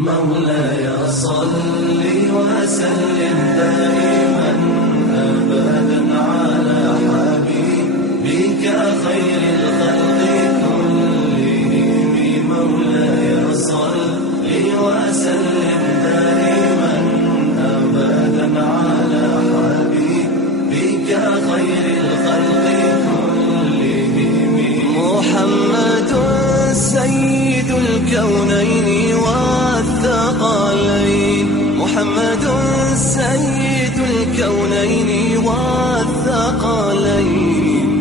مولاي صل وسلم دائما أبدا على حبيبك خير الخلق كلهم. مولاي صل وسلم دائما أبدا على حبيبك خير الخلق كلهم. محمد سيد الكونين والثقلين، محمد سيد الكونين والثقلين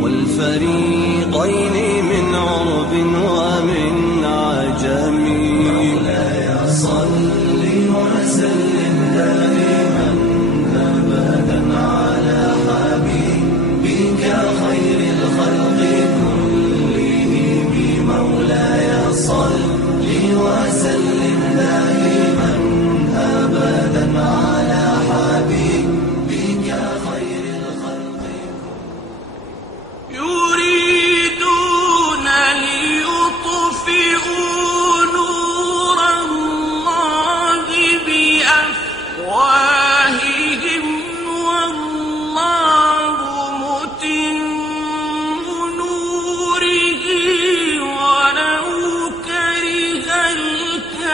والفريقين من عرب ومن عجم. مولاي صل وسلم دائما أبدا على حبيبك خير الخلق كلهم. مولاي صل وسلم دائما أبدا على حبيبك خير الخلق. يريدون ليطفئوا نور الله بأفواههم والله متم نوره ولو كره الكافرون.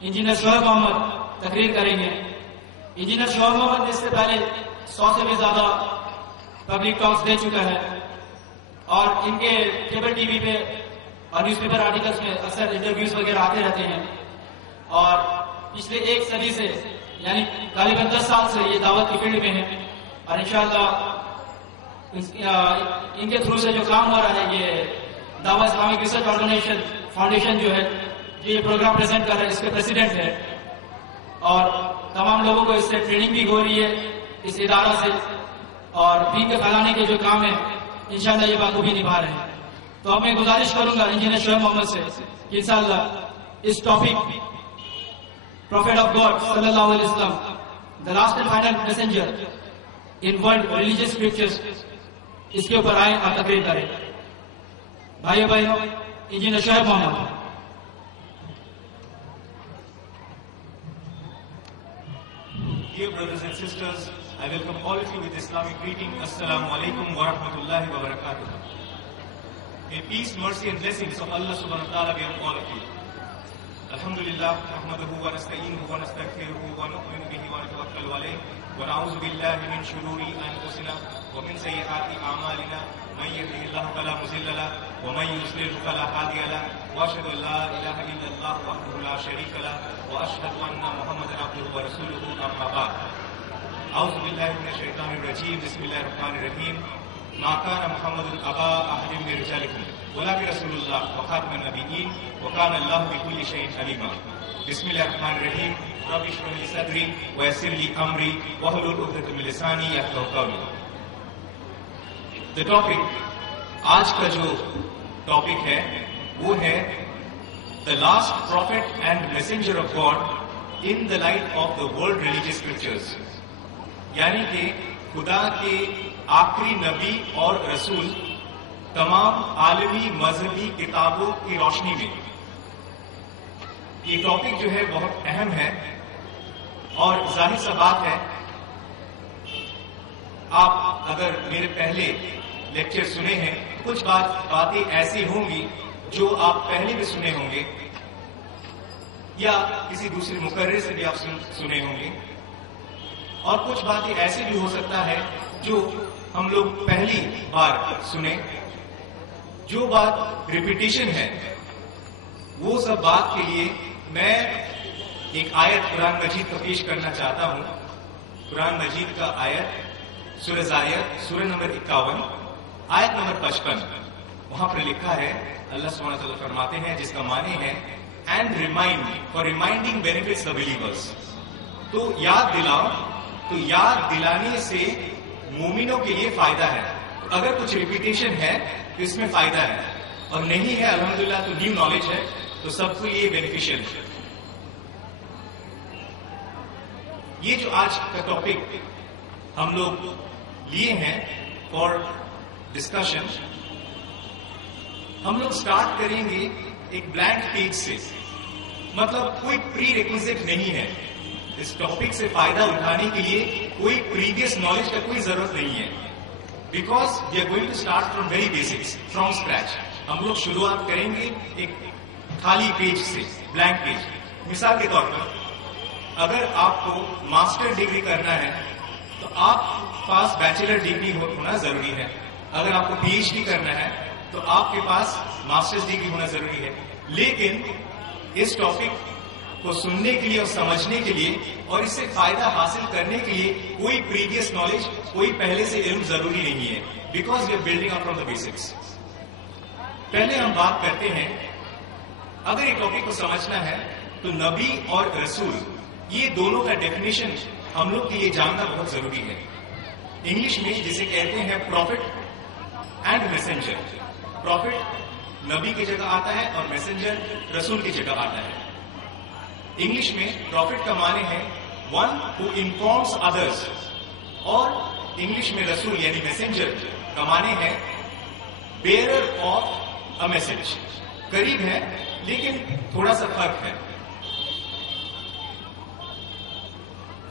انجینئر شعیب محمد تقریر کریں گے. انجینئر شعیب محمد اس سے پہلے 100 سے بھی زیادہ پبلک ٹاکس دے چکا ہے اور ان کے کیبل ٹی وی پہ اور نیوز پیپر آرٹیکلس میں اکثر انٹرویوز وغیرہ آتے رہتے ہیں اور پچھلے ایک صدی سے یعنی غالباً 10 سال سے یہ دعوت کی فیلڈ میں ہے اور انشاءاللہ ان کے تھرو سے جو کام ہو رہا ہے یہ دعوت اسلامک ریسرچ آرگنائزیشن فاؤنڈیشن جو ہے جو یہ پروگرام پریزنٹ کر رہا ہے اس کے پریزیڈنٹ ہے اور تمام لوگوں کو اس سے ٹریننگ بھی ہو رہی ہے اس ادارہ سے اور دین کے پھیلانے کے جو کام ہے انشاءاللہ یہ بخوبی نبھا رہے ہیں. تو اب میں گزارش کروں گا انجینئر شعیب محمد سے کہ انشاءاللہ اس ٹاپک پروفیٹ آف گاڈ صلی اللہ علیہ وسلم the last and final messenger in world religious scriptures اس کے اوپر آئے اور تقریر کریں. بھائیو engineer Shoaib Muhammad. Dear brothers and sisters, I welcome all of you with Islamic greeting. Assalamu alaikum wa rahmatullahi wa barakatuh. May peace, mercy and blessings of Allah subhanahu wa ta'ala be on all of you. Alhamdulillah, nahmaduhu wa nasta'inuhu wa nastaghfiruhu wa nu'minu bihi wa natawakkalu alayhi wa na'udhu billahi min shururi anfusina wa min sayyiati a'malina. من يهده الله فلا مضل له ومن يضلل فلا هادي له واشهد ان لا اله الا الله وحده لا شريك له واشهد ان محمدا عبده ورسوله اما بعد. اعوذ بالله من الشيطان الرجيم. بسم الله الرحمن الرحيم. ما كان محمد ابا احد من رجالكم ولكن رسول الله وخاتم النبيين وكان الله بكل شيء عليما. بسم الله الرحمن الرحيم. رب اشرح لي صدري ويسر لي امري واحلل عقدة من لساني يفقهوا قولي. The topic, آج کا جو ٹاپک ہے وہ ہے the last prophet and messenger of God in the light of the world religious scriptures. یعنی کہ خدا کے آخری نبی اور رسول تمام عالمی مذہبی کتابوں کی روشنی میں. یہ ٹاپک جو ہے بہت اہم ہے اور ظاہر سا بات ہے آپ اگر میرے پہلے لیکچر سنے ہیں کچھ باتیں ایسی ہوں گی جو آپ پہلے بھی سنے ہوں گے یا کسی دوسرے مقرر سے بھی آپ سنے ہوں گے اور کچھ باتیں ایسی بھی ہو سکتا ہے جو ہم لوگ پہلی بار سنیں. جو بات ریپیٹیشن ہے وہ سب بات کے لیے میں ایک آیت قرآن مجید کا پیش کرنا چاہتا ہوں. قرآن مجید کا آیت سورہ زاریات سورہ نمبر 51 آیت نمبر 55. وہاں پر لکھا ہے اللہ سبحانہ وتعالی فرماتے ہیں جس کا معنی ہے and remind for reminding benefits the believers. تو یاد دلاؤ تو یاد دلانے سے مومنوں کے لیے فائدہ ہے. اگر کچھ ریپیٹیشن ہے تو اس میں فائدہ ہے اور نہیں ہے الحمدللہ تو نیو نالج ہے تو سب کو یہ بینیفیشیل ہے. یہ جو آج کا ٹاپک ہم لوگ لیے ہیں فار ڈسکشن، ہم لوگ سٹارٹ کریں گے ایک بلینک پیج سے. مطلب کوئی پری ریکویزٹ نہیں ہے. اس ٹاپک سے فائدہ اٹھانے کے لیے کوئی پریویس نالج کا کوئی ضرورت نہیں ہے. Because we are going to start from very basics, from scratch. ہم لوگ شروعات کریں گے ایک خالی پیج سے، بلینک پیج. مثال کے طور پر اگر آپ کو ماسٹر ڈگری کرنا ہے تو آپ پاس بیچلر ڈگری ہونا ضروری ہے. اگر آپ کو پی ایچ ڈی کرنا ہے تو آپ کے پاس ماسٹرز ڈگری ہونا ضروری ہے. لیکن اس ٹاپک کو سننے کے لیے اور سمجھنے کے لیے اور اس سے فائدہ حاصل کرنے کے لیے کوئی پریویس نالج، کوئی پہلے سے علم ضروری نہیں ہے. Because we are building up from the basics. پہلے ہم بات کرتے ہیں، اگر یہ ٹاپک کو سمجھنا ہے تو نبی اور رسول یہ دونوں کا ڈیفینیشن ہم لوگ کے لیے جاننا بہت ضروری ہے. انگلش میں جسے کہتے ہیں پروفٹ اینڈ میسنجر. پروفٹ نبی کی جگہ آتا ہے اور میسنجر رسول کی جگہ آتا ہے. انگلش میں پروفٹ کا معنی ہے ون ہو انفارمس ادرس، اور انگلش میں رسول یعنی میسنجر کا معنی ہے بیئرر آف اے میسج. قریب ہے لیکن تھوڑا سا فرق ہے.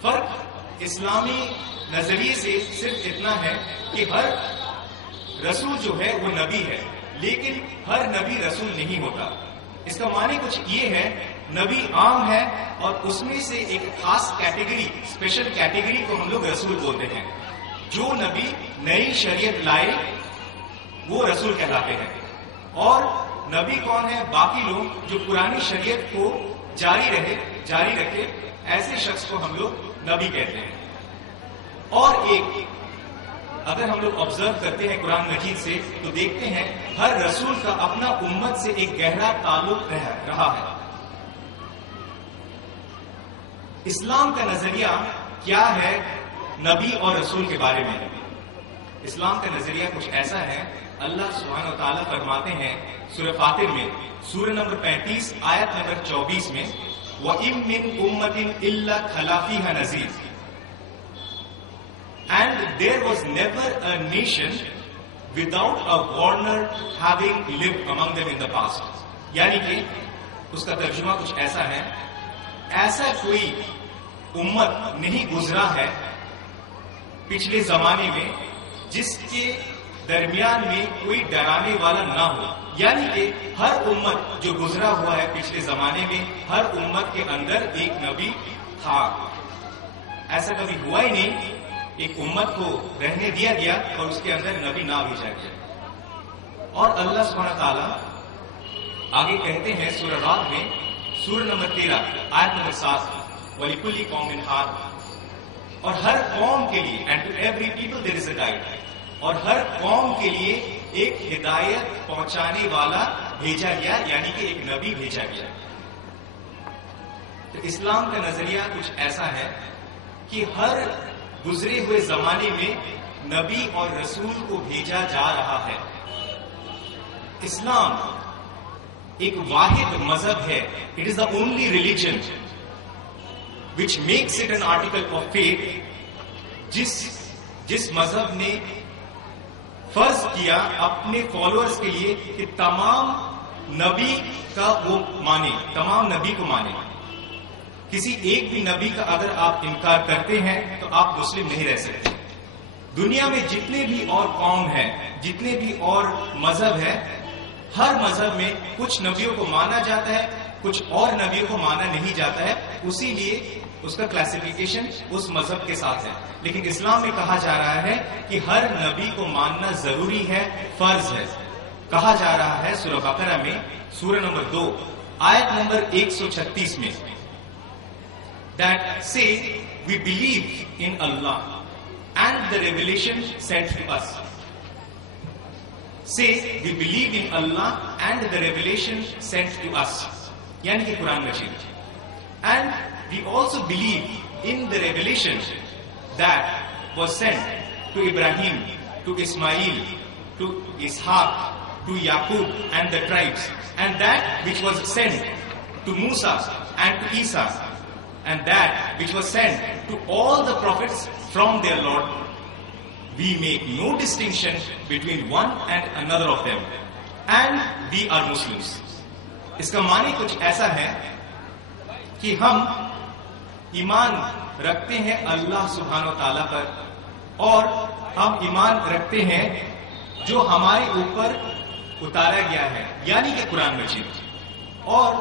فرق اسلامی نظریے سے صرف اتنا ہے کہ ہر رسول جو ہے وہ نبی ہے، لیکن ہر نبی رسول نہیں ہوتا. اس کا معنی کچھ یہ ہے، نبی عام ہے اور اس میں سے ایک خاص کیٹیگری، اسپیشل کیٹیگری کو ہم لوگ رسول بولتے ہیں. جو نبی نئی شریعت لائے وہ رسول کہلاتے ہیں. اور نبی کون ہے؟ باقی لوگ جو پرانی شریعت کو جاری رکھے، ایسے شخص کو ہم لوگ نبی کہتے ہیں. اور ایک اگر ہم لوگ آبزرو کرتے ہیں قرآن مجید سے تو دیکھتے ہیں ہر رسول کا اپنا امت سے ایک گہرا تعلق رہا ہے. اسلام کا نظریہ کیا ہے نبی اور رسول کے بارے میں؟ اسلام کا نظریہ کچھ ایسا ہے. اللہ سبحانہ و تعالیٰ فرماتے ہیں سورہ فاطر میں، سورہ نمبر 35 آیت نمبر 24 میں، وَإِن مِّنْ أُمَّةٍ إِلَّا خَلَا فِيهَا نَذِيرٌ. And there was never a nation without a warner having lived among them in the past. یعنی کہ اس کا ترجمہ کچھ ایسا ہے، ایسا کوئی امت نہیں گزرا ہے پچھلے زمانے میں جس کے درمیان میں کوئی ڈرانے والا نہ ہو. یعنی کہ ہر امت جو گزرا ہوا ہے پچھلے زمانے میں، ہر امت کے اندر ایک نبی تھا. ایسا کبھی ہوا ہی نہیں ایک امت کو رہنے دیا گیا اور اس کے اندر نبی نہ بھیجا گیا. اور اللہ سبحانہ تعالیٰ آگے کہتے ہیں سورہ رات میں، سورہ نمبر 13 آیت نمبر 7، وَلِكُلِّ قَوْمٍ هَادٍ. اور ہر قوم کے لیے، and to every people there is a guide, اور ہر قوم کے لیے ایک ہدایت پہنچانے والا بھیجا گیا، یعنی کہ ایک نبی بھیجا گیا. تو اسلام کا نظریہ کچھ ایسا ہے کہ ہر گزرے ہوئے زمانے میں نبی اور رسول کو بھیجا جا رہا ہے. اسلام ایک واحد مذہب ہے. It is the only religion which makes it an article of faith. جس مذہب نے فرض کیا اپنے فالوورز کے لیے کہ تمام نبی کا وہ مانے، تمام نبی کو مانے. کسی ایک بھی نبی کا اگر آپ انکار کرتے ہیں تو آپ مسلم نہیں رہ سکتے. دنیا میں جتنے بھی اور قوم ہیں، جتنے بھی اور مذہب ہے، ہر مذہب میں کچھ نبیوں کو مانا جاتا ہے، کچھ اور نبیوں کو مانا نہیں جاتا ہے. اسی لیے اس کا کلاسیفیکیشن اس مذہب کے ساتھ ہے. لیکن اسلام میں کہا جا رہا ہے کہ ہر نبی کو ماننا ضروری ہے، فرض ہے. کہا جا رہا ہے سورہ بقرہ میں، سورہ نمبر 2 آیت نمبر 136 میں، that say we believe in Allah and the revelation sent to us. Say we believe in Allah and the revelation sent to us. یعنی کہ قرآن مجید. And we also believe in the revelation that was sent to Ibrahim, to Ismail, to Ishaq, to Yaqub and the tribes, and that which was sent to Musa and to Isa, and that which was sent to all the prophets from their Lord. We make no distinction between one and another of them, and we are Muslims. اس کا معنی کچھ ایسا ہے کہ ہم ایمان رکھتے ہیں اللہ سبحانہ و تعالیٰ پر، اور ہم ایمان رکھتے ہیں جو ہمارے اوپر اتارا گیا ہے، یعنی کہ قرآن مجید، اور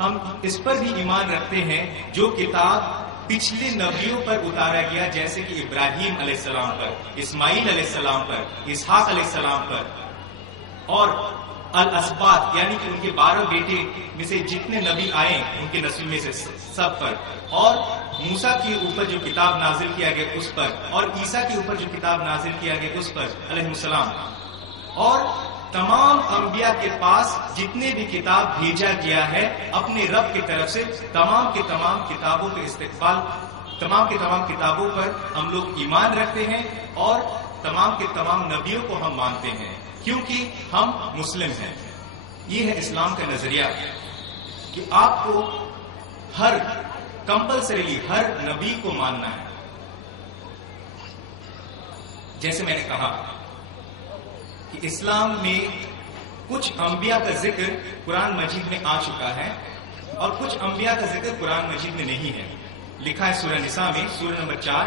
ہم اس پر بھی ایمان رکھتے ہیں جو کتاب پچھلے نبیوں پر اتارا گیا، جیسے کہ ابراہیم علیہ السلام پر، اسماعیل علیہ السلام پر، اسحاق علیہ السلام پر، اور الاسباط یعنی کہ ان کے 12 بیٹے میں سے جتنے نبی آئے ان کے نسل میں سے سب پر، اور موسیٰ کے اوپر جو کتاب نازل کیا گیا اس پر، اور عیسیٰ کے اوپر جو کتاب نازل کیا گیا اس پر علیہ السلام، اور تمام انبیاء کے پاس جتنے بھی کتاب بھیجا گیا ہے اپنے رب کی طرف سے، تمام کے تمام کتابوں کے استقبال، تمام کے تمام کتابوں پر ہم لوگ ایمان رکھتے ہیں، اور تمام کے تمام نبیوں کو ہم مانتے ہیں، کیونکہ ہم مسلم ہیں۔ یہ ہے اسلام کا نظریہ کہ آپ کو ہر کمپلسریلی ہر نبی کو ماننا ہے۔ جیسے میں نے کہا کہ اسلام میں کچھ انبیاء کا ذکر قرآن مجید میں آ چکا ہے، اور کچھ انبیاء کا ذکر قرآن مجید میں نہیں ہے۔ لکھا ہے سورہ نساء میں سورہ نمبر 4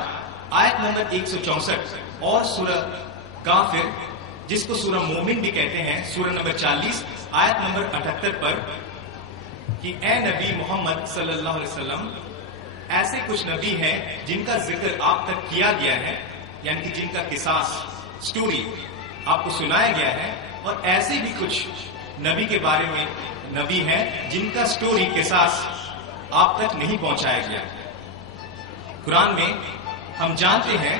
آیت نمبر 164، اور سورہ غافر جس کو سورہ مومن بھی کہتے ہیں سورہ نمبر 40 آیت نمبر 78 پر، کہ اے نبی محمد صلی اللہ علیہ وسلم، ایسے کچھ نبی ہیں جن کا ذکر آپ تک کیا گیا ہے، یعنی کہ جن کا قصاص سٹوری آپ کو سنایا گیا ہے، اور ایسے بھی کچھ نبی کے بارے میں نبی ہیں جن کا سٹوری قصاص آپ تک نہیں پہنچایا گیا۔ قرآن میں ہم جانتے ہیں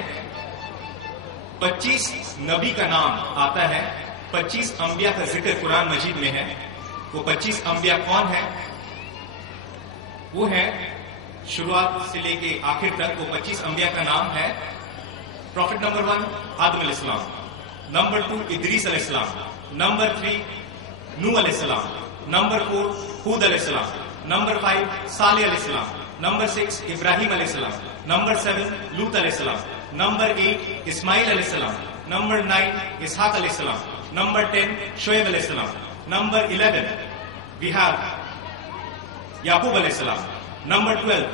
25 نبی کا نام آتا ہے، 25 انبیاء کا ذکر قرآن مجید میں ہے۔ وہ 25 انبیاء کون ہیں؟ وہ ہے شروعات سے لے کے آخر تک وہ 25 انبیاء کا نام ہے۔ پروفٹ نمبر 1 آدم علیہ السلام، نمبر 2 ادریس علیہ السلام، نمبر 3 نوح علیہ السلام، نمبر 4 ہود علیہ السلام، نمبر 5 صالح علیہ السلام، نمبر 6 ابراہیم علیہ السلام، نمبر 7 لوط علیہ السلام، نمبر 8 اسماعیل علیہ السلام، نمبر 9 اسحاق علیہ السلام، نمبر 10 شعیب علیہ السلام، نمبر 11 we have یعقوب علیہ السلام، نمبر 12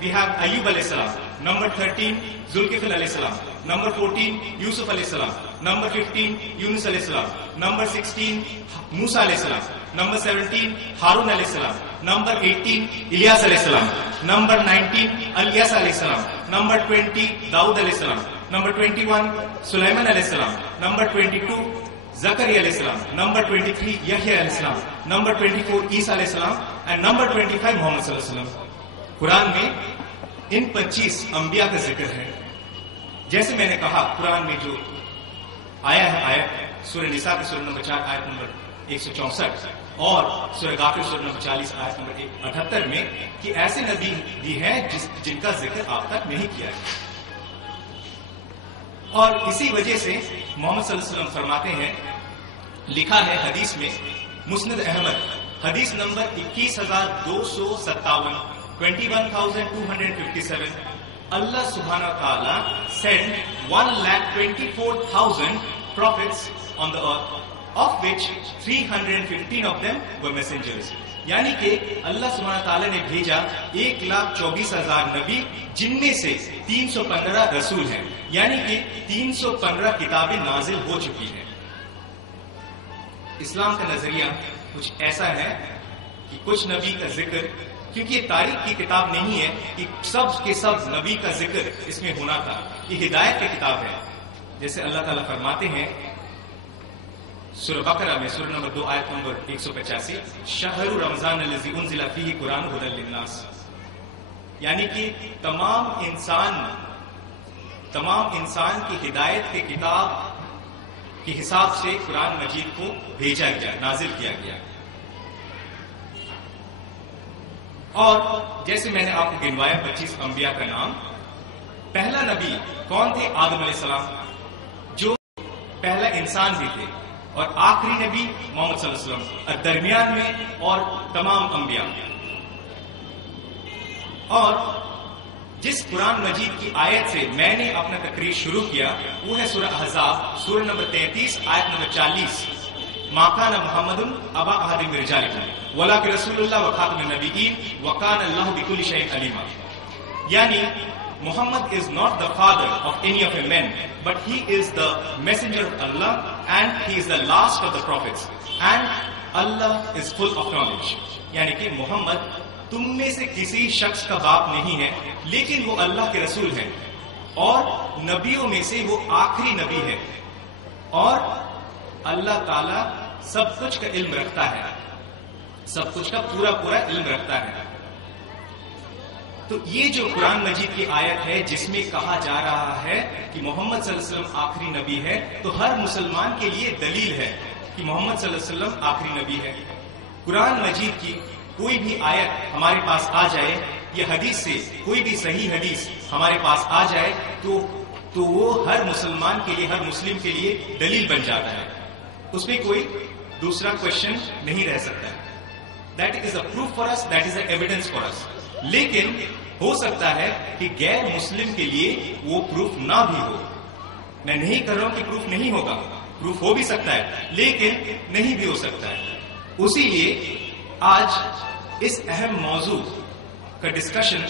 we have ایوب علیہ السلام، نمبر 13 ذوالکفل علیہ السلام، نمبر 14 یوسف علیہ السلام، نمبر 15 یونس علیہ السلام، نمبر 16 موسیٰ علیہ السلام، نمبر 17 ہارون علیہ السلام، نمبر 18 الیاس علیہ السلام، نمبر 19 الیاس علیہ السلام، نمبر 20 داؤد علیہ السلام، نمبر 21 سلیمان علیہ السلام، نمبر 22 زکریا علیہ السلام، نمبر 23 یحییٰ علیہ السلام، نمبر 24 عیسیٰ علیہ السلام، اینڈ نمبر 25 محمد صلی اللہ علیہ وسلم۔ قرآن میں ان 25 انبیاء کا ذکر ہے۔ جیسے میں نے کہا قرآن میں جو آیا ہے آیت سورہ نساء کی سورہ نمبر 4 آیت نمبر 164 اور سورہ غافر سورہ نمبر 40 آیت نمبر 78 میں کہ ایسے نبی بھی ہیں جن کا ذکر آپ تک نہیں کیا ہے، اور اسی وجہ سے محمد صلی اللہ علیہ وسلم فرماتے ہیں، لکھا ہے حدیث میں مسند احمد حدیث number 21257 21,257، Allah subhanahu wa ta'ala sent 1,24,000 prophets on the earth, of which 315 of them were messengers. یعنی کہ اللہ سبحانہ wa ta'ala نے بھیجا 1,24,000 نبی، جن میں سے 315 رسول ہیں، یعنی کہ 315 کتابیں نازل ہو چکی ہیں۔ اسلام کا نظریہ کچھ ایسا ہے کہ کچھ نبی کا ذکر، کیونکہ یہ تاریخ کی کتاب نہیں ہے کہ سب کے سب نبی کا ذکر اس میں ہونا تھا، یہ ہدایت کی کتاب ہے۔ جیسے اللہ تعالیٰ فرماتے ہیں سورہ بقرہ میں سورہ نمبر 2 آیت نمبر 185، شہر رمضان الذی انزل فیہ قرآن ھدی للناس، یعنی کہ تمام انسان کی ہدایت کی کتاب کے حساب سے قرآن مجید کو بھیجا گیا، نازل کیا گیا۔ اور جیسے میں نے آپ کو گنوایا 25 انبیاء کا نام، پہلا نبی کون تھے؟ آدم علیہ السلام، جو پہلا انسان بھی تھے، اور آخری نبی محمد صلی اللہ علیہ وسلم، اور درمیان میں اور تمام انبیاء. اور جس قرآن مجید کی آیت سے میں نے اپنا تقریر شروع کیا وہ ہے سورہ احزاب، سورہ نمبر 33 آیت نمبر 40. ما کان محمد ابا احد من رجالکم ولکن رسول اللہ وخاتم النبیین وکان اللہ بکل شیء علیما. یعنی Muhammad is not the father of any of the men, but he is the messenger of Allah and he is the last of the prophets and Allah is full of knowledge. یعنی کہ محمد تم میں سے کسی شخص کا باپ نہیں ہے لیکن وہ اللہ کے رسول ہیں اور نبیوں میں سے وہ آخری نبی ہے اور اللہ تعالی سب کچھ کا علم رکھتا ہے، سب کچھ کا پورا علم رکھتا ہے. تو یہ جو قرآن مجید کی آیت ہے جس میں کہا جا رہا ہے کہ محمد صلی اللہ علیہ وسلم آخری نبی ہے، تو ہر مسلمان کے لیے دلیل ہے کہ محمد صلی اللہ علیہ وسلم آخری نبی ہے. قرآن مجید کی کوئی بھی آیت ہمارے پاس آ جائے یا حدیث سے کوئی بھی صحیح حدیث ہمارے پاس آ جائے تو وہ ہر مسلمان کے لیے، ہر مسلم کے لیے دلیل بن جاتا ہے، اس میں کوئی دوسرا کوشچن نہیں رہ سکتا. That is a proof for us, that is a evidence for us. لیکن ہو سکتا ہے کہ غیر مسلم کے لیے وہ پروف نہ بھی ہو. میں نہیں کر رہا ہوں کہ پروف نہیں ہوگا، پروف ہو بھی سکتا ہے لیکن نہیں بھی ہو سکتا ہے. اسی لیے آج اس اہم موضوع کا ڈسکشن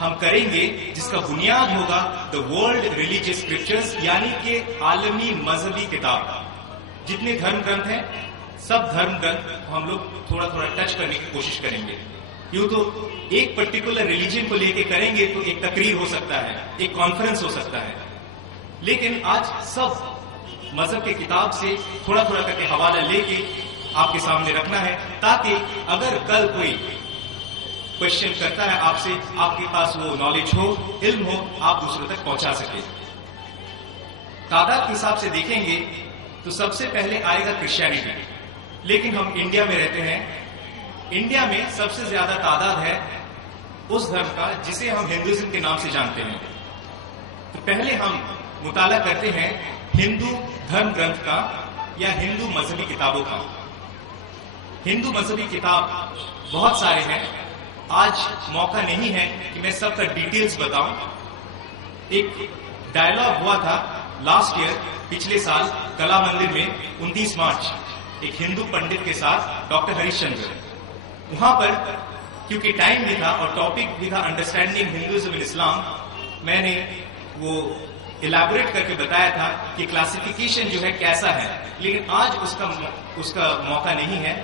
ہم کریں گے جس کا بنیاد ہوگا دا ورلڈ ریلیجیس اسکرپچرز، یعنی کہ عالمی مذہبی کتاب. جتنے دھرم گرنتھ ہیں سب دھرم گرنتھ ہم لوگ تھوڑا ٹچ کرنے کی کوشش کریں گے. یوں تو ایک پرٹیکولر ریلیجن کو لے کے کریں گے تو ایک تقریر ہو سکتا ہے، ایک کانفرنس ہو سکتا ہے، لیکن آج سب مذہب کے کتاب سے تھوڑا کر کے حوالہ لے کے آپ کے سامنے رکھنا ہے تاکہ اگر کل کوئی کوشچن کرتا ہے آپ سے، آپ کے پاس وہ نالج ہو، علم ہو، آپ دوسروں تک پہنچا سکیں. تعداد کے حساب سے دیکھیں گے تو سب سے پہلے آئے گا کرسچینٹی. لیکن ہم انڈیا میں رہتے ہیں، انڈیا میں سب سے زیادہ تعداد ہے اس دھرم کا جسے ہم ہندوازم کے نام سے جانتے ہیں. تو پہلے ہم مطالعہ کرتے ہیں ہندو دھرم گرنتھ کا یا ہندو مذہبی کتابوں کا. ہندو مذہبی کتاب بہت سارے ہیں، آج موقع نہیں ہے کہ میں سب کا ڈیٹیلز بتاؤں. ایک ڈائلاگ ہوا تھا لاسٹ ایئر، پچھلے سال کلا مندر میں 29 مارچ ایک ہندو پنڈت کے ساتھ ڈاکٹر ہریش چندر. وہاں پر کیونکہ ٹائم بھی تھا اور ٹاپک بھی تھا انڈرسٹینڈنگ ہندوازم ان اسلام، میں نے وہ الیبوریٹ کر کے بتایا تھا کہ کلاسیفیکیشن جو ہے کیسا ہے. لیکن آج اس کا موقع نہیں ہے.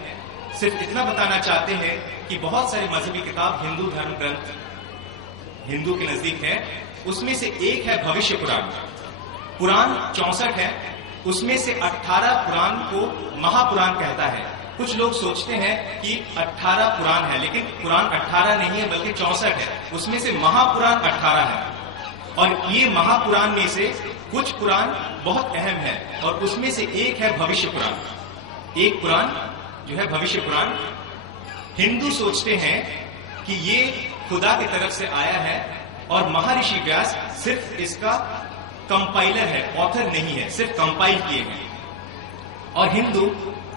صرف اتنا بتانا چاہتے ہیں کہ بہت ساری مذہبی کتاب ہندو دھرم گرنتھ ہندو کے نزدیک ہے. اس میں سے ایک ہے بھوشیہ پران. پران 64 ہے، اس میں سے 18 پران کو مہا پران کہتا ہے. کچھ لوگ سوچتے ہیں کہ 18 پران ہے، لیکن قرآن 18 نہیں ہے بلکہ 64 ہے. اس میں سے مہا پران 18 ہے اور یہ مہا پران میں سے کچھ قرآن بہت اہم ہے اور اس میں سے ایک ہے بھوشیہ پران. ایک قرآن جو ہے بھوشیہ پران، ہندو سوچتے ہیں کہ یہ خدا کی طرف سے آیا ہے اور مہارشی ویاس صرف اس کا کمپائلر ہے، آتھر نہیں ہے، صرف کمپائل کیے ہیں. اور ہندو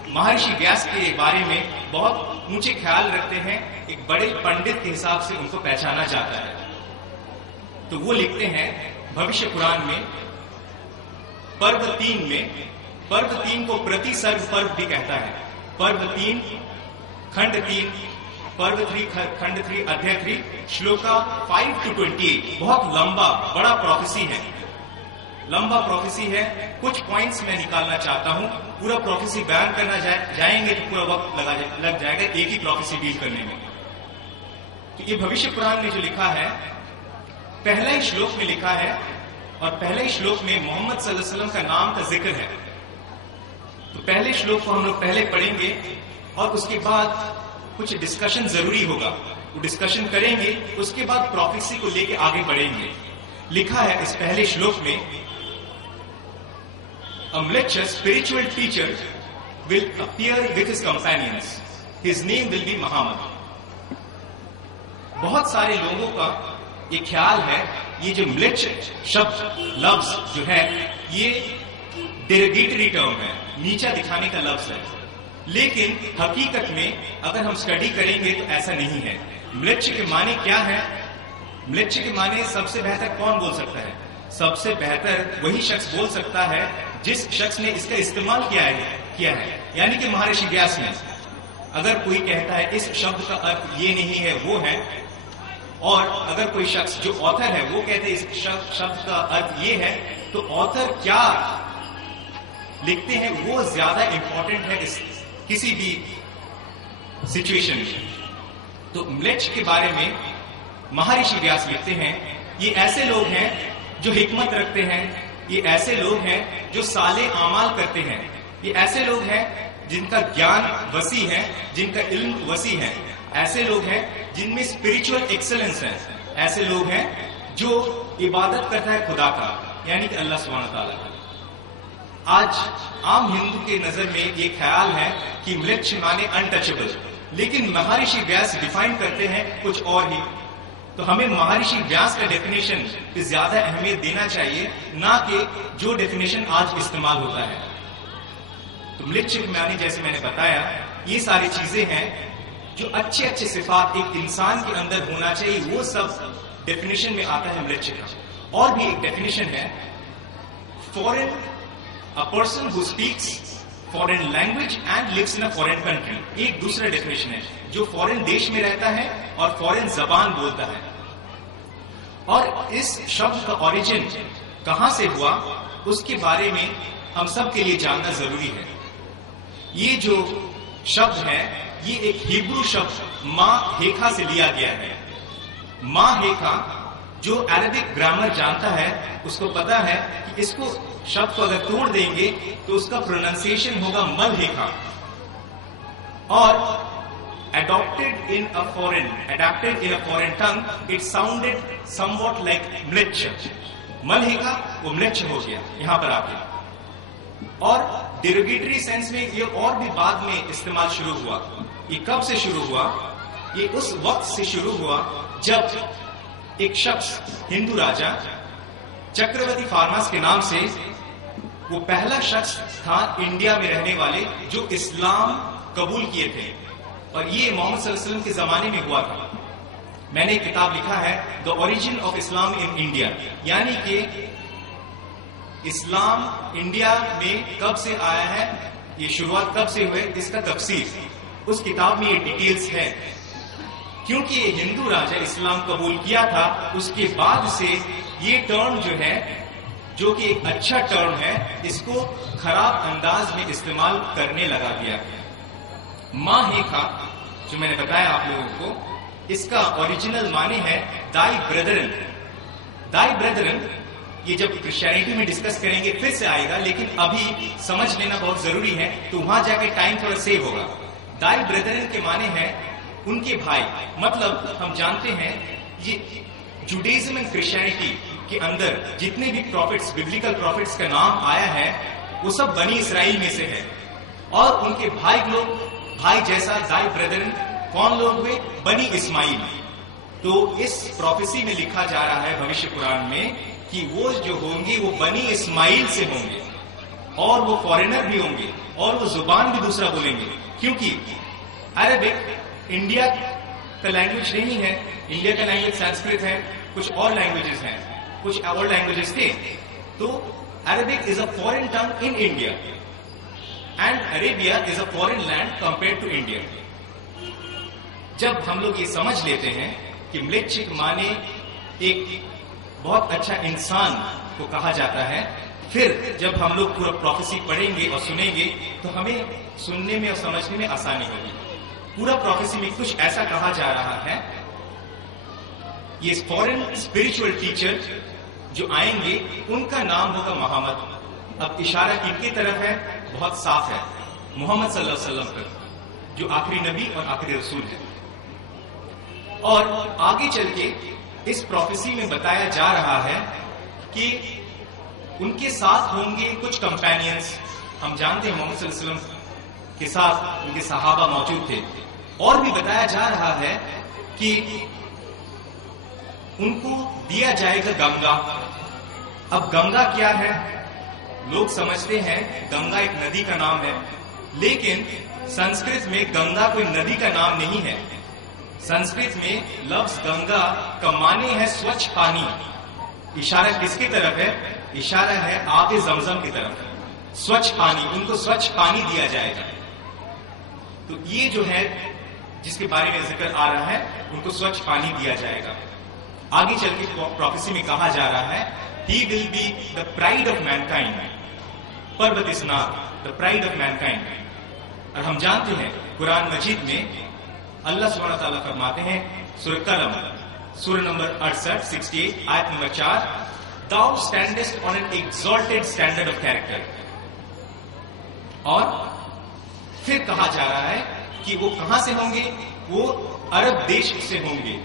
مہارشی ویاس کے بارے میں بہت اونچے خیال رکھتے ہیں، ایک بڑے پنڈت کے حساب سے ان کو پہچانا جاتا ہے. تو وہ لکھتے ہیں بھوشیہ پران میں پرو 3 میں، پرو 3 کو پرتی سرگ پرو بھی کہتا ہے. پرو 3 کھنڈ 3 پرو 3 کھنڈ 3 ادھیائے 3 شلوکا 5 to 28. بہت لمبا بڑا پروفیسی ہے، لمبا پروفیسی ہے. کچھ پوائنٹس میں نکالنا چاہتا ہوں. پورا پروفیسی بیان کرنا جائیں گے تو پورا وقت لگ جائے گا ایک ہی پروفیسی ڈیل کرنے میں. تو یہ بھوشیہ پران میں جو لکھا ہے پہلا ہی شلوک میں لکھا ہے اور پہلے ہی شلوک میں محمد صلی اللہ علیہ وسلم کا نام کا ذکر ہے. تو پہلے شلوک کو ہم لوگ پہلے پڑھیں گے اور اس کے بعد کچھ ڈسکشن ضروری ہوگا، وہ ڈسکشن کریں گے. اس کے بعد پروفیسی کو لے کے آگے بڑھیں گے. لکھا ہے اس پہلے شلوک میں A lecture spiritual teacher will appear with his companions. His name will be Muhammad. بہت سارے لوگوں کا یہ خیال ہے یہ جو ملچ شبد لفظ جو ہے یہ ڈیروگیٹری ٹرم ہے، نیچا دکھانے کا لفظ ہے، لیکن حقیقت میں اگر ہم اسٹڈی کریں گے تو ایسا نہیں ہے. ملچ کے معنی کیا ہے؟ ملچ کے معنی سب سے بہتر کون بول سکتا ہے؟ سب سے بہتر وہی شخص بول سکتا ہے جس شخص نے اس کا استعمال کیا ہے، یعنی کہ مہارشی ویاس نے. اگر کوئی کہتا ہے اس شبد کا ارتھ یہ نہیں ہے وہ ہے، اور اگر کوئی شخص جو آتھر ہے وہ کہتے ہیں اس شبد کا ارتھ یہ ہے، تو آتھر کیا لکھتے ہیں وہ زیادہ امپورٹنٹ ہے کسی بھی سچویشن میں. تو ملچ کے بارے میں مہارشی ویاس لکھتے ہیں یہ ایسے لوگ ہیں جو حکمت رکھتے ہیں، یہ ایسے لوگ ہیں جو صالح اعمال کرتے ہیں، یہ ایسے لوگ ہیں جن کا گیان وسیع ہے، جن کا علم وسیع ہے، ایسے لوگ ہیں جن میں اسپرچل ایکسلنس ہے، ایسے لوگ ہیں جو عبادت کرتا ہے خدا کا، یعنی کہ اللہ سبحانہ تعالیٰ کا. آج عام ہندو کے نظر میں یہ خیال ہے کہ ملچ مانے انٹچبل، لیکن مہارشی ویاس ڈیفائن کرتے ہیں کچھ اور ہی. تو ہمیں مہارشی ویاس کا ڈیفینیشن پہ زیادہ اہمیت دینا چاہیے، نہ کہ جو ڈیفینیشن آج استعمال ہوتا ہے. تو ملچ کے معنی جیسے میں نے بتایا یہ ساری چیزیں ہیں جو اچھے اچھے صفات ایک انسان کے اندر ہونا چاہیے، وہ سب ڈیفینیشن میں آتا ہے ملچ کا. اور بھی ایک ڈیفینیشن ہے فورن، a person who speaks foreign language and lives in a foreign country. ایک دوسرا ڈیفینیشن ہے جو فورن دیش میں رہتا ہے اور فورن زبان بولتا ہے. اور اس شبد کا اوریجن کہاں سے ہوا اس کے بارے میں ہم سب کے لیے جاننا ضروری ہے. یہ جو شبد ہے یہ ایک ہیبرو شبد ماں ہیکھا سے لیا گیا ہے. ماں ہیکھا جو عربک گرامر جانتا ہے اس کو پتا ہے کہ اس کو شبد کو اگر توڑ دیں گے تو اس کا پروننسیشن ہوگا مل ہیکھا. اور adapted in a foreign tongue it sounded somewhat like mlech. مل ہیکھا وہ ملچ ہو گیا یہاں پر آ کے. اور ڈیروگیٹری سینس میں یہ اور بھی بعد میں استعمال شروع ہوا. یہ کب سے شروع ہوا؟ یہ اس وقت سے شروع ہوا جب ایک شخص ہندو راجا چکرورتی فارماس کے نام سے، وہ پہلا شخص تھا انڈیا میں رہنے والے جو اسلام قبول کیے تھے، اور یہ محمد صلی اللہ علیہ وسلم کے زمانے میں ہوا تھا. میں نے ایک کتاب لکھا ہے the origin of Islam in India, یعنی کہ اسلام انڈیا میں کب سے آیا ہے، یہ شروعات کب سے ہوئے، اس کا تفسیر اس کتاب میں یہ ڈیٹیلز ہے. کیونکہ یہ ہندو راجا اسلام قبول کیا تھا، اس کے بعد سے یہ ٹرم جو ہے جو کہ ایک اچھا ٹرم ہے اس کو خراب انداز میں استعمال کرنے لگا دیا. ماں ہیکھا جو میں نے بتایا آپ لوگوں کو، اس کا اوریجنل معنی ہے دائی بردرن. دائی بردرن یہ جب کرسچینٹی میں ڈسکس کریں گے پھر سے آئے گا، لیکن ابھی سمجھ لینا بہت ضروری ہے تو وہاں جا کے ٹائم تھوڑا سیو ہوگا. دائی بردرن کے معنی ہے ان کے بھائی. مطلب ہم جانتے ہیں یہ جوڈیزم اینڈ کرسچینٹی کے اندر جتنے بھی پروفٹس، ببلیکل پروفٹس کا نام آیا ہے وہ سب بنی اسرائیل میں سے ہے، اور ان کے بھائی لوگ، بھائی جیسا دائی بردرن کون لوگ ہوئے؟ بنی اسماعیل. تو اس پروفیسی میں لکھا جا رہا ہے بھوشیہ قرآن میں کہ وہ جو ہوں گے وہ بنی اسماعیل سے ہوں گے، اور وہ فارینر بھی ہوں گے، اور وہ زبان بھی دوسرا بولیں گے. کیونکہ عربک انڈیا کا لینگویج نہیں ہے، انڈیا کا لینگویج سنسکرت ہے، کچھ اور لینگویجز ہیں، کچھ اور لینگویجز تھے. تو Arabic is a foreign tongue in India and Arabia is a foreign land compare to India. جب ہم لوگ یہ سمجھ لیتے ہیں کہ ملچ معنی ایک بہت اچھا انسان کو کہا جاتا ہے، پھر جب ہم لوگ پورا پروفیسی پڑھیں گے اور سنیں گے تو ہمیں سننے میں اور سمجھنے میں آسانی ہوگی. پورا پروفیسی میں کچھ ایسا کہا جا رہا ہے، یہ فورن اسپرچل ٹیچر جو آئیں گے ان کا نام ہوگا محمد. اب اشارہ ان کی طرف ہے، بہت صاف ہے، محمد صلی اللہ علیہ وسلم پر، جو آخری نبی اور آخری رسول ہے. اور آگے چل کے اس پروفیسی میں بتایا جا رہا ہے کہ ان کے ساتھ ہوں گے کچھ کمپینینز. ہم جانتے ہیں محمد صلی اللہ علیہ وسلم کے ساتھ ان کے صحابہ موجود تھے. اور بھی بتایا جا رہا ہے کہ ان کو دیا جائے گا گنگا. اب گنگا کیا ہے؟ لوگ سمجھتے ہیں گنگا ایک ندی کا نام ہے، لیکن سنسکرت میں گنگا کوئی ندی کا نام نہیں ہے. سنسکرت میں لفظ گنگا کا معنی ہے سوچھ پانی. اشارہ کس کی طرف ہے؟ اشارہ ہے آب زمزم کی طرف. سوچھ پانی، ان کو سوچھ پانی دیا جائے گا. تو یہ جو ہے جس کے بارے میں ذکر آ رہا ہے ان کو سوچھ پانی دیا جائے گا. آگے چل کے پروفیسی میں کہا جا رہا ہے he will be the pride of mankind. پروت اسناد، the pride of mankind. اور ہم جانتے ہیں قرآن مجید میں اللہ سبحانہ تعالیٰ فرماتے ہیں سورہ قلم سورہ نمبر 68 آیت number 4 Thou standest on an exalted standard of character. اور پھر کہا جا رہا ہے کہ وہ کہاں سے ہوں گے؟ وہ عرب دیش سے ہوں گے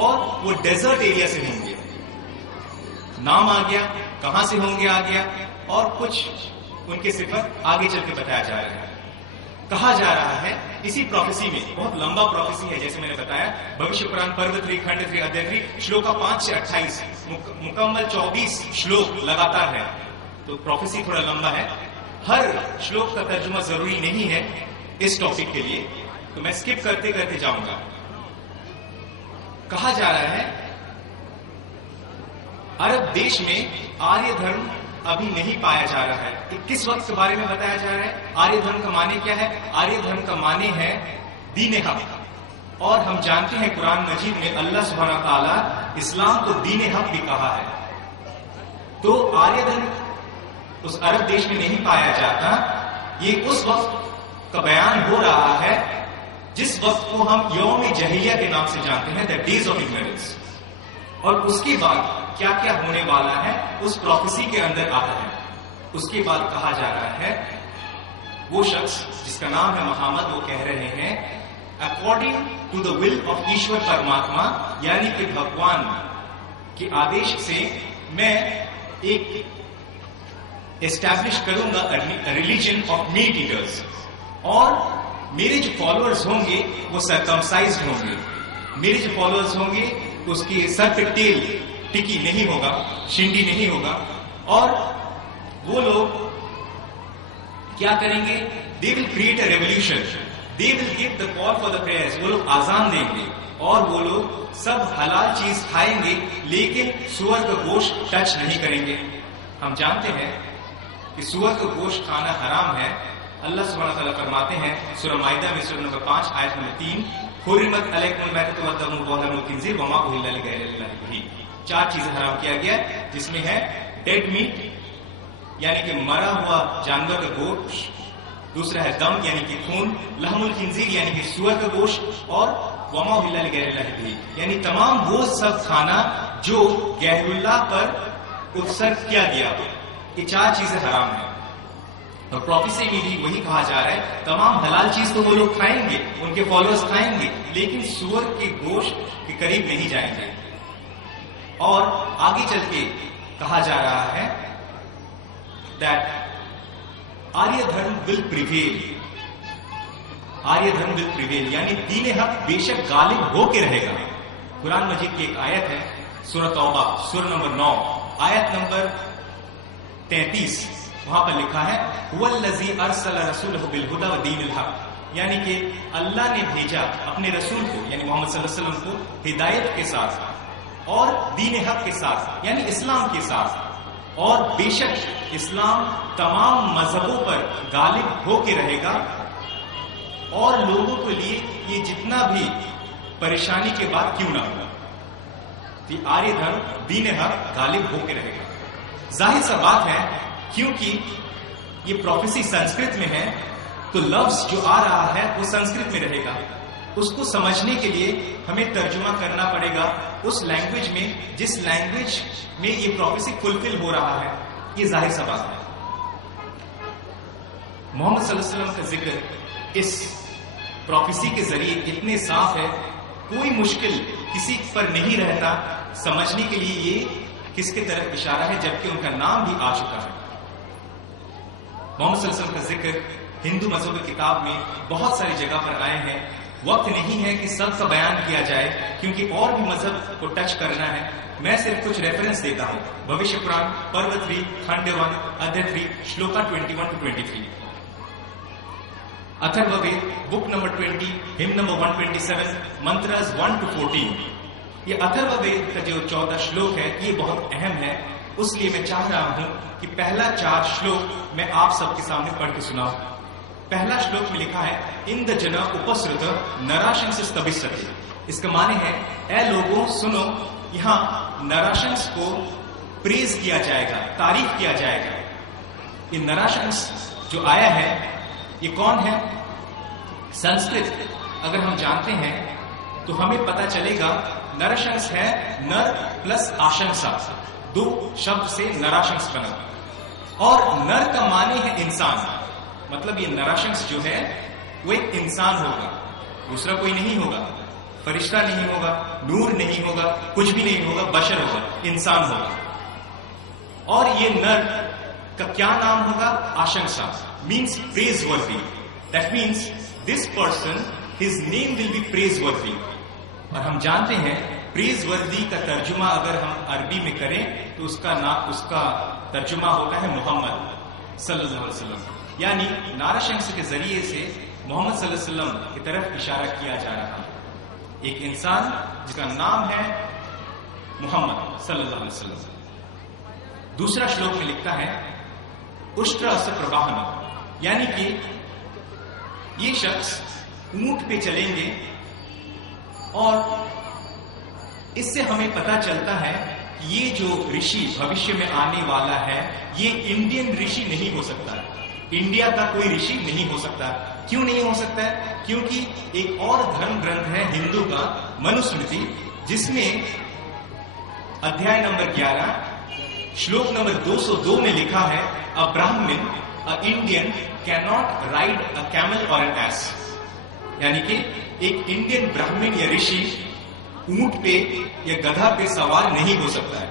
اور وہ ڈیزرٹ ایریا سے ہوں گے. نام آ گیا، کہاں سے ہوں گے آ گیا، اور کچھ ان کے صفت آگے چل کے بتایا جا رہا ہے. کہا جا رہا ہے اسی پروفیسی میں، بہت لمبا پروفیسی ہے جیسے میں نے بتایا، بھوشیہ پران پرو 3 کھنڈ 3 ادھیای شلوکا 5 سے 28 مکمل 24 شلوک لگاتار ہے. تو پروفیسی تھوڑا لمبا ہے، ہر شلوک کا ترجمہ ضروری نہیں ہے اس ٹاپک کے لیے، تو میں اسکپ کرتے کرتے جاؤں گا. کہا جا رہا ہے عرب دیش میں آریہ دھرم ابھی نہیں پایا جا رہا ہے. کس وقت کے بارے میں بتایا جا رہا ہے؟ آریہ دھرم کا معنی کیا ہے؟ آریہ دھرم کا معنی ہے دین حق. اور ہم جانتے ہیں قرآن مجید میں اللہ سبحانہ تعالیٰ اسلام کو دین حق بھی کہا ہے. تو آریہ دھرم اس عرب دیش میں نہیں پایا جاتا. یہ اس وقت کا بیان ہو رہا ہے جس وقت کو ہم یوم جہلیہ کے نام سے جانتے ہیں، the days of ignorance. اور اس کے بعد کیا کیا ہونے والا ہے اس پروفیسی کے اندر آتا ہے. اس کے بعد کہا جا رہا ہے وہ شخص جس کا نام ہے محمد، وہ کہہ رہے ہیں according to the will of Ishwar Parmatma, یعنی کہ بھگوان کے آدیش سے میں ایک اسٹیبلش کروں گا ریلیجن آف میٹ ایٹرز، اور میرے جو فالوورز ہوں گے وہ سرکمسائزڈ ہوں گے. میرے جو فالوورز ہوں گے اس کی سر پہ تیل ٹکی نہیں ہوگا، شنڈی نہیں ہوگا. اور وہ لوگ کیا کریں گے؟ They will create a revolution, they will give the call for the prayers. وہ لوگ آزان دیں گے اور وہ لوگ سب حلال چیز کھائیں گے لیکن سور کا گوشت ٹچ نہیں کریں گے. ہم جانتے ہیں کہ سور کا گوشت کھانا حرام ہے. اللہ سبحانہ تعالیٰ فرماتے ہیں سورہ مائدہ میں سورہ نمبر 5 آیت نمبر 3 حرمت علیکم المیتۃ والدم ولحم الخنزیر وما اہل لغیر اللہ بہ. 4 چیزیں حرام کیا گیا جس میں ہے ڈیڈ میٹ یعنی کہ مرا ہوا جانور کا گوشت، دوسرا ہے دم یعنی کہ خون، لحم الخنزیر یعنی کہ سور کا گوشت، اور وما اہل لغیر اللہ بہ یعنی تمام وہ سب کھانا جو غیر اللہ پر اتسرگ کیا گیا. یہ 4 چیزیں حرام ہیں. اور پروفیسی میں بھی وہی کہا جا رہا ہے تمام حلال چیز تو وہ لوگ کھائیں گے، ان کے فالوورز کھائیں گے، لیکن سور کے گوشت کے قریب نہیں جائیں گے. اور آگے چل کے کہا جا رہا ہے دیٹ آریہ دھرم ول پریویل. آریہ دھرم ول پریویل یعنی دین حق بے شک غالب ہو کے رہے گا. قرآن مجید کی ایک آیت ہے سورہ توبہ سورہ نمبر 9 آیت نمبر 33، وہاں پر لکھا ہے هو الذی ارسل رسولہ بالہدی ودین الحق، یعنی کہ اللہ نے بھیجا اپنے رسول کو یعنی محمد صلی اللہ علیہ وسلم کو ہدایت کے ساتھ اور دین حق کے ساتھ یعنی اسلام کے ساتھ. اور بے شک اسلام تمام مذہبوں پر غالب ہو کے رہے گا اور لوگوں کے لیے یہ جتنا بھی پریشانی کے بعد کیوں نہ ہوگا. آریہ دھرم دین حق غالب ہو کے رہے گا. ظاہر سا بات ہے کیونکہ یہ پروفیسی سنسکرت میں ہے تو لفظ جو آ رہا ہے وہ سنسکرت میں رہے گا. اس کو سمجھنے کے لیے ہمیں ترجمہ کرنا پڑے گا اس لینگویج میں جس لینگویج میں یہ پروفیسی فلفل ہو رہا ہے. یہ ظاہر سا بات ہے. محمد صلی اللہ علیہ وسلم کا ذکر اس پروفیسی کے ذریعے اتنے صاف ہے، کوئی مشکل کسی پر نہیں رہتا سمجھنے کے لیے یہ کس کی طرف اشارہ ہے، جبکہ ان کا نام بھی آ چکا ہے. محمد صلی اللہ علیہ وسلم کا ذکر ہندو مذہب کی کتاب میں بہت ساری جگہ پر آئے ہیں. وقت نہیں ہے کہ سب کا بیان کیا جائے کیونکہ اور بھی مذہب کو ٹچ کرنا ہے. میں صرف کچھ ریفرنس دیتا ہوں. بھوشیہ پران پرو 3 کھنڈ 1 ادھیای 3 شلوکا 21 to 23. Atharva Veda book number 20 ہم نمبر 127 منترز 1 to 14. یہ اتھروا وید کا جو 14 شلوک ہے یہ بہت اہم ہے، اس لیے میں چاہ رہا ہوں کہ پہلا 4 شلوک میں آپ سب کے سامنے پڑھ کے سناؤں. پہلا شلوک میں لکھا ہے ان د جن اپسرت نراشنس تبستی. اس کا معنی ہے اے لوگوں سنو، یہاں نراشنس کو پریز کیا جائے گا، تعریف کیا جائے گا. یہ نراشنس جو آیا ہے یہ کون ہے؟ سنسکرت اگر ہم جانتے ہیں تو ہمیں پتا چلے گا نراشنس ہے نر پلس آشنسا، 2 شبد سے نراشنس بنا. اور نر کا معنی ہے انسان، مطلب یہ نراشنس جو ہے وہ ایک انسان ہوگا، دوسرا کوئی نہیں ہوگا، فرشتہ نہیں ہوگا، نور نہیں ہوگا، کچھ بھی نہیں ہوگا، بشر ہوگا، انسان ہوگا. اور یہ نر کا کیا نام ہوگا؟ آشنسا means praiseworthy. That means this person, his name will be praiseworthy. اور ہم جانتے ہیں praiseworthy کا ترجمہ اگر ہم عربی میں کریں تو اس کا ترجمہ ہوتا ہے محمد صلی اللہ علیہ وسلم. یعنی ناراشنس کے ذریعے سے محمد صلی اللہ علیہ وسلم کی طرف اشارہ کیا جا رہا ہے. ایک انسان جس کا نام ہے محمد صلی اللہ علیہ وسلم. دوسرا شلوک میں لکھتا ہے اشٹر اس پرواہن، یعنی کہ یہ شخص اونٹ پہ چلیں گے. اور اس سے ہمیں پتا چلتا ہے کہ یہ جو رشی بھوشیہ میں آنے والا ہے یہ انڈین رشی نہیں ہو سکتا، انڈیا کا کوئی رشی نہیں ہو سکتا. کیوں نہیں ہو سکتا ہے؟ کیونکہ ایک اور دھرم گرنتھ ہے ہندو کا منوسمرتی، جس میں ادھیائے نمبر 11 شلوک نمبر 202 میں لکھا ہے a Brahmin, a Indian cannot ride a camel or an ass. یعنی کہ ایک انڈین برہمن یا رشی اونٹ پہ یا گدھا پہ سوار نہیں ہو سکتا ہے.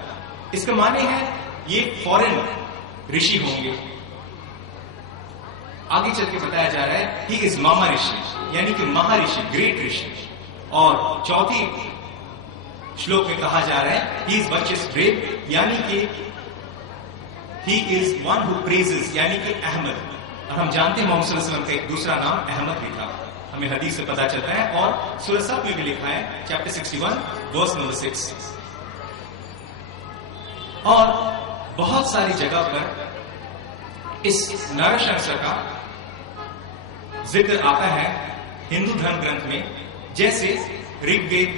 اس کا معنی ہے یہ فورن رشی ہوں گے. آگے چل کے بتایا جا رہا ہے ہی از ماما رشی، یعنی کہ مہا رشی، گریٹ رشی. اور چوتھی شلوک میں کہا جا رہا ہے ہی از مچ از بریو، یعنی کہ He is one who praises، یعنی کہ احمد. اور ہم جانتے ہیں محمد صلی اللہ علیہ وسلم کا ایک دوسرا نام احمد بھی تھا، ہمیں حدیث سے پتا چلتا ہے. اور سورہ صف میں بھی لکھا ہے چیپٹر 61 ورس نمبر 6. اور بہت ساری جگہ پر اس نراشنس کا ذکر آتا ہے ہندو دھرم گرنتھ میں، جیسے رگ وید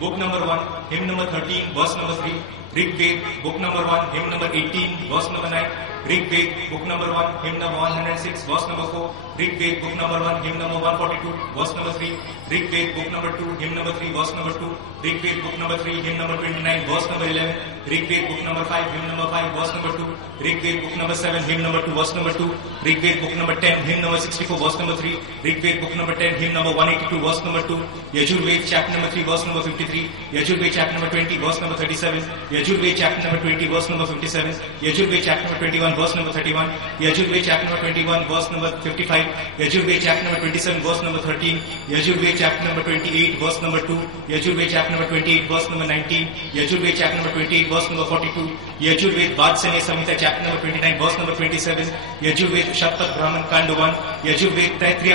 بک نمبر 1 ہم number 13 verse number 3، Rig Veda book number 1 ہم number 18 verse number 9، Rig Veda book number 1 ہم number 106 verse number 4، Rig Veda book number 1 ہم number 142 verse number 3، Rig Veda book number 2 ہم number 3 verse number 2، Rig Veda book number 3 ہم number 29 verse number 11، Rig Veda book number 5 ہم number 5 ورس number 2، Rig Veda book number 7 ہم number 2 ورس number 2، Rig Veda بک number 10 hymn number 64 verse number 3، Rig Veda بک number 10 hymn number 182 verse number 2، Yajur chapter number 3 verse number 53، Yajur chapter number 20 verse number 37، Yajur chapter number 20 verse number 57، Yajur chapter number 21 verse number 31، Yajur chapter number 21 verse number 55، Yajur chapter number 27 verse number 13، Yajur chapter number 28 verse number 2، Yajur chapter number 28 verse number 19، Yajur chapter number 28 verse number 42، Yajur Vajasaneyi Samhita chapter number 29 verse number 27، Yajur Shatapatha Brahmana Kanda 1، یجور تیتریہ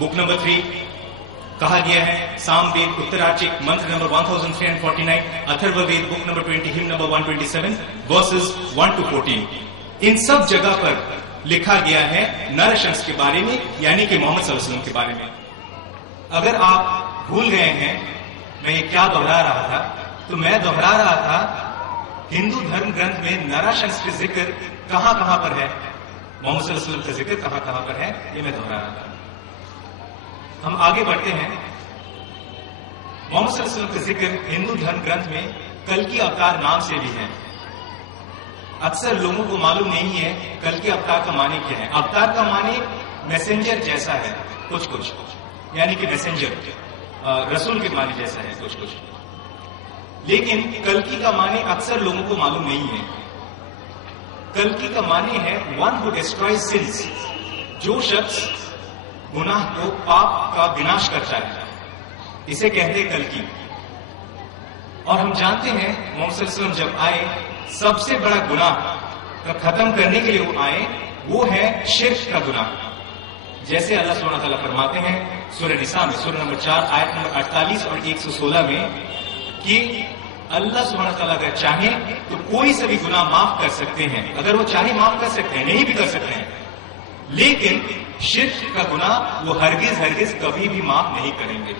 book number 3 کہا گیا ہے، سام وید اتراچک منتر number 1349، Atharva Veda book number 20 ہم number 127 versus 1 to 14. ان سب جگہ پر لکھا گیا ہے نرشنس کے بارے میں، یعنی کہ محمد صلی اللہ علیہ وسلم کے بارے میں. اگر آپ بھول گئے ہیں میں یہ کیا دوہرا رہا تھا، تو میں دوہرا رہا تھا ہندو دھرم گرنتھ میں نرشنس کا ذکر کہاں کہاں پر ہے، محمد صلی اللہ علیہ وسلم کا ذکر کہاں کہاں پر ہے، یہ میں دوہرا رہا تھا. ہم آگے بڑھتے ہیں. محمد صلی اللہ علیہ وسلم کا ذکر ہندو دھرم گرنتھ میں کلکی اوتار نام سے بھی ہے. اکثر لوگوں کو معلوم نہیں ہے کلکی اوتار کا معنی کیا ہے. اوتار کا معنی میسنجر جیسا ہے کچھ، یعنی کہ میسنجر رسول کے معنی جیسا ہے کچھ. لیکن کلکی کا معنی اکثر لوگوں کو معلوم نہیں ہے. کلکی کا معنی ہے ون ہو ڈسٹرائز سنس، جو شخص گناہ کو، پاپ کا وناش کرتا ہے، اسے کہتے کلکی. اور ہم جانتے ہیں محمد صلی اللہ علیہ وسلم جب آئے سب سے بڑا گناہ کا ختم کرنے کے لیے وہ آئے، وہ ہے شرک کا گناہ. جیسے اللہ سبحانہ تعالیٰ فرماتے ہیں سورہ نساء میں سورہ نمبر 4 آیت نمبر 48 اور 116 میں کہ اللہ سبحانہ تعالیٰ اگر چاہیں تو کوئی سے بھی گناہ معاف کر سکتے ہیں، اگر وہ چاہے معاف کر سکتے ہیں، نہیں بھی کر سکتے ہیں، لیکن شرک کا گناہ وہ ہرگز کبھی بھی معاف نہیں کریں گے.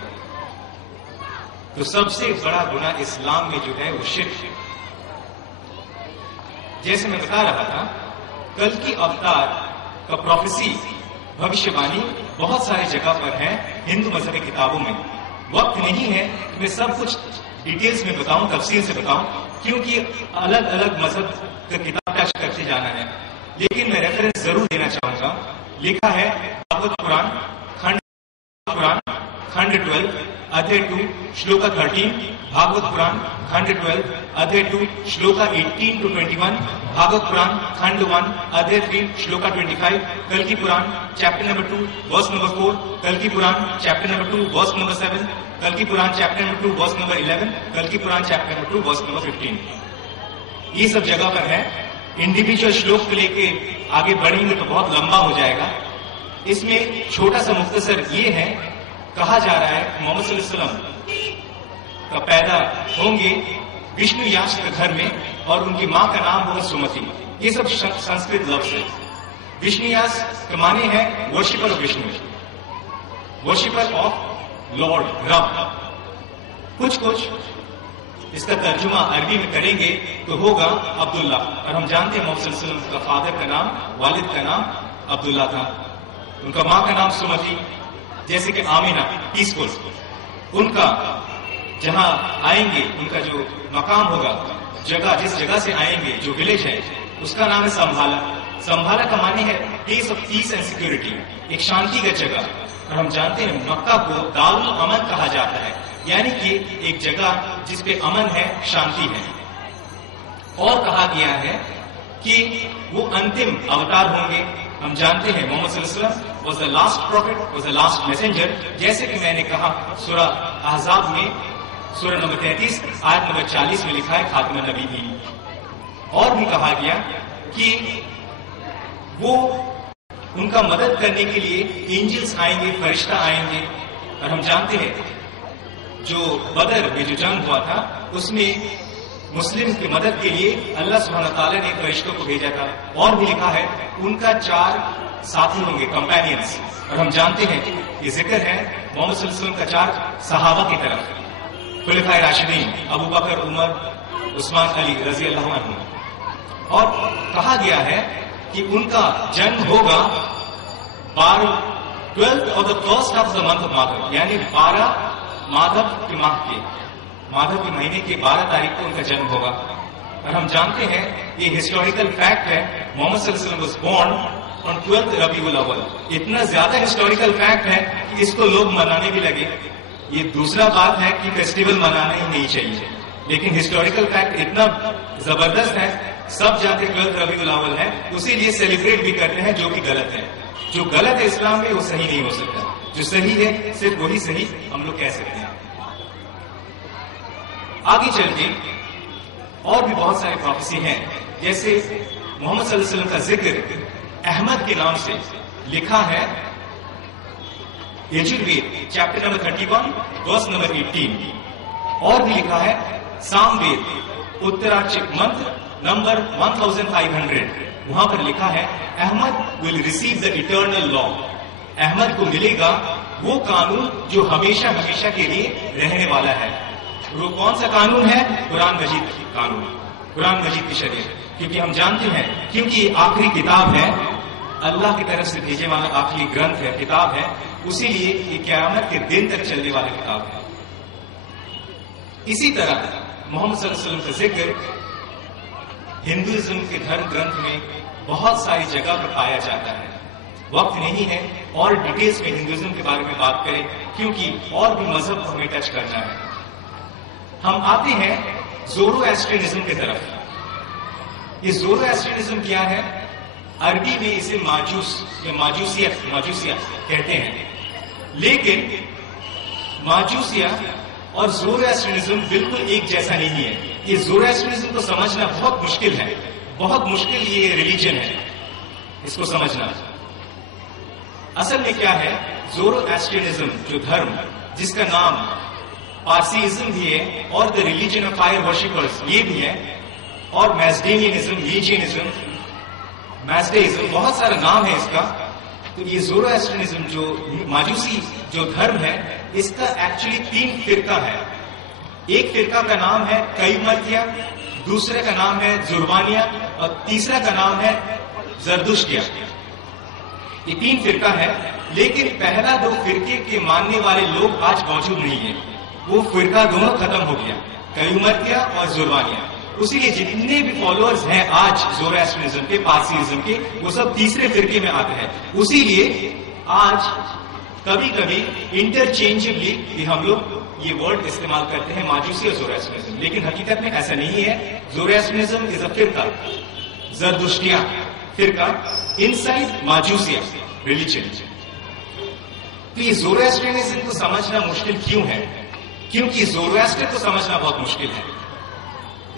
تو سب سے بڑا گناہ اسلام میں جو ہے وہ شرک ہے. جیسے میں بتا رہا تھا کل کی اوتار کا پروفیسی بھوشیہ وانی بہت ساری جگہ پر ہے ہندو مذہبی کتابوں میں. وقت نہیں ہے کہ میں سب کچھ ڈیٹیلز میں بتاؤں، تفصیل سے بتاؤں، کیونکہ الگ الگ مذہب کا کتاب ٹچ کرتے جانا ہے. لیکن میں ریفرنس ضرور دینا چاہوں گا. لکھا ہے بھاگوت پران کھنڈ 12 ادھیے 2 شلوکا 13، بھاگوت پران کھنڈ 12 ادھیے 2 شلوکا 18 to 21، بھاگوت پران کھنڈ 1 ادھیے 3 شلوکا 25، کلکی پران چیپٹر نمبر 2 ورس نمبر 4، کلکی پران چیپٹر نمبر 2 ورس نمبر 7، کلکی پران چیپٹر نمبر 2 ورس نمبر 11، کلکی پران چیپٹر نمبر 2 ورس نمبر 15. یہ سب جگہ پر ہے. انڈیویجل شلوک کو لے کے آگے بڑھیں گے تو بہت لمبا ہو جائے گا. اس میں چھوٹا سا مختصر یہ ہے، کہا جا رہا ہے محمد صلی اللہ علیہ وسلم کا پیدا ہوں گے وشنو یاش کے گھر میں اور ان کی ماں کا نام ہوگا سمتی. یہ سب سنسکرت لفظ ہے. وشنو یاس کے معنی ہے worshipper of Vishnu, worshipper of lord رب. کچھ اس کا ترجمہ عربی میں کریں گے تو ہوگا عبداللہ. اور ہم جانتے ہیں محمد صلی اللہ علیہ وسلم کا فادر کا نام، والد کا نام عبداللہ تھا. ان کا ماں کا نام سمتی. جیسے کہ آمینہ پیسفل، ان کا جہاں آئیں گے ان کا جو مقام ہوگا، جگہ جس جگہ سے آئیں گے جو ولیج ہے اس کا نام ہے سمبھالا. سمبھالا کا معنی ہے place of peace and security, ایک شانتی کا جگہ. اور ہم جانتے ہیں مکہ کو دارالامن کہا جاتا ہے، یعنی کہ ایک جگہ جس پہ امن ہے، شانتی ہے. اور کہا گیا ہے کہ وہ انتم اوتار ہوں گے. ہم جانتے ہیں محمد صلی اللہ علیہ وسلم was the last prophet, was the last messenger. جیسے کہ میں نے کہا سورہ احزاب میں سورہ نمبر 33 آیت نمبر 40 میں لکھا ہے خاتم النبی بھی. اور بھی کہا گیا کہ وہ ان کا مدد کرنے کے لیے اینجلز آئیں گے، فرشتہ آئیں گے. اور ہم جانتے ہیں جو بدر میں جو جنگ ہوا تھا اس میں مسلم کی مدد کے لیے اللہ سبحانہ تعالیٰ نے فرشتوں کو بھیجا تھا. اور بھی لکھا ہے ان کا 4 ساتھی ہوں گے، کمپینینز. اور ہم جانتے ہیں یہ ذکر ہے محمد صلی اللہ علیہ وسلم کا 4 صحابہ کی طرف، خلفائے راشدین ابو بکر، عمر، عثمان، علی رضی اللہ عنہ. اور کہا گیا ہے کہ ان کا جنم ہوگا 12 of the first of the month of Madhav, یعنی 12 مادھو کے ماہ کے، مادھو کے مہینے کے 12 تاریخ کو ان کا جنم ہوگا. اور ہم جانتے ہیں یہ ہسٹوریکل فیکٹ ہے، محمد صلی اللہ علیہ وسلم was born on 12 ربیع الاول. اتنا زیادہ ہسٹوریکل فیکٹ ہے کہ اس کو لوگ منانے بھی لگے. یہ دوسرا بات ہے کہ فیسٹیول منانا ہی نہیں چاہیے، لیکن ہسٹوریکل فیکٹ اتنا زبردست ہے، سب جانتے 12 ربیع الاول ہے، اسی لیے سیلیبریٹ بھی کرتے ہیں، جو کہ غلط ہے. جو غلط ہے اسلام میں وہ صحیح نہیں ہو سکتا، جو صحیح ہے صرف وہی صحیح ہم لوگ کہہ سکتے ہیں. آگے چل کے اور بھی بہت سارے پروفیسی ہیں، جیسے محمد صلی اللہ علیہ وسلم کا ذکر احمد کے نام سے لکھا ہے Yajurveda chapter number 31 verse number 18. اور بھی لکھا ہے سام وید اتراچک منتر نمبر 1500. وہاں پر لکھا ہے Ahmad will receive the eternal law. Ahmad کو ملے گا وہ قانون جو ہمیشہ ہمیشہ کے لیے رہنے والا ہے. وہ کون سا قانون ہے؟ قرآن مجید کی قانون، قرآن مجید کی شریعت. کیونکہ ہم جانتے ہیں کیونکہ یہ آخری کتاب ہے، اللہ کی طرف سے بھیجے والا آخری گرنتھ ہے، کتاب ہے، اسی لیے یہ قیامت کے دن تک چلنے والا کتاب ہے. اسی طرح محمد صلی اللہ علیہ وسلم کا ذکر ہندوازم کے دھرم گرنتھ میں بہت ساری جگہ پر پایا جاتا ہے. وقت نہیں ہے اور ڈیٹیلز میں ہندوازم کے بارے میں بات کریں، کیونکہ اور بھی مذہب ہمیں ٹچ کرنا ہے. ہم آتے ہیں زورو ایسٹرینزم کی طرف. یہ زورو ایسٹرینزم کیا ہے؟ عربی میں اسے ماجوس یا ماجوسیہ کہتے ہیں. لیکن ماجوسیہ اور زورواسٹرنزم بالکل ایک جیسا نہیں ہے. یہ زورواسٹرنزم کو سمجھنا بہت مشکل ہے, بہت مشکل یہ ریلیجن ہے, اس کو سمجھنا. اصل میں کیا ہے, زورواسٹرنزم جو دھرم جس کا نام پارسیزم بھی ہے اور the religion of fire worshippers یہ بھی ہے, اور میزڈینینزم, لیجینزم, میزڈیزم, بہت سارا نام ہے اس کا. تو یہ زورواسٹرنزم جو ماجوسی جو دھرم ہے اس کا ایکچولی 3 فرقہ ہے. ایک فرقہ کا نام ہے قیومرتیہ, دوسرے کا نام ہے زربانیہ, اور تیسرا کا نام ہے زردشتیہ. یہ 3 فرقہ ہے, لیکن پہلا 2 فرقے کے ماننے والے لوگ آج موجود نہیں ہیں. وہ فرقہ دونوں ختم ہو گیا, قیومرتیہ اور زربانیہ. اسی لیے جتنے بھی فالوورز ہیں آج زورواسٹرنزم کے, پارسیزم کے, وہ سب تیسرے فرقے میں آتے ہیں. اسی لیے آج کبھی کبھی انٹرچینجبلی بھی ہم لوگ یہ ورڈ استعمال کرتے ہیں ماجوسی اور زورواسٹرنزم, لیکن حقیقت میں ایسا نہیں ہے. زورواسٹرنزم از اے فرقہ, زردشتیہ فرقہ انسائڈ ماجوسیہ ریلیجن. تو یہ زورواسٹرنزم کو سمجھنا مشکل کیوں ہے؟ کیونکہ زورواسٹر کو سمجھنا بہت مشکل ہے.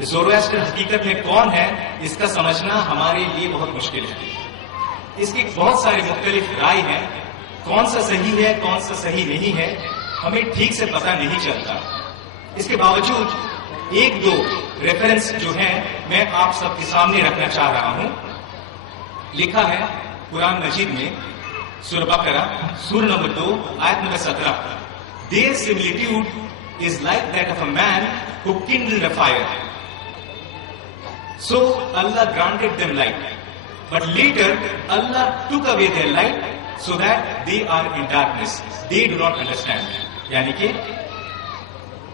زورواسٹر حقیقت میں کون ہے اس کا سمجھنا ہمارے لیے بہت مشکل ہے. اس کی بہت سارے مختلف رائے ہیں, کون سا صحیح ہے کون سا صحیح نہیں ہے ہمیں ٹھیک سے پتہ نہیں چلتا. اس کے باوجود 1-2 ریفرنس جو ہیں میں آپ سب کے سامنے رکھنا چاہ رہا ہوں. لکھا ہے قرآن مجید میں سورہ بقرہ سورہ نمبر 2 آیت number 17, Their similitude is like that of a man who kindled a fire. So Allah granted them light, but later Allah took away their light so that they are in darkness. They do not understand. یعنی کہ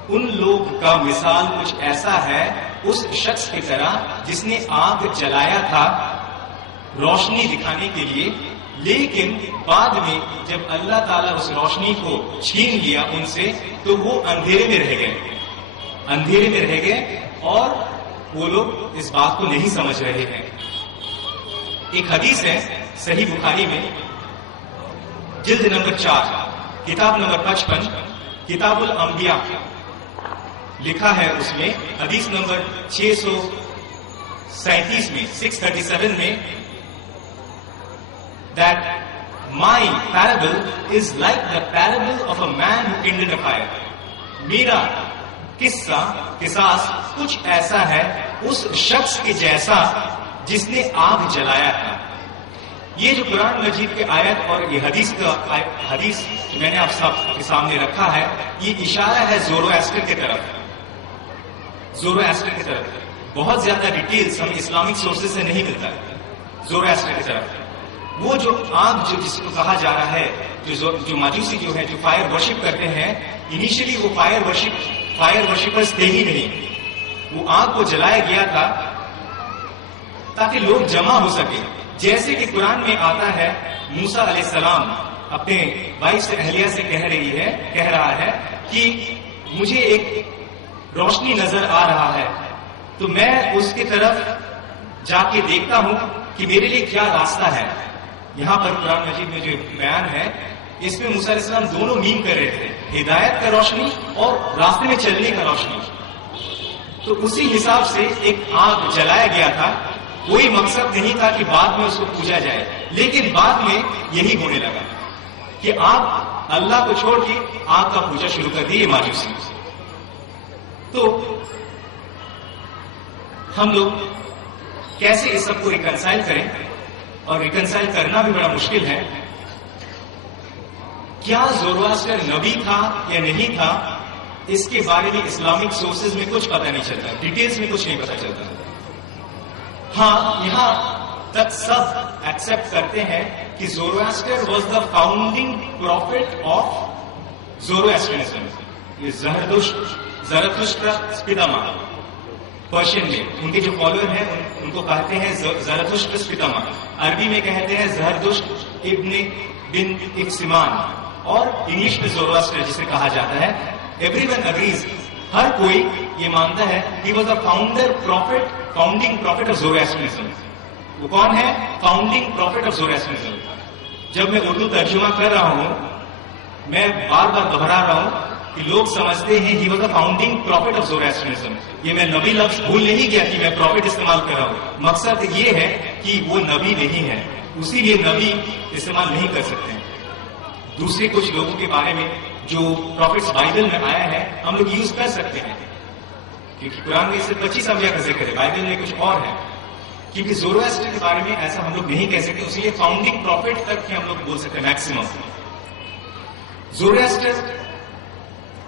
ان لوگ کا مثال کچھ ایسا ہے اس شخص کی طرح جس نے آگ جلایا تھا روشنی دکھانے کے لیے, لیکن بعد میں جب اللہ تعالیٰ اس روشنی کو چھین لیا ان سے تو وہ اندھیرے میں رہ گئے, اندھیرے میں رہ گئے, اور وہ لوگ اس بات کو نہیں سمجھ رہے ہیں. ایک حدیث ہے صحیح بخاری میں جلد نمبر 4 کتاب نمبر 55 کتاب الانبیاء, لکھا ہے اس میں حدیث نمبر 637 میں 637 میں that my parable is like the parable of a man who kindled a fire. میرا قصاص کچھ ایسا ہے اس شخص کے جیسا جس نے آگ جلایا تھا. یہ جو قرآن مجید کے آیت اور یہ حدیث جو میں نے آپ سب کے سامنے رکھا ہے یہ اشارہ ہے زورواسٹر کی طرف, زورواسٹر کی طرف. بہت زیادہ ڈیٹیلز ہمیں اسلامک سورسز سے نہیں ملتا ہے. زورواسٹر کی طرف وہ جو آگ جو جس کو کہا جا رہا ہے جو ماجوسی جو ہے جو فائر ورشپ کرتے ہیں, انیشلی وہ فائر ورشپرز تھے ہی نہیں. وہ آگ کو جلایا گیا تھا تاکہ لوگ جمع ہو سکے. جیسے کہ قرآن میں آتا ہے موسیٰ علیہ السلام اپنے وائف سے اہلیہ سے کہہ رہا ہے کہ مجھے ایک روشنی نظر آ رہا ہے تو میں اس کی طرف جا کے دیکھتا ہوں کہ میرے لیے کیا راستہ ہے. یہاں پر قرآن مجید میں جو بیان ہے اس میں موسیٰ علیہ السلام دونوں مین کر رہے تھے, ہدایت کا روشنی اور راستے میں چلنے کا روشنی. تو اسی حساب سے ایک آگ جلایا گیا تھا. کوئی مقصد نہیں تھا کہ بعد میں اس کو پوجا جائے, لیکن بعد میں یہی ہونے لگا کہ آپ اللہ کو چھوڑ کے آگ کا پوجا شروع کر دی, یہ ماجوسی. تو ہم لوگ کیسے اس سب کو ریکنسائل کریں, اور ریکنسائل کرنا بھی بڑا مشکل ہے. کیا زورواسٹر نبی تھا یا نہیں تھا اس کے بارے میں اسلامک سورسز میں کچھ پتہ نہیں چلتا, ڈیٹیلز میں کچھ نہیں پتہ چلتا. ہاں یہاں تک سب ایکسپٹ کرتے ہیں کہ Zoroaster was the founding prophet of Zoroastrianism. یہ زرتشت کا پتامہ پرشین میں ان کے جو فالوور ہیں ان کو کہتے ہیں زرتشت پتامہ. عربی میں کہتے ہیں زردشت ابن بن اکسمان, اور انگلش میں زورواسٹر جسے کہا جاتا ہے. ایوری ون اگریز, ہر کوئی یہ مانتا ہے کہ وہ the founding prophet of Zoroastrianism. وہ کون ہے؟ Founding prophet of Zoroastrianism. جب میں اردو ترجمہ کر رہا ہوں میں بار بار دہرا رہا ہوں کہ لوگ سمجھتے ہیں he was the founding prophet of Zoroastrianism. یہ میں نبی لفظ بھول نہیں گیا کہ میں پروفٹ استعمال کر رہا ہوں. مقصد یہ ہے کہ وہ نبی نہیں ہے, اسی لیے نبی استعمال نہیں کر سکتے ہیں. دوسرے کچھ لوگوں کے بارے میں جو پروفٹس بائبل میں آیا ہے ہم لوگ یوز کر سکتے ہیں, کیونکہ قرآن میں صرف 25 انبیاء کا ذکر ہے, بائبل میں کچھ اور ہے. کیونکہ زورواسٹر کے بارے میں ایسا ہم لوگ نہیں کہہ سکتے, اسی لیے فاؤنڈنگ پروفٹ تک ہی ہم لوگ بول سکتے ہیں میکسیمم. زورواسٹر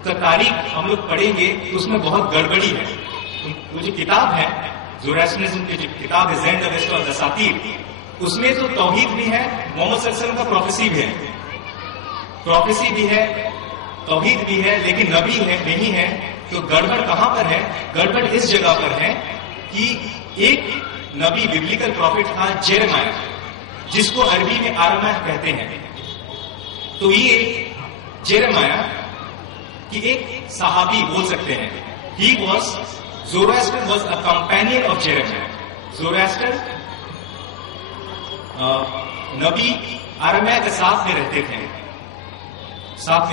کا تاریخ ہم لوگ پڑھیں گے تو اس میں بہت گڑبڑی ہے. وہ جو کتاب ہے زوراسٹرزم کی جو کتاب ہے زین دا ویسٹ اور دساتیر, اس میں تو توحید بھی ہے, محمد صلی اللہ علیہ وسلم کا پروفیسی بھی ہے, پروفیسی بھی ہے, توحید بھی ہے, لیکن نبی ہے نہیں ہے. تو گڑبڑ کہاں پر ہے؟ گڑبڑ اس جگہ پر ہے کہ ایک نبی ببلیکل پروفٹ تھا جیرمیا, جس کو عربی میں آرمہ کہتے ہیں. تو یہ جیرمیا کی ایک صحابی بول سکتے ہیں. He was Zoroaster was a companion of Jeremiah. Zoroaster نبی آرمیا کے ساتھ میں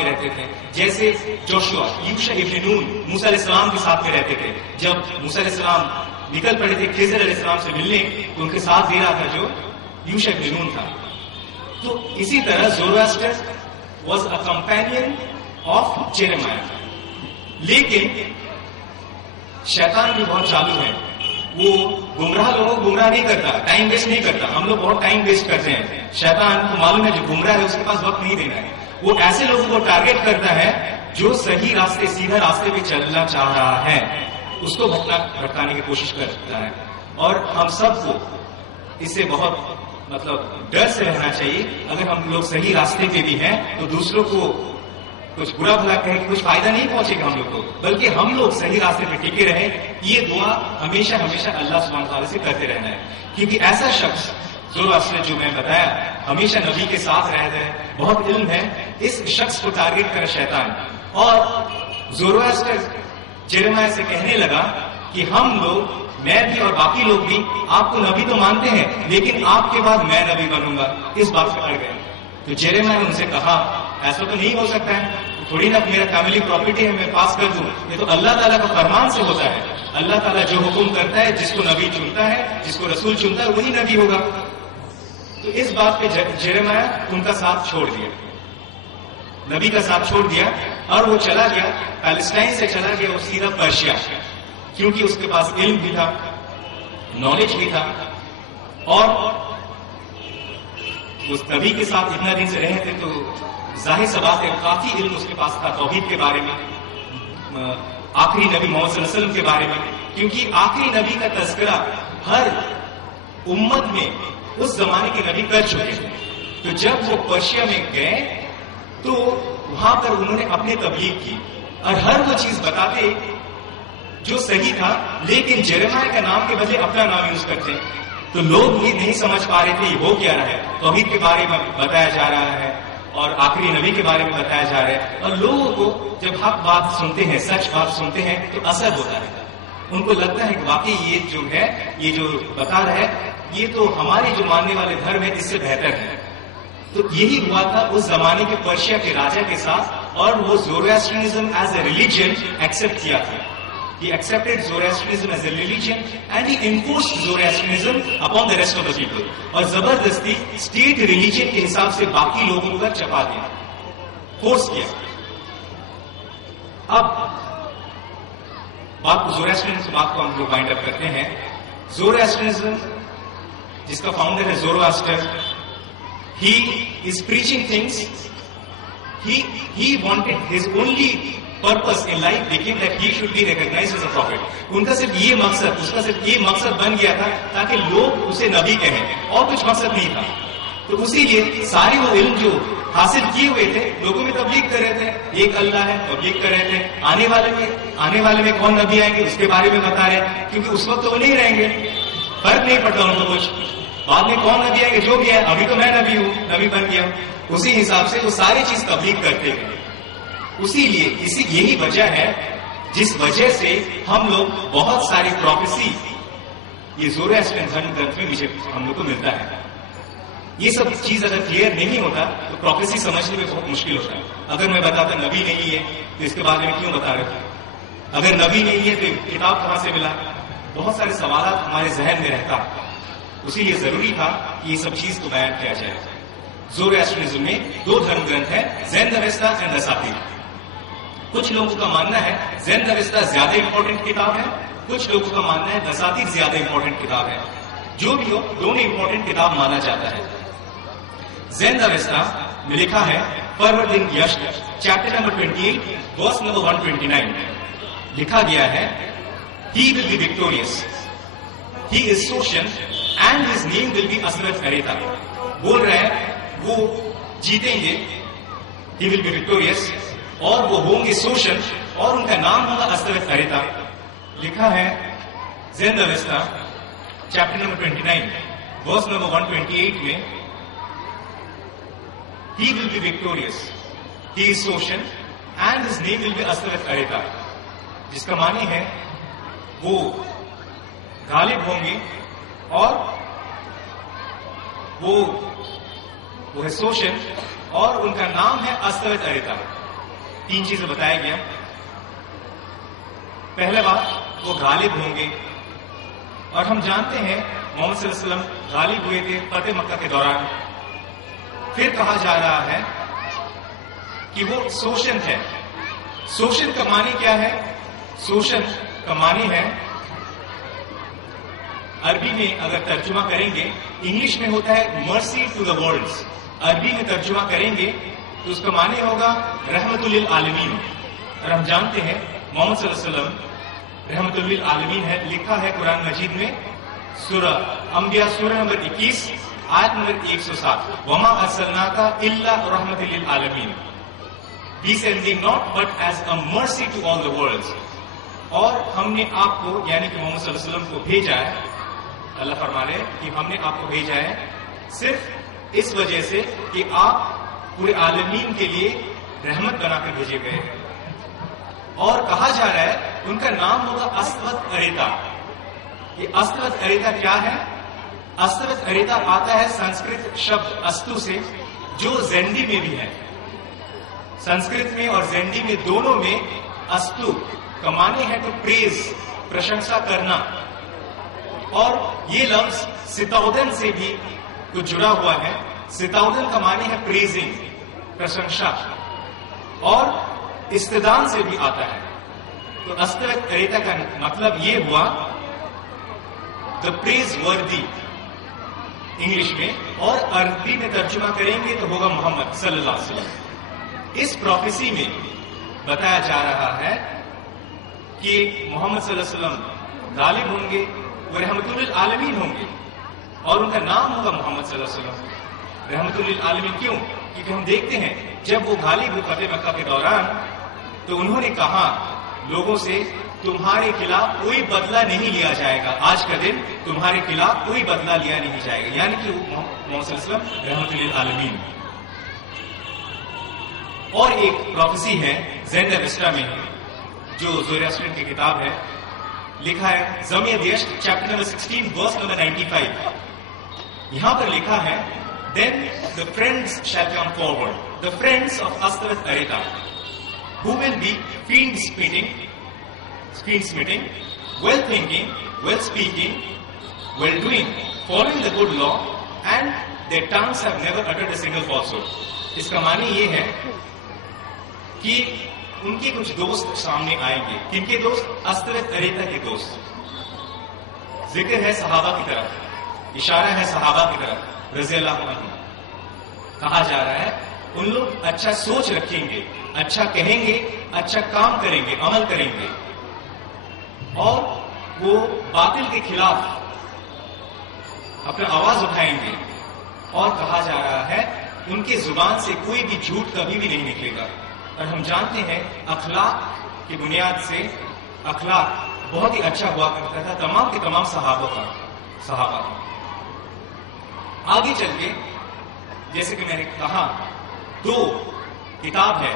رہتے تھے, جیسے جوشوا یوشع ابن نون موسیٰ علیہ السلام کے ساتھ میں رہتے تھے. جب موسیٰ علیہ السلام نکل پڑے تھے خضر علیہ السلام سے ملنے, تو ان کے ساتھ دے رہا تھا جو یوشع ابن نون تھا. تو اسی طرح زوراسٹر واز اے کمپینین آف جیرمیا. لیکن شیطان بھی بہت چالو ہے, وہ گمراہ لوگوں کو گمراہ نہیں کرتا, ٹائم ویسٹ نہیں کرتا. ہم لوگ بہت ٹائم ویسٹ کرتے ہیں. شیطان کو معلوم ہے جو گمراہ ہے اس کے پاس وقت نہیں دینا ہے. وہ ایسے لوگوں کو ٹارگیٹ کرتا ہے جو صحیح راستے, سیدھا راستے پہ چلنا چاہ رہا ہے, اس کو بھٹکانے کی کوشش کرتا ہے. اور ہم سب کو اس سے بہت ڈر سے رہنا چاہیے. اگر ہم لوگ صحیح راستے پہ بھی ہیں تو دوسروں کو کچھ برا بھلا کہیں کچھ فائدہ نہیں پہنچے گا ہم لوگ کو, بلکہ ہم لوگ صحیح راستے پہ ٹکے رہیں. یہ دعا ہمیشہ ہمیشہ اللہ سبحانہ وتعالی سے کرتے رہنا ہے. کیونکہ ایسا شخص زوراسٹر جو میں بتایا ہمیشہ نبی کے ساتھ رہتا ہے, بہت علم ہے, اس شخص کو ٹارگیٹ کرا شیطان. اور زوراسٹر جیرمیا سے کہنے لگا کہ ہم لوگ, میں بھی اور باقی لوگ بھی آپ کو نبی تو مانتے ہیں, لیکن آپ کے بعد میں نبی بنوں گا. اس بات پہ اڑ گئے. تو جیرمیا نے ان سے کہا ایسا تو نہیں ہو سکتا ہے, تھوڑی نا میرا فیملی پراپرٹی ہے میں پاس کر دوں. یہ تو اللہ تعالیٰ کا فرمان سے ہوتا ہے. اللہ تعالیٰ جو حکم کرتا ہے, جس کو نبی چنتا ہے, جس کو رسول چنتا ہے, وہی نبی ہوگا. تو اس بات پہ جیرمیا ان کا ساتھ چھوڑ دیا, نبی کا ساتھ چھوڑ دیا, اور وہ چلا گیا پیلسٹائن سے چلا گیا اور سیدھا پرشیا, کیونکہ اس کے پاس علم بھی تھا, نالج بھی تھا, اور اس نبی کے ساتھ اتنا دن سے رہے تھے تو ظاہر سی بات ہے کافی علم اس کے پاس تھا توحید کے بارے میں, آخری نبی محمد صلی اللہ علیہ وسلم کے بارے میں. کیونکہ آخری نبی کا تذکرہ ہر امت میں اس زمانے کے نبی کر چکے تھے. تو جب وہ پرشیا میں گئے تو وہاں پر انہوں نے اپنے تبلیغ کی, اور ہر وہ چیز بتاتے جو صحیح تھا, لیکن جیرمیا کا نام کے بدلے اپنا نام یوز کرتے. تو لوگ یہ نہیں سمجھ پا رہے تھے یہ ہو کیا رہا ہے. توحید کے بارے میں بتایا جا رہا ہے اور آخری نبی کے بارے میں بتایا جا رہا ہے, اور لوگوں کو جب حق بات سنتے ہیں, سچ بات سنتے ہیں, تو اثر ہوتا ہے. ان کو لگتا ہے کہ واقعی یہ جو ہے, یہ جو بتا رہا ہے, یہ تو ہمارے جو ماننے والے دھرم ہے اس سے بہتر ہے. تو یہی ہوا تھا اس زمانے کے پرشیا کے راجا کے ساتھ, اور وہ زوراسٹرنزم ایز اے ریلیجن ایکسپٹ کیا تھا. He accepted Zoroastrianism as a religion and he enforced Zoroastrianism upon the rest of the people. اور زبردستی اسٹیٹ ریلیجن کے حساب سے باقی لوگوں پر چپا دیا, فورس کیا. اب بات زوراسٹرنزم بات کو ہم لوگ وائنڈ اپ کرتے ہیں. زوراسٹرنزم جس کا فاؤنڈر ہے زوراسٹر, he is preaching things. He wanted his only purpose in life became that he should be recognized as a prophet. ان کا صرف یہ مقصد, اس کا صرف یہ مقصد بن گیا تھا تاکہ لوگ اسے نبی کہیں, اور کچھ مقصد نہیں تھا. تو اسی لیے سارے وہ علم جو حاصل کیے ہوئے تھے لوگوں میں تبلیغ کر رہے تھے, ایک اللہ ہے تبلیغ کر رہے تھے. آنے والے میں کون نبی آئیں گے اس کے بارے میں بتا رہے ہیں, کیونکہ اس وقت تو وہ نہیں رہیں گے, فرق نہیں پڑتا ان کو کچھ. بعد میں کون نبی آئیں گے, جو بھی ہے, ابھی تو میں نبی ہوں, نبی بن گیا. اسی حساب سے وہ ساری چیز تبلیغ کرتے ہیں. اسی لیے یہی وجہ ہے جس وجہ سے ہم لوگ بہت ساری پروفیسی یہ زوراسٹرین گرنتھ میں ہم لوگ کو ملتا ہے. یہ سب چیز اگر کلیئر نہیں ہوتا تو پروفیسی سمجھنے میں بہت مشکل ہوتا ہے. اگر میں بتاتا نبی نہیں ہے تو اس کے بارے میں کیوں بتا رہے تھے؟ اگر نبی نہیں ہے تو کتاب کہاں سے ملا؟ بہت سارے سوالات ہمارے ذہن میں رہتا. اسی لیے ضروری تھا کہ یہ سب چیز کو بیان کیا جائے. زوریاسٹرزم میں 2 دھرم گرنتھ ہیں، زین اویستا اینڈ دساتیر. کچھ لوگوں کا ماننا ہے زین اویستا زیادہ امپورٹنٹ کتاب ہے، کچھ لوگوں کا ماننا ہے دساتیر زیادہ امپورٹنٹ کتاب ہے. جو بھی ہو، دونوں امپورٹنٹ کتاب مانا جاتا ہے. زین اویستا میں لکھا ہے فروردنگ یشٹ چیپٹر نمبر 28 ورس نمبر 129 لکھا گیا ہے He will be victorious. He is Soshan and his name will be Asrat Areta. بول رہے ہیں وہ جیتیں گے، He will be victorious، اور وہ ہوں گے سوشن اور ان کا نام ہوگا اسرت اریتا. لکھا ہے زین اویستا چیپٹر نمبر 29 ورس نمبر 128 میں He will be victorious. He is Soshan and his name will be Asrat Areta. جس کا معنی ہے وہ غالب ہوں گے اور وہ ہے سوشن اور ان کا نام ہے اسرت اریتا. 3 چیزیں بتایا گیا. پہلا بات وہ غالب ہوں گے، اور ہم جانتے ہیں محمد صلی اللہ علیہ وسلم غالب ہوئے تھے فتح مکہ کے دوران. پھر کہا جا رہا ہے کہ وہ سوشن ہے. سوشن کا معنی کیا ہے؟ سوشن کا معنی ہے، عربی میں اگر ترجمہ کریں گے، انگلش میں ہوتا ہے مرسی ٹو دا ورلڈز. عربی میں ترجمہ کریں گے تو اس کا معنی ہوگا رحمت للعالمین. اور ہم جانتے ہیں محمد صلی اللہ علیہ وسلم رحمت للعالمین ہے. لکھا ہے قرآن مجید میں سورہ انبیاء سورہ نمبر 21 آیت نمبر 107 وما ارسلناک الا رحمت للعالمین. We send thee not but as a mercy to all the worlds. اور ہم نے آپ کو یعنی کہ محمد صلی اللہ علیہ وسلم کو بھیجا ہے، اللہ فرما رہے کہ ہم نے آپ کو بھیجا ہے صرف اس وجہ سے کہ آپ پورے عالمین کے لیے رحمت بنا کر بھیجے گئے ہیں. اور کہا جا رہا ہے ان کا نام ہوگا اسرت اریتا. یہ اسرت اریتا کیا ہے؟ اسرت اریتا آتا ہے سنسکرت شبد استو سے جو زینڈی میں بھی ہے. سنسکرت میں اور زینڈی میں دونوں میں استو کا معنی ہے ٹو پریز، پرشنسا کرنا. اور یہ لفظ ستاودن سے بھی کچھ جڑا ہوا ہے. ستاودن کا معنی ہے پریزنگ، پرشنسا، اور استدان سے بھی آتا ہے. تو اسرت اریتا کا مطلب یہ ہوا دا پریز وردی انگلش میں، اور عربی میں ترجمہ کریں گے تو ہوگا محمد صلی اللہ علیہ وسلم. اس پروفیسی میں بتایا جا رہا ہے کہ محمد صلی اللہ علیہ وسلم غالب ہوں گے، وہ رحمت للعالمین ہوں گے، اور ان کا نام ہوگا محمد صلی اللہ علیہ وسلم. رحمت للعالمین کیوں؟ کیونکہ ہم دیکھتے ہیں جب وہ غالب ہوئے فتح مکہ کے دوران تو انہوں نے کہا لوگوں سے تمہارے خلاف کوئی بدلہ نہیں لیا جائے گا، آج کا دن تمہارے خلاف کوئی بدلہ لیا نہیں جائے گا. یعنی کہ محمد صلی اللہ علیہ وسلم رحمت للعالمین. اور ایک پروفیسی ہے زین اویستا میں جو زوریاسٹر کی کتاب ہے. لکھا ہے زمیہ دیشت چیپٹر نمبر 16 ورس نمبر 95. یہاں پر لکھا ہے then the friends shall come forward, the friends of Asrat Areta, who will be fiend smitting, well thinking, well speaking, well doing, following the good law, and their tongues have never uttered a single falsehood. اس کا معنی یہ ہے کہ ان کے کچھ دوست سامنے آئیں گے. کن کے دوست؟ اسرت اریتا کے دوست. ذکر ہے صحابہ کی طرف، اشارہ ہے صحابہ کی طرف رضی اللہ عنہ. کہا جا رہا ہے ان لوگ اچھا سوچ رکھیں گے، اچھا کہیں گے، اچھا کام کریں گے، عمل کریں گے، اور وہ باطل کے خلاف اپنا آواز اٹھائیں گے. اور کہا جا رہا ہے ان کے زبان سے کوئی بھی جھوٹ کبھی بھی نہیں نکلے گا. اور ہم جانتے ہیں اخلاق کی بنیاد سے اخلاق بہت ہی اچھا ہوا کرتا تھا تمام کے تمام صحابہ. آگے چل کے جیسے کہ میں نے کہا 2 کتاب ہے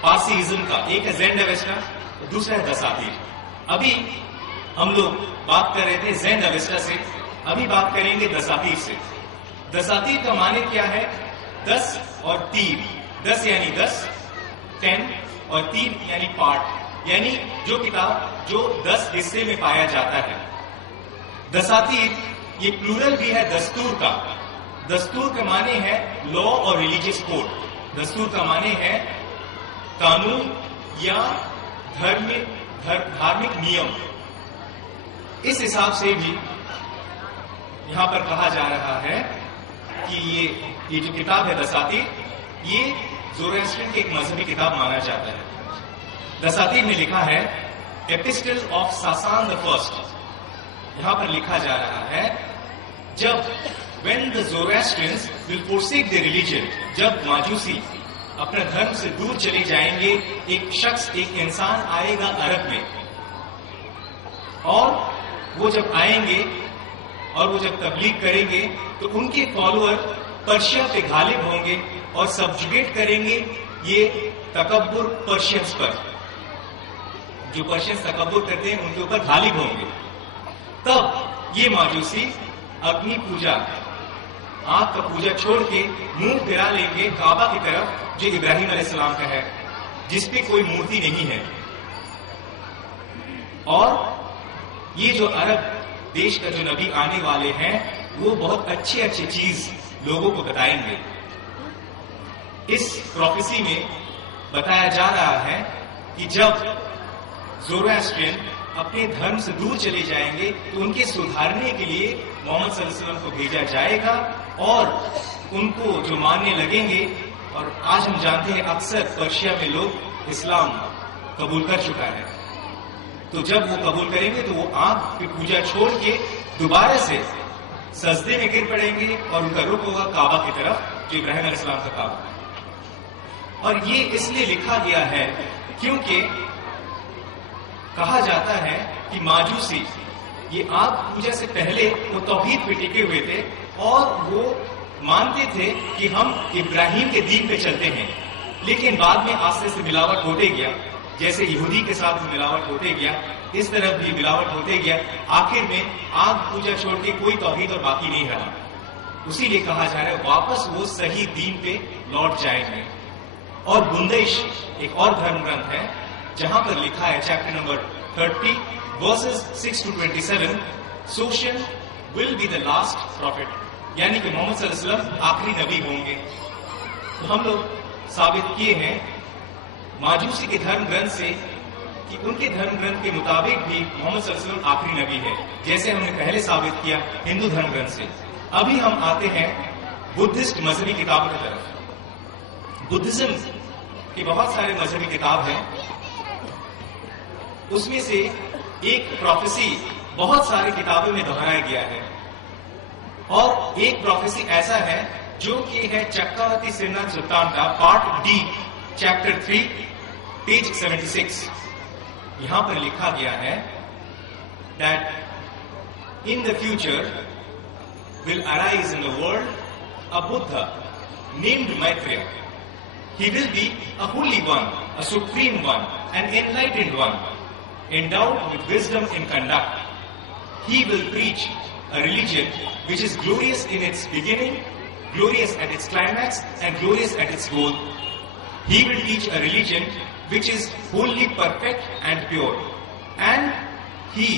پارسی ازم کا، ایک ہے زین اویستا اور دوسرا ہے دساتیر. ابھی ہم لوگ بات کر رہے تھے زین اویستا سے، ابھی بات کریں گے دساتیر سے. دساتیر کا معنی کیا ہے؟ 10 اور تیر. 10 یعنی 10، 10 اور تیر یعنی پارٹ، یعنی جو کتاب جو 10 حصے میں پایا جاتا ہے. دساتیر یہ پلورل بھی ہے دستور کا. دستور کا معنی ہے لا اور ریلیجیس کوڈ. دستور کا معنی ہے قانون یا دھارمک نیم. اس حساب سے بھی یہاں پر کہا جا رہا ہے کہ یہ جو کتاب ہے دساتیر، یہ زورواسٹرین کی ایک مذہبی کتاب مانا جاتا ہے. دساتیر میں لکھا ہے ایپسٹل آف ساسان the first. یہاں پر لکھا جا رہا ہے جب when the Zoroastrians will forsake their religion، جب ماجوسی اپنا دھرم سے دور چلے جائیں گے، ایک شخص، ایک انسان آئے گا عرب میں، اور وہ جب آئیں گے اور وہ جب تبلیغ کریں گے تو ان کے فالوور پرشیا پہ غالب ہوں گے اور سبجوگیٹ کریں گے یہ تکبر پرشینس پر. جو پرشینس تکبر کرتے ہیں ان کے اوپر غالب ہوں گے. تب یہ ماجوسی اگنی پوجا، آگ کا پوجا چھوڑ کے منہ پھرا لیں گے کعبہ کی طرف جو ابراہیم علیہ السلام کا ہے، جس پہ کوئی مورتی نہیں ہے. اور یہ جو عرب دیش کا جو نبی آنے والے ہیں وہ بہت اچھے اچھے چیز لوگوں کو بتائیں گے. اس پروفیسی میں بتایا جا رہا ہے کہ جب زورواسٹرین اپنے دھرم سے دور چلے جائیں گے تو ان کے سدھارنے کے لیے محمد صلی اللہ علیہ وسلم کو بھیجا جائے گا اور ان کو جو ماننے لگیں گے. اور آج ہم جانتے ہیں اکثر پرشیا میں لوگ اسلام قبول کر چکا ہے، تو جب وہ قبول کریں گے تو وہ آگ کی پوجا چھوڑ کے دوبارہ سے سجدے میں گر پڑیں گے اور ان کا رخ ہوگا کعبہ کی طرف جو ابراہیم علیہ السلام کا کعبہ. اور یہ اس لیے لکھا گیا ہے کیونکہ کہا جاتا ہے کہ ماجوسی یہ آگ پوجا سے پہلے وہ توحید پہ ٹکے ہوئے تھے اور وہ مانتے تھے کہ ہم ابراہیم کے دین پہ چلتے ہیں، لیکن بعد میں آستے سے ملاوٹ ہوتے گیا. جیسے یہودی کے ساتھ ملاوٹ ہوتے گیا اس طرح بھی ملاوٹ ہوتے گیا. آخر میں آگ پوجا چھوڑ کے کوئی توحید اور باقی نہیں رہا. اسی لیے کہا جا رہا ہے واپس وہ صحیح دین پہ لوٹ جائیں گے. اور بندیش ایک اور دھرم گرنتھ ہے جہاں پر لکھا ہے chapter number 30 verses 6 to 27 Soshin will be the last prophet، یعنی کہ محمد صلی اللہ علیہ وسلم آخری نبی ہوں گے. تو ہم لوگ ثابت کیے ہیں ماجوسی کے دھرم گرنتھ سے کہ ان کے دھرم گرنتھ کے مطابق بھی محمد صلی اللہ علیہ وسلم آخری نبی ہے، جیسے ہم نے پہلے ثابت کیا ہندو دھرم گرنتھ سے. ابھی ہم آتے ہیں بدھسٹ مذہبی کتابوں کی طرف. بدھزم کی بہت سارے مذہبی کتاب ہیں، اس میں سے ایک پروفیسی بہت ساری کتابوں میں دہرایا گیا ہے، اور ایک پروفیسی ایسا ہے جو کہ ہے چکراورتی سرناتھ سلطان کا پارٹ ڈی چیپٹر 3 پیج 76. یہاں پر لکھا گیا ہے that in the future will arise in the world a Buddha named Maitreya. He will be a holy one, a supreme one, an enlightened one, endowed with wisdom in conduct. He will preach a religion which is glorious in its beginning, glorious at its climax, and glorious at its goal. He will teach a religion which is wholly perfect and pure. And he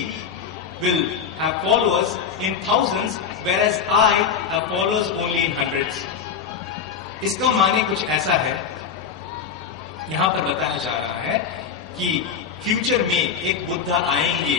will have followers in thousands, whereas I have followers only in hundreds. اس کا معنی کچھ ایسا ہے، یہاں پر بتایا جا رہا ہے کہ ফিউচার মে এক বুদ্ধা আয়েঙ্গে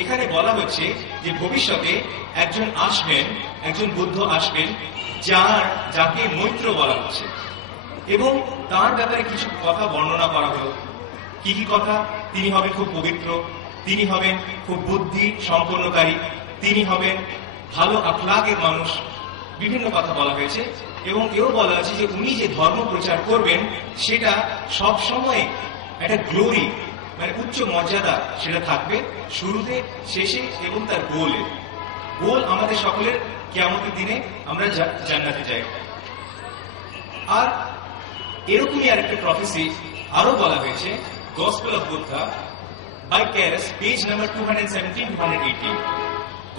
এখানে বলা হচ্ছে যে ভবিষ্যতে একজন আসবেন, একজন বুদ্ধ আসবেন যাকে মৈত্র বলা হচ্ছে, এবং তার ব্যাপারে কিছু কথা বর্ণনা করা হলো। কি কি কথা? তিনি হবেন খুব পবিত্র, তিনি হবেন খুব বুদ্ধি সম্পন্নকারী, তিনি হবেন ভালো আখলাকের মানুষ, বিভিন্ন কথা বলা হয়েছে। এবং এও বলা আছে যে উনি যে ধর্ম প্রচার করবেন সেটা সব সময় একটা গ্লোরি মানে উচ্চ মর্যাদা সেটা থাকবে শুরুতে, শেষে এবং তার গোলে। গোল আমাদের সকলের কিয়ামতের দিনে আমরা জান্নাতে যাই। আর এরকমই আরেকটা প্রফেসি আরো বলা হয়েছে gospel of Buddha by Carus, page number 217-218।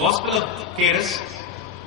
Gospel of Carus,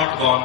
art gone?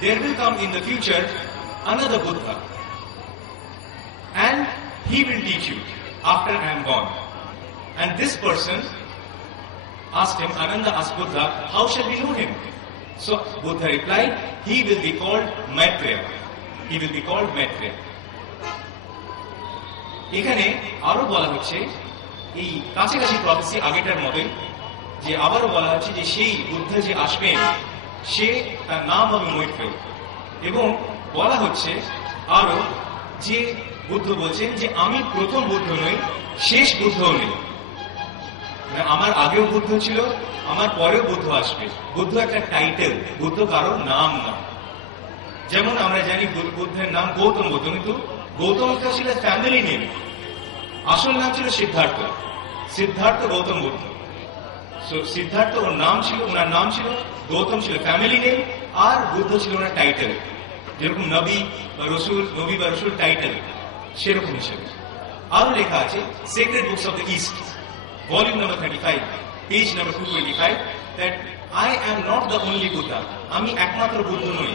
there will come in the future another Buddha and he will teach you after I am gone. And this person asked him, Ananda asked Buddha, how shall we know him? So Buddha replied, he will be called Maitreya. He will be called Maitreya. এখানে আরো বলা হচ্ছে, এই কাছাকাছি প্রফেসি আগেটার মতোই, যে আবারও বলা হচ্ছে যে সেই বুদ্ধ যে আসবেন সে তার নাম হবে মৈত্রেয়। এবং বলা হচ্ছে আরো যে বুদ্ধ বলছেন যে আমি প্রথম বুদ্ধ নই, শেষ বুদ্ধও নেই, আমার আগেও বুদ্ধ ছিল, আমার পরেও বুদ্ধ আসবে। বুদ্ধ একটা টাইটেল, বুদ্ধ কারোর নাম না। যেমন আমরা জানি বুদ্ধের নাম গৌতম বুদ্ধ, কিন্তু গৌতম ছিল ফ্যামিলি নেম, আসল নাম ছিল সিদ্ধার্থ, সিদ্ধার্থ গৌতম বুদ্ধ। সিদ্ধার্থ ওর নাম ছিল, ওনার নাম ছিল, গৌতম ছিল ফ্যামিলি নেম, আর বুদ্ধ ছিল ওনার টাইটেল, যেরকম নবী বা রসুল, নবী বা রসুল টাইটেল, সেরকম হিসেবে। আরো লেখা আছে sacred books of the east, volume number 35, page number 225, that I am not the only Buddha, আমি একমাত্র বুদ্ধ নই।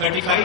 35,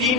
3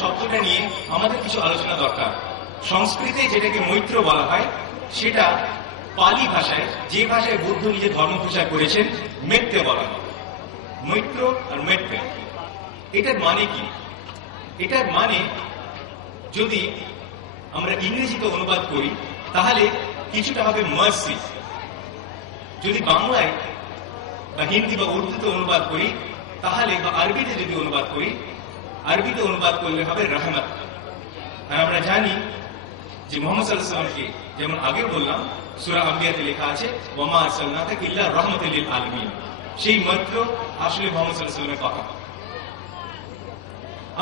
শব্দটা নিয়ে আমাদের কিছু আলোচনা দরকার। সংস্কৃতে যেটাকে মৈত্র বলা হয়, সেটা পালি ভাষায়, যে ভাষায় বুদ্ধ নিজের ধর্ম প্রচার করেছেন, মেত্রে বলা হয়। মৈত্র আর মেত্রে, এটার মানে কি? এটার মানে যদি আমরা ইংরেজিতে অনুবাদ করি তাহলে কিছুটা হবে মার্সি, যদি বাংলায় বা হিন্দি বা উর্দুতে অনুবাদ করি তাহলে, বা আরবিতে যদি অনুবাদ করি, আরবিতে অনুবাদ করলে হবে রহমত। আর আমরা জানি যে মুহাম্মদ সাল্লাল্লাহু আলাইহি ওয়াসাল্লামকে, যেমন আগে বললাম, সূরা আম্বিয়াতে লেখা আছে ওয়ামা আরসালনাকা ইল্লা রাহমাতাল লিল আলামিন, সেই মাত্র আসলে মুহাম্মদ সাল্লাল্লাহু আলাইহি ওয়াসাল্লামের কথা।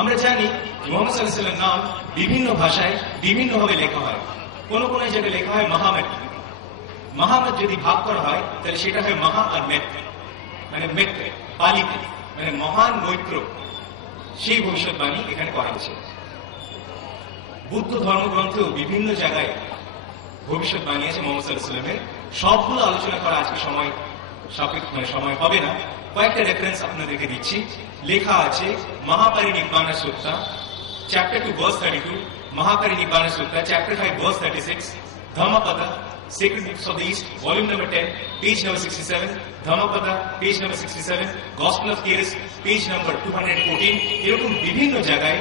আমরা জানি মুহাম্মদ সাল্লাল্লাহু আলাইহি ওয়াসাল্লামের নাম বিভিন্ন ভাষায় বিভিন্নভাবে লেখা হয়। কোন কোন জায়গায় লেখা হয় মাহমদ। মাহমদ যদি ভাগ করা হয় তাহলে সেটা হয় মহা আর মেত্র, মানে মেত্র পালিতে, মানে মহান মৈত্র, সেই ভবিষ্যৎবাণী এখানে করা হয়েছে। বুদ্ধ ধর্মগ্রন্থেও বিভিন্ন জায়গায় ভবিষ্যৎবাণী আছে মুহাম্মদ সাল্লাল্লাহু আলাইহি ওয়াসাল্লামের। সবগুলো আলোচনা করা আজকে সময় সাপেক্ষ, মানে সময় হবে না। কয়েকটা রেফারেন্স আপনাদেরকে দিচ্ছি। লেখা আছে মহাপরিনিব্বাণ সূত্র, চ্যাপ্টার 2 ভার্স 32, মহাপরিনিব্বাণ সূত্র chapter 5 verse 36, Dhammapada Sacred Books of the East, volume number 10, page number 67, Dhammapada, page number 67, Gospel of Keris, page number 214, এরকম বিভিন্ন জায়গায়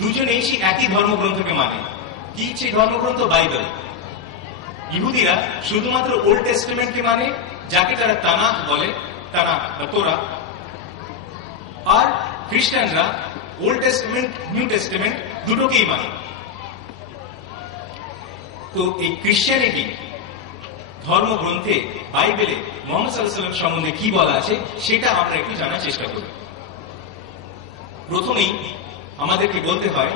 দুজনেই সেই একই ধর্মগ্রন্থকে মানে। কি সেই ধর্মগ্রন্থ? বাইবেল। ইহুদিরা শুধুমাত্র ওল্ড টেস্টামেন্টকে মানে, যাকে তারা তানাখ বলে, তানাখ বা তোরা। আর খ্রিস্টানরা ওল্ড টেস্টামেন্ট, নিউ টেস্টামেন্ট দুটোকেই মানে। তো এই ক্রিশ্চিয়ানিটি ধর্মগ্রন্থে বাইবেলে মুহাম্মদ সাল্লাল্লাহু আলাইহি ওয়াসাল্লাম সম্বন্ধে কি বলা আছে সেটা আমরা একটু জানার চেষ্টা করব। প্রথমেই আমাদেরকে বলতে হয়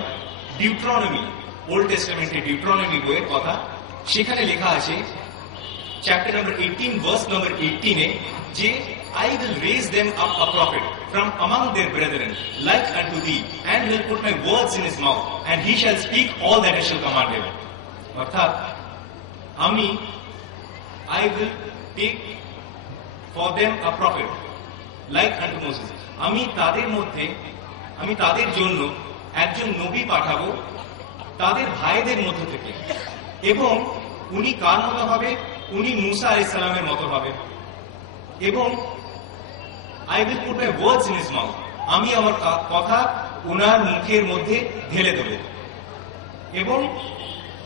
ডিউট্রনমি, ওল্ড টেস্টামেন্টের ডিউট্রনমি বইয়ের কথা। সেখানে লেখা আছে চ্যাপ্টার নাম্বার 18 ভার্স নাম্বার 18 এ যে I will raise them up a prophet from among their brethren like unto thee, and will put my words in his mouth, and he shall speak all that I shall command him. অর্থাৎ আমি I will take for them a prophet like unto Moses, আমি তাদের মধ্যে আমি তাদের জন্য একজন নবী পাঠাবো তাদের ভাইদের মধ্য থেকে, এবং উনি কার মতো হবে? উনি মুসা আলাইহিস সালামের মতো হবে। এবং I will put my words in his mouth, আমি আমার কথা ওনার মুখের মধ্যে ঢেলে দেব, এবং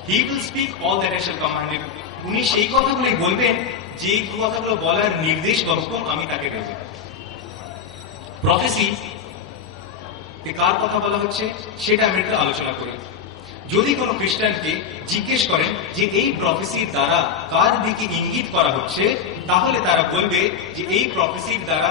he will speak all that I shall command him, উনি সেই কথাগুলোই বলবেন যে কথাগুলো বলার নির্দেশ বা হুকুম আমি তাকে দেব। প্রফেসি কার কথা বলা হচ্ছে সেটা আমি একটু আলোচনা করি। যদি কোনো খ্রিস্টানকে জিজ্ঞেস করেন যে এই প্রফেসির দ্বারা কার দিকে ইঙ্গিত করা হচ্ছে, তাহলে তারা বলবে যে এই প্রফেসির দ্বারা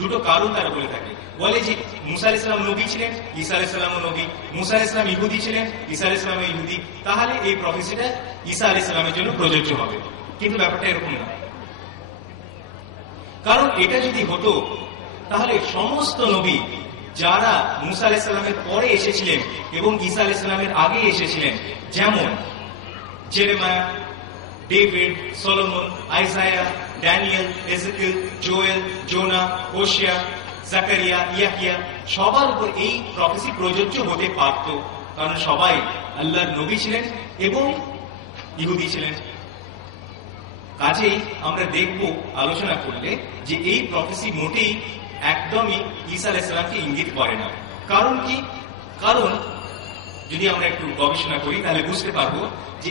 দুটো কারণ তারা বলে থাকে। বলে যে মুসা আলাইহিস সালাম নবী ছিলেন, ঈসা আলাইহিস সালামও নবী, মুসা আলাইহিস সালাম ইহুদি ছিলেন, ঈসা আলাইহিস সালাম ইহুদি, তাহলে এই প্রফেসিটা ঈসা আলাইহিস সালামের জন্য প্রযোজ্য হবে। কিন্তু ব্যাপারটা এরকম না, কারণ এটা যদি হতো তাহলে সমস্ত নবী যারা মুসা আলাইহিস সালামের পরে এসেছিলেন এবং ঈসা আলাইহিস সালামের আগে এসেছিলেন, যেমন Jeremiah, David, Solomon, Isaiah, Daniel, Ezekiel, Joel, Jonah, Hosea, Zachariah, ইয়াহিয়া, সবার উপর এই প্রফেসি প্রযোজ্য হতে পারত, কারণ সবাই আল্লাহর নবী ছিলেন এবং ইহুদি ছিলেন। কাজেই আমরা দেখব আলোচনা করলে যে এই প্রফেসি মোটেই একদমই ঈসা আলাইহিস সালামকে ইঙ্গিত করে না। কারণ কি? কারণ যদি আমরা একটু গবেষণা করি তাহলে বুঝতে পারবো যে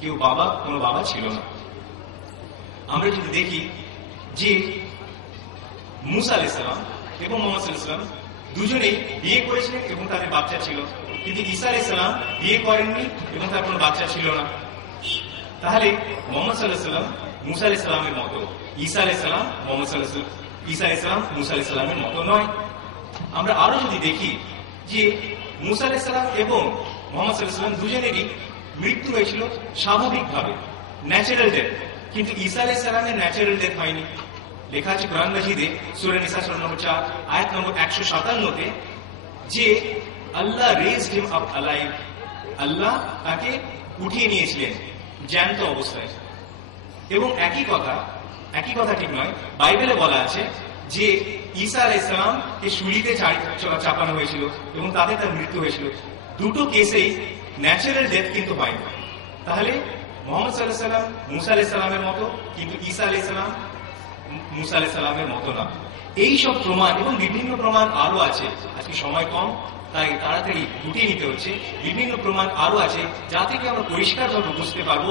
কেউ বাবা কোনো বাবা ছিল না। আমরা যদি দেখি যে মুসা আলাইহিস সালাম এবং মুহাম্মদ সাল্লাল্লাহু আলাইহি ওয়াসাল্লাম দুজনেই বিয়ে করেছিলেন এবং তাদের বাচ্চা ছিল, কিন্তু ঈসা আলাইহিস সালাম বিয়ে করেননি এবং তার কোনো বাচ্চা ছিল না। তাহলে মুহাম্মদ সাল্লাল্লাহু আলাইহি ওয়াসাল্লাম মুসা আলাইহিস সালামের মতো, ঈসা আলাইহিস সালাম মুহাম্মদ সাল্লাল্লাহু আলাইহি ওয়াসাল্লাম ঈসা আলাইহিস সালাম মুসা আলাইহিস সালামের মতো নয়। আমরা আরো যদি দেখি যে মুসা আলাইহিস সালাম এবং মুহাম্মদ সাল্লাল্লাহু আলাইহি ওয়াসাল্লাম দুজনেরই মৃত্যু হয়েছিল স্বাভাবিকভাবে, ন্যাচারাল ডেথ, কিন্তু ঈসা আলাইহিস সালামের ন্যাচারাল ডেথ হয়নি। লেখা আছে কোরআন মাজিদে সূরা নিসা সূরা নম্বর 4 আয়াত নম্বর 157-তে যে আল্লাহ রেজড হিম আপ অ্যালাইভ, আল্লাহ তাকে উঠিয়ে নিয়েছিলেন জ্যান্ত অবস্থায়। এবং একই কথা ঠিক নয়, বাইবেলে বলা আছে যে ঈসা আলাইহিস সালামকে শুলিতে চাপানো হয়েছিল এবং তাতে তার মৃত্যু হয়েছিল। দুটো কেসেই ন্যাচারাল ডেথ কিন্তু হয়নি। তাহলে মুহাম্মদ সাল্লাল্লাহু আলাইহি ওয়াসাল্লাম মুসা আলাইহিস সালামের মতো, কিন্তু ঈসা আলাইহিস সালাম মুসা আলাইহিস সালামের মতো না। এই সব প্রমাণ এবং বিভিন্ন প্রমাণ আরো আছে, আজকে সময় কম তাই তাড়াতাড়ি গুটিয়ে নিতে হচ্ছে। বিভিন্ন প্রমাণ আরো আছে যা থেকে আমরা পরিষ্কারভাবে বুঝতে পারবো,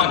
1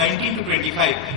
19 to 25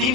3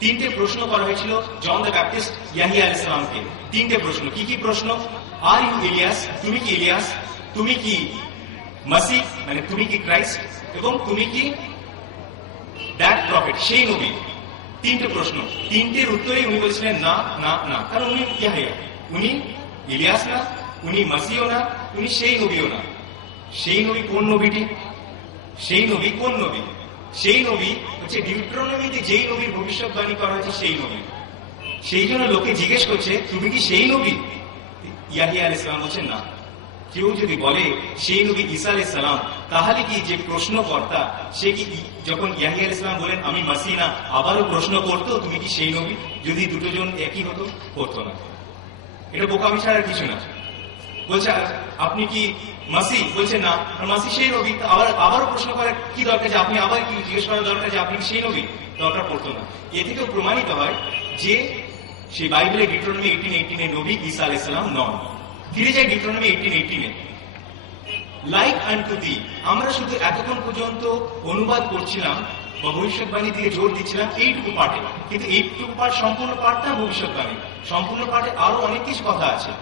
3টে প্রশ্ন করা হয়েছিল জন দ্য ব্যাপটিস্ট ইয়াহিয়া আলাইহিস সালামকে। 3টে প্রশ্ন। কি প্রশ্ন? আর ইউ ইলিয়াস, তুমি কি ইলিয়াস? তুমি কি মসিহ, মানে তুমি কি ক্রাইস্ট? এবং তুমি কি দ্যাট প্রফেট, সেই নবী? 3টে প্রশ্ন। 3টের উত্তরে উনি বলছিলেন না না না, কারণ উনি ইয়াহিয়া, উনি ইলিয়াস না, উনি মসিহও না, উনি সেই নবীও না। সেই নবী কোন নবীটি? সেই নবী কোন নবী? সেই নবী হচ্ছে ডিউট্রোনমিতে যেই নবীর ভবিষ্যৎবাণী করা হয়েছে সেই নবী। সেই জন্য লোকে জিজ্ঞেস করছে তুমি কি সেই নবী? ইয়াহিয়া আলাইহিস সালাম বলছেন না। কেউ যদি বলে সেই নবী ঈসা আলাইহিস সালাম, তাহলে কি যে প্রশ্নকর্তা সে কি যখন ইয়াহিয়া আলাইহিস সালাম বলেন আমি মাসিহ না, আবারও প্রশ্ন করতো তুমি কি সেই নবী? যদি দুটোজন একই হতো, করতো না। এটা বোকামি ছাড়া কিছু না। বলছে আপনি কি মাসিহ? বলছে না, মাসিহ সেই নবী। আবারও প্রশ্ন করার কি দরকার, যে আপনি আবার কি জিজ্ঞেস করার দরকার যে আপনি কি সেই নবী? দরকার পড়তো না। এ থেকেও প্রমাণিত হয় যে সেই বাইবেলের ডিউটেরোনমি 18:18 নবী ঈসা আলাইহিস সালাম নন। ফিরে যায় ডিউটেরোনমি 18:18। লাইক আনটু দি, আমরা শুধু এতক্ষণ পর্যন্ত অনুবাদ করছিলাম বা ভবিষ্যৎবাণী দিয়ে জোর দিচ্ছিলাম এইটুকু পাঠে, কিন্তু এইটুকু পাঠ সম্পূর্ণ পাঠটা ভবিষ্যৎবাণী। সম্পূর্ণ পাঠে আরো অনেক কিছু কথা আছে।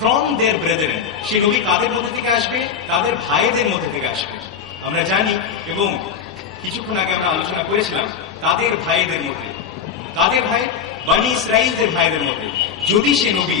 ফ্রম দেয়ার ব্রেদারেন, সে নবী কাদের মধ্যে থেকে আসবে? তাদের ভাইদের মধ্যে থেকে আসবে। আমরা জানি এবং কিছুক্ষণ আগে আমরা আলোচনা করেছিলাম তাদের ভাইদের মধ্যে। কাদের ভাই? বনি ইসরাইলদের ভাইদের মধ্যে। যদি সে নবী,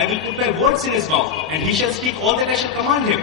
I will put my words in his mouth and he shall speak all that I shall command him.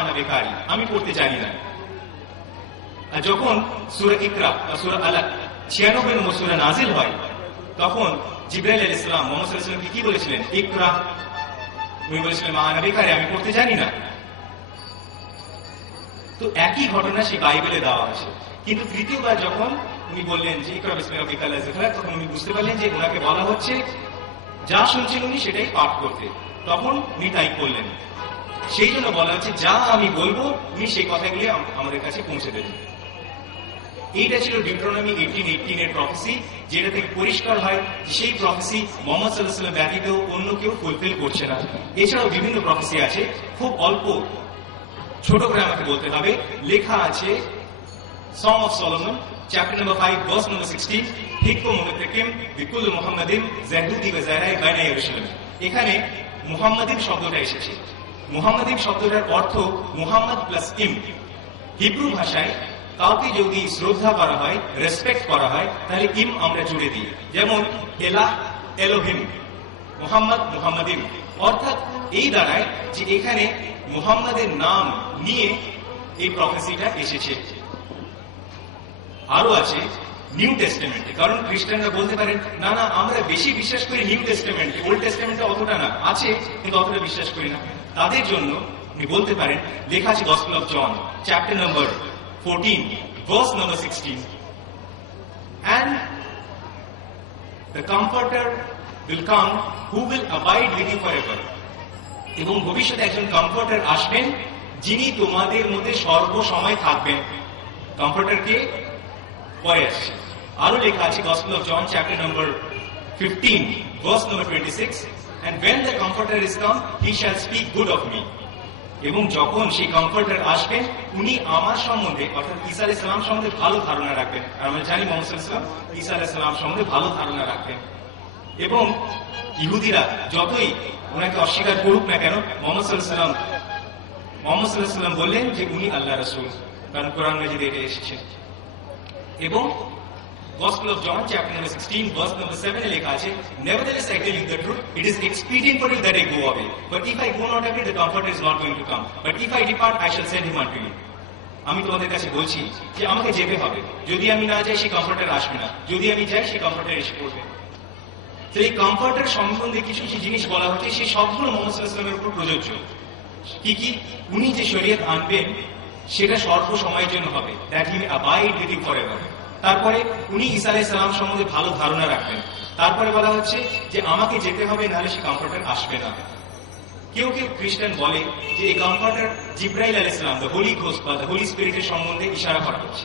আনা বেকারি, আমি পড়তে জানি না। আর যখন সূরা ইকরা বা সূরা আলাক 96 নম্বর সূরা নাজিল হয়, তখন জিবরাইল আলাইহিস সালাম মুহাম্মদ সাল্লাল্লাহু আলাইহি ওয়াসাল্লাম কি বলেছিলেন? ইকরা। উনি বলেছিলেন মা আনা বেকারি, আমি পড়তে জানি না। তো একই ঘটনা সেই বাইবেলে দেওয়া আছে। কিন্তু তৃতীয়বার যখন উনি বললেন যে ইকরা বিসমি রাব্বিকাল লাযী খালাক, তখন উনি বুঝতে পারলেন যে ওনাকে বলা হচ্ছে যা শুনছেন উনি সেটাই পাঠ করতে। তখন উনি তাই করলেন। সেই জন্য বলা হচ্ছে যা আমি বলবো উনি সেই কথাগুলি আমাদের কাছে পৌঁছে দেবেন। এইটা ছিল ডিউটেরোনমি 18:18 এর প্রফেসি, যেটা থেকে পরিষ্কার হয় সেই প্রফেসি মুহাম্মদ সাল্লাল্লাহু আলাইহি ওয়াসাল্লাম ব্যতীত অন্য কেউ ফুলফিল করছে না। এছাড়াও বিভিন্ন প্রফেসি আছে, খুব অল্প ছোট করে আমাকে বলতে হবে। লেখা আছে song of Solomon chapter number 5 verse নম্বর 16, হিকম মুতাকিম বিকুল মুহাম্মাদিন যাহুদি ওয়া যারাই বাইনা ইয়েরুশালেম। এখানে মুহাম্মাদিন শব্দটা এসেছে। মুহাম্মাদিন শব্দটার অর্থ মুহাম্মদ প্লাস ইম। হিব্রু ভাষায় কাউকে যদি শ্রদ্ধা করা হয়, রেসপেক্ট করা হয়, তাহলে ইম আমরা জুড়ে দিই। যেমন এলাহ এলোহিম, মুহাম্মদ মুহাম্মাদিন। অর্থাৎ এই দাঁড়ায় যে এখানে মুহাম্মাদের নাম নিয়ে এই প্রফেসিটা এসেছে। আরো আছে নিউ টেস্টামেন্টে, কারণ খ্রিস্টানরা বলতে পারেন না না আমরা বেশি বিশ্বাস করি নিউ টেস্টামেন্টে, ওল্ড টেস্টামেন্টে অতটা না, আছে কিন্তু অতটা বিশ্বাস করি না। তাদের জন্য আপনি বলতে পারেন লেখা আছে gospel of John chapter number 14 verse number 16, and the comforter will come who will abide with you forever. এবং ভবিষ্যতে একজন কমফর্টার আসবেন যিনি তোমাদের মধ্যে সর্বসময় থাকবেন। কমফর্টার কে? পরে আসছে। আরো লেখা আছে gospel of John chapter number 15 verse number 26, and when the comforter is come he shall speak good of me. এবং যখন সেই কমফর্টার আসবেন উনি আমার সম্বন্ধে অর্থাৎ ঈসা আলাইহিস সালাম সম্বন্ধে ভালো ধারণা রাখবেন। আমরা জানি মুহাম্মদ সাল্লাল্লাহু আলাইহি ওয়াসাল্লাম ঈসা আলাইহিস সালাম সম্বন্ধে ভালো ধারণা রাখবেন। এবং ইহুদিরা যতই ওনাকে অস্বীকার করুক না কেন, মুহাম্মদ সাল্লাল্লাহু আলাইহি ওয়াসাল্লাম বললেন যে উনি আল্লাহর রাসূল, কারণ কোরআন মাজিদে এটা এসেছে। এবং Gospel of John chapter number 16 verse number 7 এ লেখা আছে, nevertheless I tell you the truth, it is expedient for you that I go away, but if I go not away the comforter is not going to come, but if I depart I shall send him unto you. আমি তোমাদের কাছে বলছি যে আমাকে যেতে হবে, যদি আমি না যাই সেই কমফর্টার আসবে না, যদি আমি যাই সেই কমফর্টার এসে পড়বে। তো এই কমফর্টার সম্বন্ধে কিছু কিছু জিনিস বলা হচ্ছে, সেই সবগুলো মুহাম্মদ সাল্লাল্লাহু আলাইহি ওয়াসাল্লামের উপর প্রযোজ্য। কি কি? উনি যে শরীয়ত আনবেন সেটা সর্ব সময়ের জন্য হবে, that he may abide with you forever. তারপরে উনি ঈসা আলাইহিস সালাম সম্বন্ধে ভালো ধারণা রাখবেন। তারপরে বলা হচ্ছে যে আমাকে যেতে হবে, নাহলে সে কমফর্টার আসবে না। কেউ কেউ খ্রিস্টান বলে যে এই কমফর্টার জিব্রাইল আলাইহিস সালাম, দ্য হোলি ঘোস্ট বা দ্য হোলি স্পিরিটের সম্বন্ধে ইশারা করা হচ্ছে।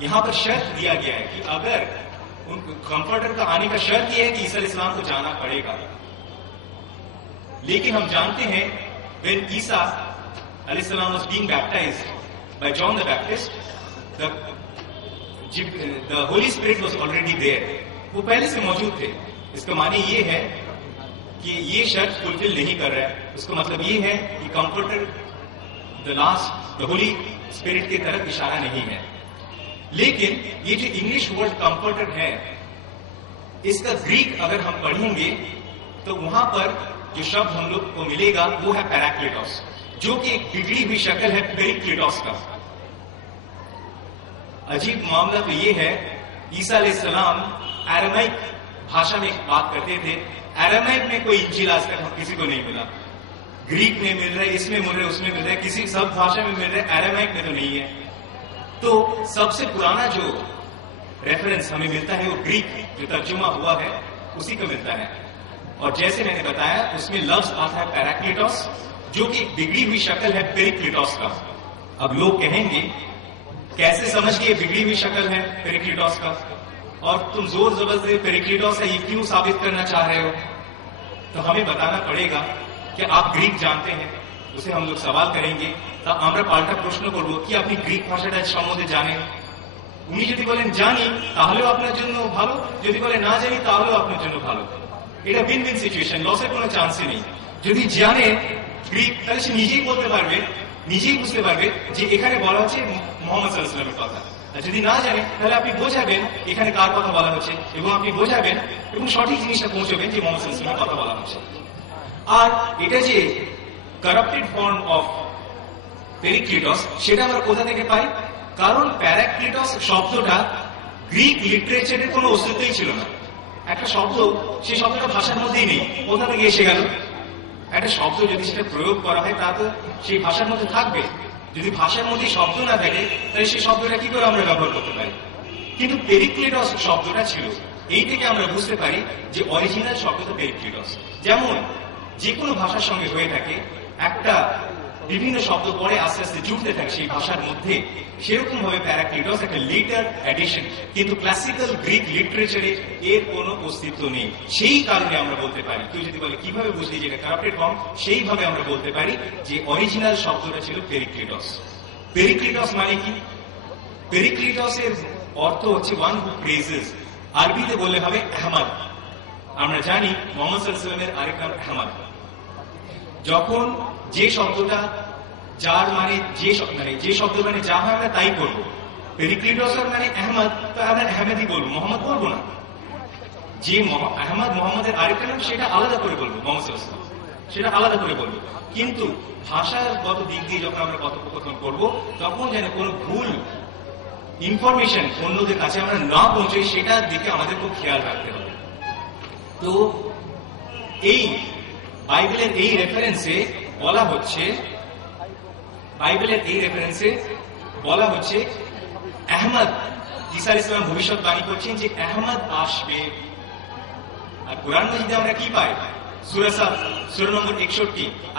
یہاں پر شرط دیا گیا ہے کہ اگر ان کمفرٹر کا آنے کا شرط یہ ہے کہ عیسیٰ علیہ السلام کو جانا پڑے گا. لیکن ہم جانتے ہیں when Isa علیہ السلام was being baptized by John the Baptist, the Holy Spirit was already there. وہ پہلے سے موجود تھے. اس کا معنی یہ ہے کہ یہ شرط فلفل نہیں کر رہا ہے. اس کا مطلب یہ ہے کہ کمفرٹر the Holy Spirit کی طرف اشارہ نہیں ہے. لیکن یہ جو انگلش ورڈ کمفرٹر ہے اس کا گریک اگر ہم پڑھیں گے تو وہاں پر جو شبد ہم لوگ کو ملے گا وہ ہے پیراکلیٹوس, جو کہ ایک بگڑی ہوئی شکل ہے پیریکلیٹوس کا. عجیب معاملہ تو یہ ہے, عیسیٰ علیہ السلام ایرامائک بھاشا میں بات کرتے تھے. ایرامائک میں کوئی انجیل آج تک کسی کو نہیں ملا. گریک میں مل رہا ہے, اس میں مل رہا ہے, اس میں مل رہا ہے, کسی سب بھاشا میں مل رہا ہے, ایرامائک میں تو نہیں ہے. تو سب سے پرانا جو ریفرنس ہمیں ملتا ہے وہ گریک جو ترجمہ ہوا ہے اسی کا ملتا ہے. اور جیسے میں نے بتایا اس میں لفظ آتا ہے پیراکلیٹوس, جو کہ ایک بگڑی ہوئی شکل ہے پیریکلیٹوس کا. اب لوگ کہیں گے کیسے سمجھ کے بگڑی ہوئی شکل ہے پیریکلیٹوس کا, اور تم زور زبردستی پیریکلیٹوس ہے یہ کیوں ثابت کرنا چاہ رہے ہو؟ تو ہمیں بتانا پڑے گا کہ آپ گریک جانتے ہیں. اسے ہم لوگ سوال کریں گے তা আমরা পাল্টা প্রশ্ন করব কি আপনি গ্রিক ভাষাটা সম্বন্ধে জানেন? উনি যদি বলেন জানি তাহলেও আপনার জন্য ভালো, যদি বলে না জানি তাহলেও আপনার জন্য ভালো. এটা উইন উইন সিচুয়েশন, লসের কোনো চান্সই নেই. যদি জানে গ্রিক তাহলে সে নিজেই বলতে পারবে, নিজেই বুঝতে পারবে যে এখানে বলা হচ্ছে মোহাম্মদ সাল্লাল্লাহু আলাইহি ওয়াসাল্লামের কথা. আর যদি না জানে তাহলে আপনি বোঝাবেন এখানে কার কথা বলা হচ্ছে, এবং আপনি বোঝাবেন এবং সঠিক জিনিসটা পৌঁছবেন যে মোহাম্মদ সাল্লাল্লাহু আলাইহি ওয়াসাল্লামের কথা বলা হচ্ছে. আর এটা যে কারাপ্টেড ফর্ম অফ পেরিক্লিটস সেটা আমরা কোথা থেকে পাই? কারণ প্যারাক্লিটস শব্দটা গ্রিক লিটারেচারের কোনো অস্তিত্বই ছিল না. একটা শব্দ, সেই শব্দটা ভাষার মধ্যেই নেই, কোথা থেকে এসে গেল? একটা শব্দ যদি সেটা প্রয়োগ করা হয় তা তো সেই ভাষার মধ্যে থাকবে. যদি ভাষার মধ্যে শব্দ না থাকে তাহলে সেই শব্দটা কি করে আমরা ব্যবহার করতে পারি? কিন্তু পেরিক্লিটস শব্দটা ছিল, এই থেকে আমরা বুঝতে পারি যে অরিজিনাল শব্দটা পেরিক্লিটস. যেমন যে কোনো ভাষার সঙ্গে হয়ে থাকে একটা বিভিন্ন শব্দ পরে আস্তে আস্তে জুড়তে থাকে সেই ভাষার মধ্যে, সেরকম ভাবে প্যারাক্লিটস একটা লেটার অ্যাডিশন, কিন্তু ক্লাসিক্যাল গ্রিক লিটারেচারে এর কোনো অস্তিত্ব নেই. সেই কারণে আমরা বলতে পারি, কেউ যদি বলে কিভাবে বুঝলি যে এটা কারাপ্টেড ফর্ম, সেইভাবে আমরা বলতে পারি যে অরিজিনাল শব্দটা ছিল পেরিক্লিটস. পেরিক্লিটস মানে কি? পেরিক্লিটসের অর্থ হচ্ছে ওয়ান হু প্রেজেস. আরবিতে বললে হবে আহমদ. আমরা জানি মোহাম্মদ সাল্লাল্লাহু আলাইহি ওয়াসাল্লামের আরেক নাম আহমদ. যখন যে শব্দটা যার মানে যে শব্দ মানে যা হয় আমরা তাই করবো. পেরিক্লিটস মানে আহমদ, তো আমরা আহমেদই বলবো, মোহাম্মদ বলবো না. যে আহমদ মোহাম্মদের আরেকটা নাম সেটা আলাদা করে বলবো, মোহাম্মদ সাল্লাল্লাহু আলাইহি ওয়াসাল্লাম সেটা আলাদা করে বলবো. কিন্তু ভাষাগত দিক দিয়ে যখন আমরা কথোপকথন করবো তখন যেন কোনো ভুল ইনফরমেশন অন্যদের কাছে আমরা না পৌঁছাই সেটার দিকে আমাদের খুব খেয়াল রাখতে হবে. তো এই বাইবেলের এই রেফারেন্সে বলা হচ্ছে, বাইবেলের এই রেফারেন্সে বলা হচ্ছে আহমদ, ঈসা আলাইহিস সালাম ভবিষ্যৎবাণী করছেন যে আহমদ আসবে. আর কুরআন মাজিদে আমরা কি পাই? সূরা সাফ সূরা নম্বর 61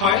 6.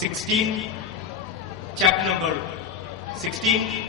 16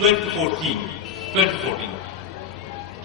12 to 14.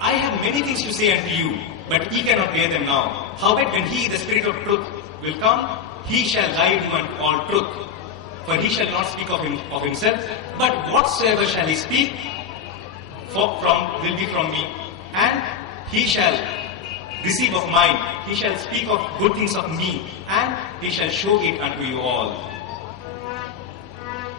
I have many things to say unto you, but ye cannot bear them now. Howbeit when he, the Spirit of truth, will come, he shall guide you unto all truth. For he shall not speak of himself, but whatsoever shall he speak will be from me, and he shall receive of mine. He shall speak of good things of me, and he shall show it unto you all.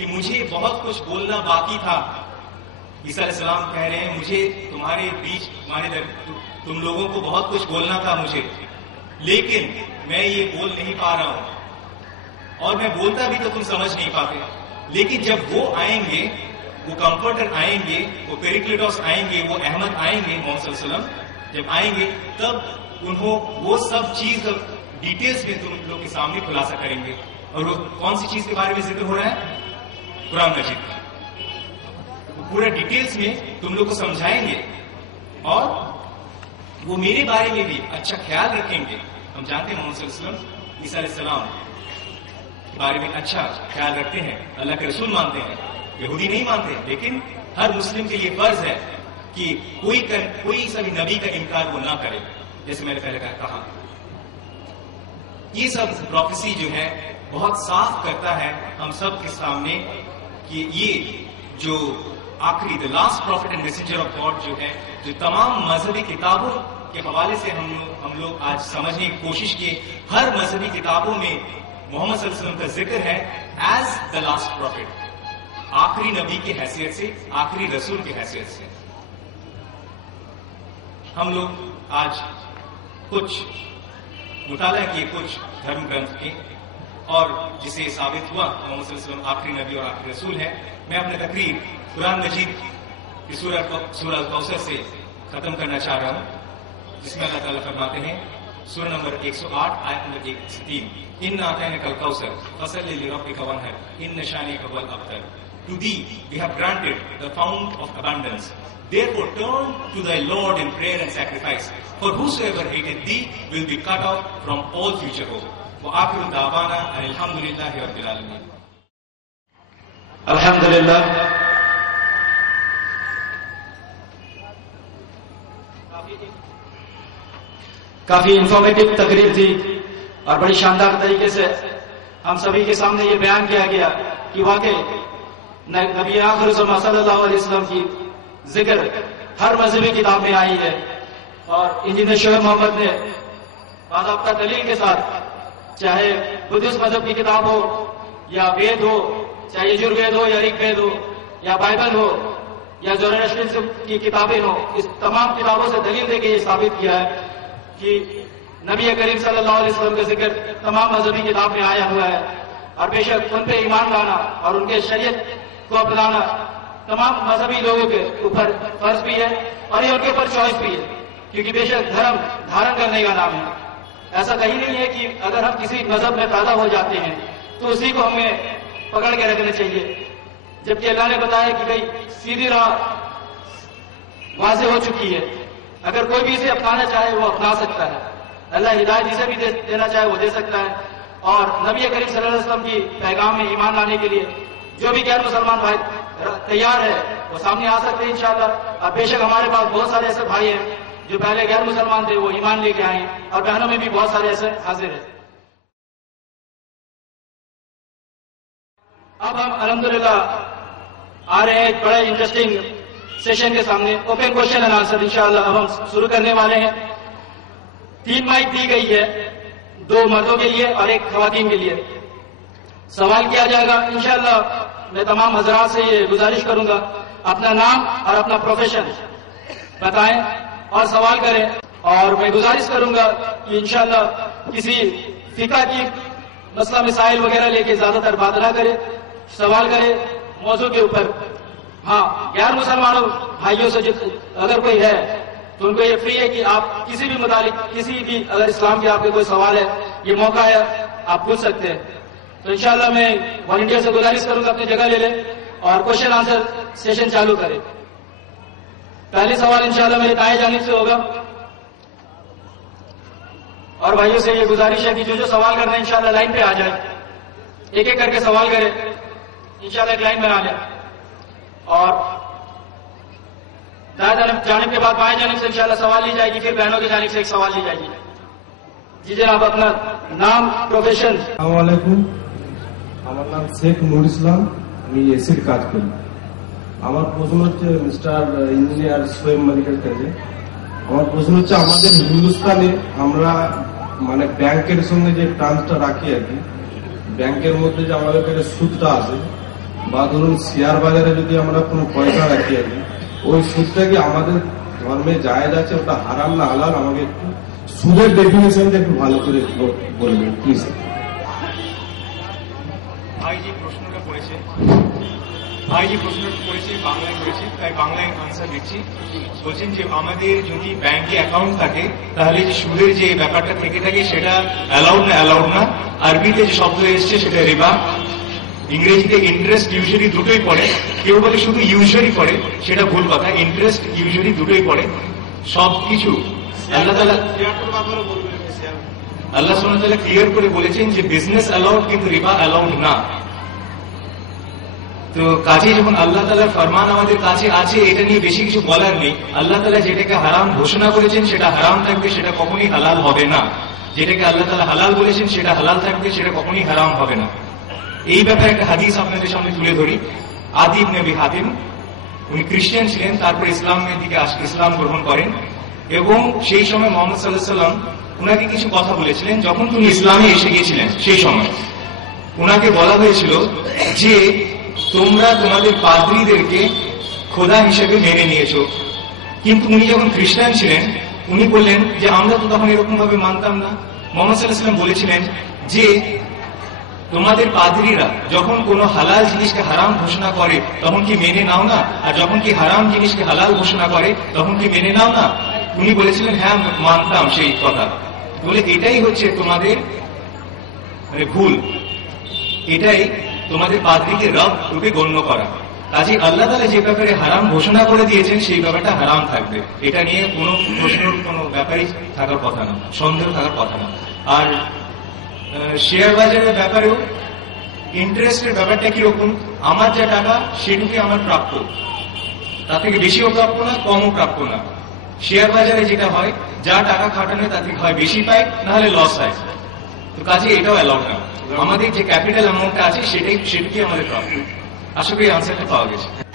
کہ مجھے بہت کچھ بولنا باقی تھا. عیسیٰ علیہ السلام کہہ رہے ہیں مجھے تمہارے بیچ تم لوگوں کو بہت کچھ بولنا تھا مجھے، لیکن میں یہ بول نہیں پا رہا ہوں، اور میں بولتا بھی تو تم سمجھ نہیں پاتے. لیکن جب وہ آئیں گے، وہ کمفرٹر آئیں گے، وہ پیریکلیٹوس آئیں گے، وہ احمد آئیں گے، محمد صلی اللہ علیہ وسلم جب آئیں گے تب انہوں وہ سب چیز ڈیٹیلز میں تم لوگ کے سامنے خلاصہ کریں گے. اور وہ کون سی چیز کے بارے میں ذکر ہو رہا ہے؟ قرآن مجید کا. پورا ڈیٹیلز میں تم لوگ کو سمجھائیں گے، اور وہ میرے بارے میں بھی اچھا خیال رکھیں گے. ہم جانتے ہیں محمد صلی اللہ علیہ وسلم عیسیٰ علیہ السلام کے بارے میں اچھا خیال رکھتے ہیں، اللہ کے رسول مانتے ہیں، یہودی نہیں مانتے. لیکن ہر مسلم کے یہ فرض ہے کہ کوئی سا بھی نبی کا انکار وہ نہ کرے. جیسے میں نے پہلے کہا، یہ سب پروفیسی جو ہے بہت صاف کرتا ہے ہم سب کے سامنے کہ یہ جو آخری the last profit and messenger of God جو ہے، جو تمام مذہبی کتابوں کے حوالے سے ہم لوگ آج سمجھنے کی کوشش کیے، ہر مذہبی کتابوں میں محمد صلی اللہ علیہ وسلم کا ذکر ہے ایز دا لاسٹ پروفٹ، آخری نبی کی حیثیت سے، آخری رسول کی حیثیت سے. ہم لوگ آج کچھ مطالعہ کیے کچھ دھرم گرنتھ کے، اور جسے ثابت ہوا محمد صلی اللہ علیہ وسلم آخری نبی اور آخری رسول ہے. میں اپنے تقریر قرآن مجید کی سورہ الکوثر سے ختم کرنا چاہ رہا ہوں، جس میں اللہ تعالیٰ فرماتے ہیں سورہ نمبر 108 آیت نمبر 1 سے 3، اِنَّا أَعْطَيْنَاكَ الْكَوْثَرَ فَصَلِّ لِرَبِّكَ وَانْحَرْ إِنَّ شَانِئَكَ هُوَ الْأَبْتَرُ. To thee we have granted the fount of abundance. Therefore turn to thy Lord in prayer and sacrifice. For whosoever hated thee will be cut off from all future hope. وَآخِرُ دَعْوَانَا أَنِ الْحَمْدُ لِلَّهِ رَبِّ الْعَالَمِينَ. الحمدللہ. کافی informative تقریر تھی، اور بڑی شاندار طریقے سے ہم سبھی کے سامنے یہ بیان کیا گیا کہ واقعی نبی آخر صلی اللہ علیہ وسلم کی ذکر ہر مذہبی کتاب میں آئی ہے. اور انجینئر شعیب محمد نے باضابطہ دلیل کے ساتھ، چاہے بدھسٹ مذہب کی کتاب ہو یا وید ہو، چاہے یجوروید ہو یا رگ وید ہو یا بائبل ہو یا زوراٹرزم کی کتابیں ہوں، اس تمام کتابوں سے دلیل دے کے یہ ثابت کیا ہے کہ نبی کریم صلی اللہ علیہ وسلم کا ذکر تمام مذہبی کتاب میں آیا ہوا ہے. اور بے شک ان پہ ایمان لانا اور ان کے شریعت کو اپنانا تمام مذہبی لوگوں کے اوپر فرض بھی ہے، اور یہ ان کے اوپر چوائس بھی ہے، کیونکہ بے شک دھرم دھارن کرنے کا نام ہے. ایسا کہیں نہیں ہے کہ اگر ہم کسی مذہب میں پیدا ہو جاتے ہیں تو اسی کو ہمیں پکڑ کے رکھنا چاہیے، جبکہ اللہ نے بتایا کہ بھائی سیدھی راہ واضح ہو چکی ہے، اگر کوئی بھی اسے اپنانا چاہے وہ اپنا سکتا ہے. اللہ ہدایت جسے بھی دینا چاہے وہ دے سکتا ہے. اور نبی کریم صلی اللہ علیہ وسلم کی پیغام میں ایمان لانے کے لیے جو بھی غیر مسلمان بھائی تیار ہے وہ سامنے آ سکتے ہیں انشاءاللہ. اور بے شک ہمارے پاس بہت سارے ایسے بھائی ہیں جو پہلے غیر مسلمان تھے، وہ ایمان لے کے آئے ہیں، اور بہنوں میں بھی بہت سارے ایسے حاضر ہیں. اب ہم الحمدللہ آ رہے ہیں ایک بڑا انٹرسٹنگ سیشن کے سامنے، اوپن کوشچن اینڈ آنسر. انشاءاللہ اب ہم شروع کرنے والے ہیں. 3 مائک دی گئی ہے، 2 مردوں کے لیے اور 1 خواتین کے لیے. سوال کیا جائے گا. انشاءاللہ میں تمام حضرات سے یہ گزارش کروں گا اپنا نام اور اپنا پروفیشن بتائیں اور سوال کریں. اور میں گزارش کروں گا کہ انشاءاللہ کسی فقہ کی مسئلہ مسائل وغیرہ لے کے زیادہ تر بات نہ کرے، سوال کرے موضوع کے اوپر. ہاں، غیر مسلمانوں بھائیوں سے اگر کوئی ہے تو ان کو یہ فری ہے کہ آپ کسی بھی متعلق کسی بھی اگر اسلام کے آپ کے کوئی سوال ہے، یہ موقع ہے، آپ پوچھ سکتے ہیں. تو انشاءاللہ میں والنٹیئر سے گزارش کروں گا اپنی جگہ لے لیں اور کوشچن آنسر سیشن چالو کریں. پہلے سوال انشاءاللہ میرے دائیں جانب سے ہوگا. اور بھائیوں سے یہ گزارش ہے کہ جو سوال کرنا ہے انشاءاللہ لائن پہ آ جائے، ایک ایک کر کے سوال کریں انشاءاللہ، ایک لائن بنا لیں. اور دائیں جانب کے بعد بائیں جانب سے انشاءاللہ سوال لی جائے گی، پھر بہنوں کی جانب سے ایک سوال لی جائے گی. جی جناب، اپنا نام প্রফেশন. আসসালামু আলাইকুম, আমার নাম শেখ নুর ইসলাম, আমি এসির কাজ করি. আমার প্রশ্ন হচ্ছে মিস্টার ইঞ্জিনিয়ার সোয়েব মালিকের কাছে। আমার প্রশ্ন হচ্ছে আমাদের হিন্দুস্তানে আমরা মানে ব্যাংকের সঙ্গে যে টার্মসটা রাখি আর কি, ব্যাংকের মধ্যে যে আমাদের কাছে সুদটা আছে বা ধরুন শেয়ার বাজারে যদি আমরা কোনো পয়সা রাখি আর কি, ওই সুদটা কি আমাদের ধর্মে জায়েজ আছে, ওটা হারাম না হালাল? আমাকে একটু সুদের ডেফিনেশনটা একটু ভালো করে বলবেন প্লিজ। ভাই যে প্রশ্নটা করেছে বাংলায় করেছে, তাই বাংলায় আনসার দিচ্ছি। বলছেন যে আমাদের যদি ব্যাংকে অ্যাকাউন্ট থাকে তাহলে যে সুদের যে ব্যাপারটা থেকে থাকে সেটা অ্যালাউড না। আরবিতে যে শব্দ এসছে সেটা রিবা, ইংরেজিতে ইন্টারেস্ট ইউজুয়ালি দুটোই পড়ে। কেউ বলে শুধু ইউজুয়ালি পড়ে, সেটা ভুল কথা। ইন্টারেস্ট ইউজুয়ালি দুটোই পড়ে। সবকিছু আল্লাহ সুবহানাহু ওয়া তাআলা ক্লিয়ার করে বলেছেন যে বিজনেস অ্যালাউড, কিন্তু রিবা অ্যালাউড না। তো কাজে যখন আল্লাহ তাআলার ফরমান আমাদের কাছে আছে, এটা নিয়ে বেশি কিছু বলার নেই। আল্লাহ তাআলা যেটাকে হারাম ঘোষণা করেছেন সেটা হারাম থাকবে, সেটা কখনোই হালাল হবে না। যেটাকে আল্লাহ তাআলা হালাল বলেছেন সেটা হালাল থাকবে, সেটা কখনোই হারাম হবে না। এই ব্যাপারে একটা হাদিস আপনাদের সামনে তুলে ধরি। আদি ইবনে আবি হাতিম, উনি খ্রিস্টান ছিলেন, তারপর ইসলামের দিকে ইসলাম গ্রহণ করেন, এবং সেই সময় মুহাম্মদ সাল্লাল্লাহু আলাইহি ওয়াসাল্লাম উনাকে কিছু কথা বলেছিলেন। যখন তিনি ইসলামে এসে গিয়েছিলেন সেই সময় উনাকে বলা হয়েছিল যে তোমরা তোমাদের পাদ্রীদেরকে খোদা হিসেবে মেনে নিয়েছো, কিন্তু উনি যখন খ্রিস্টান ছিলেন উনি বললেন যে আমরা তো তখন এরকম ভাবে মানতাম না। মুহাম্মদ সাল্লাল্লাহু আলাইহি ওয়াসাল্লাম বলেছিলেন যে তোমাদের পাদ্রীরা যখন কোনো হালাল জিনিসকে হারাম ঘোষণা করে তখন কি মেনে নাও না, আর যখন কি হারাম জিনিসকে হালাল ঘোষণা করে তখন কি মেনে নাও না? উনি বলেছিলেন হ্যাঁ মানতাম সেই কথা। বলে এটাই হচ্ছে তোমাদের ভুল, এটাই তোমাদের পাদ্রীকে রব রূপে গণ্য করা। কাজে আল্লাহ তাআলা যে ব্যাপারে হারাম ঘোষণা করে দিয়েছেন সেই ব্যাপারটা হারাম থাকবে, এটা নিয়ে কোনো প্রশ্নের কোনো ব্যাপারই থাকার কথা না, সন্দেহ থাকার কথা না। আর শেয়ার বাজারের ব্যাপারেও ইন্টারেস্টের ব্যাপারটা কিরকম, আমার যা টাকা সেটুকুই আমার প্রাপ্য, তার থেকে বেশিও প্রাপ্য না, কমও প্রাপ্য না। শেয়ার বাজারে যেটা হয়, যা টাকা খাটানো তার থেকে হয় বেশি পায়, নাহলে লস হয়। তো কাজে এটাও অ্যালাউড না। আমাদের যে ক্যাপিটাল অ্যামাউন্টটা আছে সেটুকুই আমাদের প্রাপ্য। আশা করি আনসারটা পাওয়া গেছে।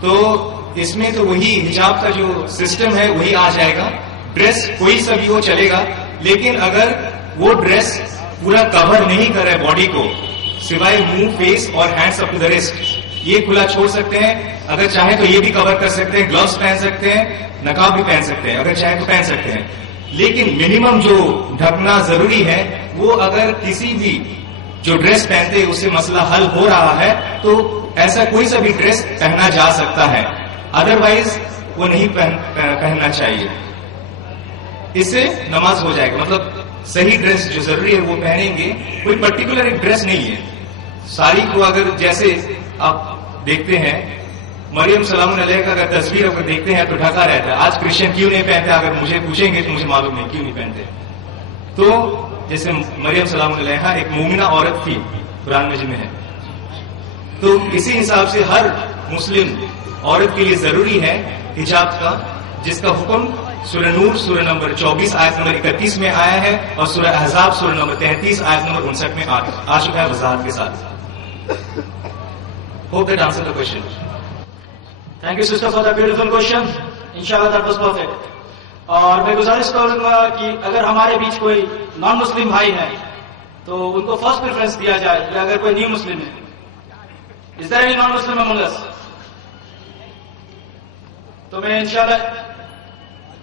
تو اس میں تو وہی حجاب کا جو سسٹم ہے وہی آ جائے گا. ڈریس کوئی سا بھی ہو چلے گا, لیکن اگر وہ ڈریس پورا کور نہیں کر رہا ہے باڈی کو, سوائے منہ, فیس اور hands up to the rest, یہ کھلا چھوڑ سکتے ہیں. اگر چاہیں تو یہ بھی کور کر سکتے ہیں, گلوز پہن سکتے ہیں, نقاب بھی پہن سکتے ہیں, اگر چاہیں تو پہن سکتے ہیں. لیکن منیمم جو ڈھکنا ضروری ہے وہ اگر کسی بھی جو ڈریس پہنتے اس سے مسئلہ حل ہو رہا ہے تو ایسا کوئی سا بھی ڈریس پہنا جا سکتا ہے, ادروائز وہ نہیں پہننا چاہیے. اس سے نماز ہو جائے گا. مطلب صحیح ڈریس جو ضروری ہے وہ پہنیں گے, کوئی پرٹیکولر ایک ڈریس نہیں ہے. ساری کو اگر جیسے آپ دیکھتے ہیں مریم سلام علیہ کا اگر تصویر اگر دیکھتے ہیں تو ڈھکا رہتا ہے. آج کرسچن کیوں نہیں پہنتے, اگر مجھے پوچھیں گے تو مجھے معلوم نہیں کیوں نہیں پہنتے. تو جیسے مریم سلام علیہ ایک مومنہ عورت تھی, قرآن مجید میں ہے, تو اسی حساب سے ہر مسلم عورت کے لیے ضروری ہے حجاب کا, جس کا حکم سورہ نور سورہ نمبر 24 آیت نمبر 31 میں آیا ہے, اور سورہ احزاب سورہ نمبر 33 آیت نمبر 59 میں آ چکا ہے وضاحت کے ساتھ. Hope that answered the question. Thank you sister for the beautiful question. Inshallah that was perfect. اور میں گزارش کروں گا کہ اگر ہمارے بیچ کوئی نان مسلم بھائی ہے تو ان کو فرسٹ پریفرنس دیا جائے, یا اگر کوئی نیو مسلم ہے. Is there any non Muslim among us? تو میں انشاءاللہ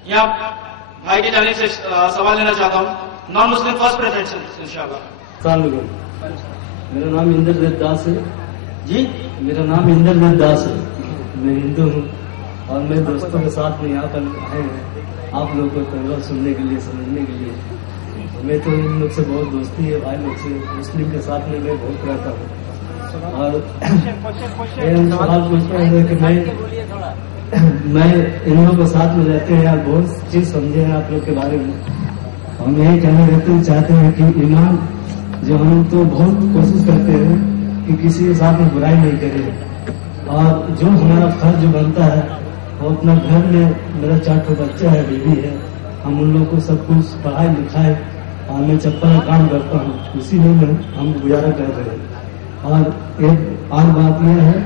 یہاں بھائی کی جانب سے سوال لینا چاہتا ہوں. نان مسلم فرسٹ پریفرنس انشاءاللہ. السلام علیکم, میرا نام اندر دیو داس ہے. جی میرا نام اندر دیو داس ہے, میں ہندو ہوں, اور میں دوستوں کے ساتھ میں یہاں پر آئے ہیں آپ لوگوں کو تجربہ سننے کے لیے, سمجھنے کے لیے. میں تو ان لوگ سے بہت دوستی ہے, بھائی لوگ سے, مسلم کے ساتھ میں بہت رہتا ہوں. اور سوال پوچھتا ہے کہ میں ان لوگوں کے ساتھ میں رہتے ہیں, اور بہت چیز سمجھے ہیں آپ لوگ کے بارے میں. ہم یہی کہنا رہتے چاہتے ہیں کہ ایمان جو ہم تو بہت کوشش کرتے ہیں کہ کسی کے ساتھ میں برائی نہیں کرے, اور جو ہمارا فرض جو بنتا ہے وہ اپنا گھر میں, میرا 4 ٹھو بچہ ہے, بیوی ہے, ہم ان لوگوں کو سب کچھ پڑھائی لکھائے, اور میں چپل کا کام کرتا ہوں, اسی میں ہم گزارا کر رہے ہیں. اور ایک اور بات یہ ہے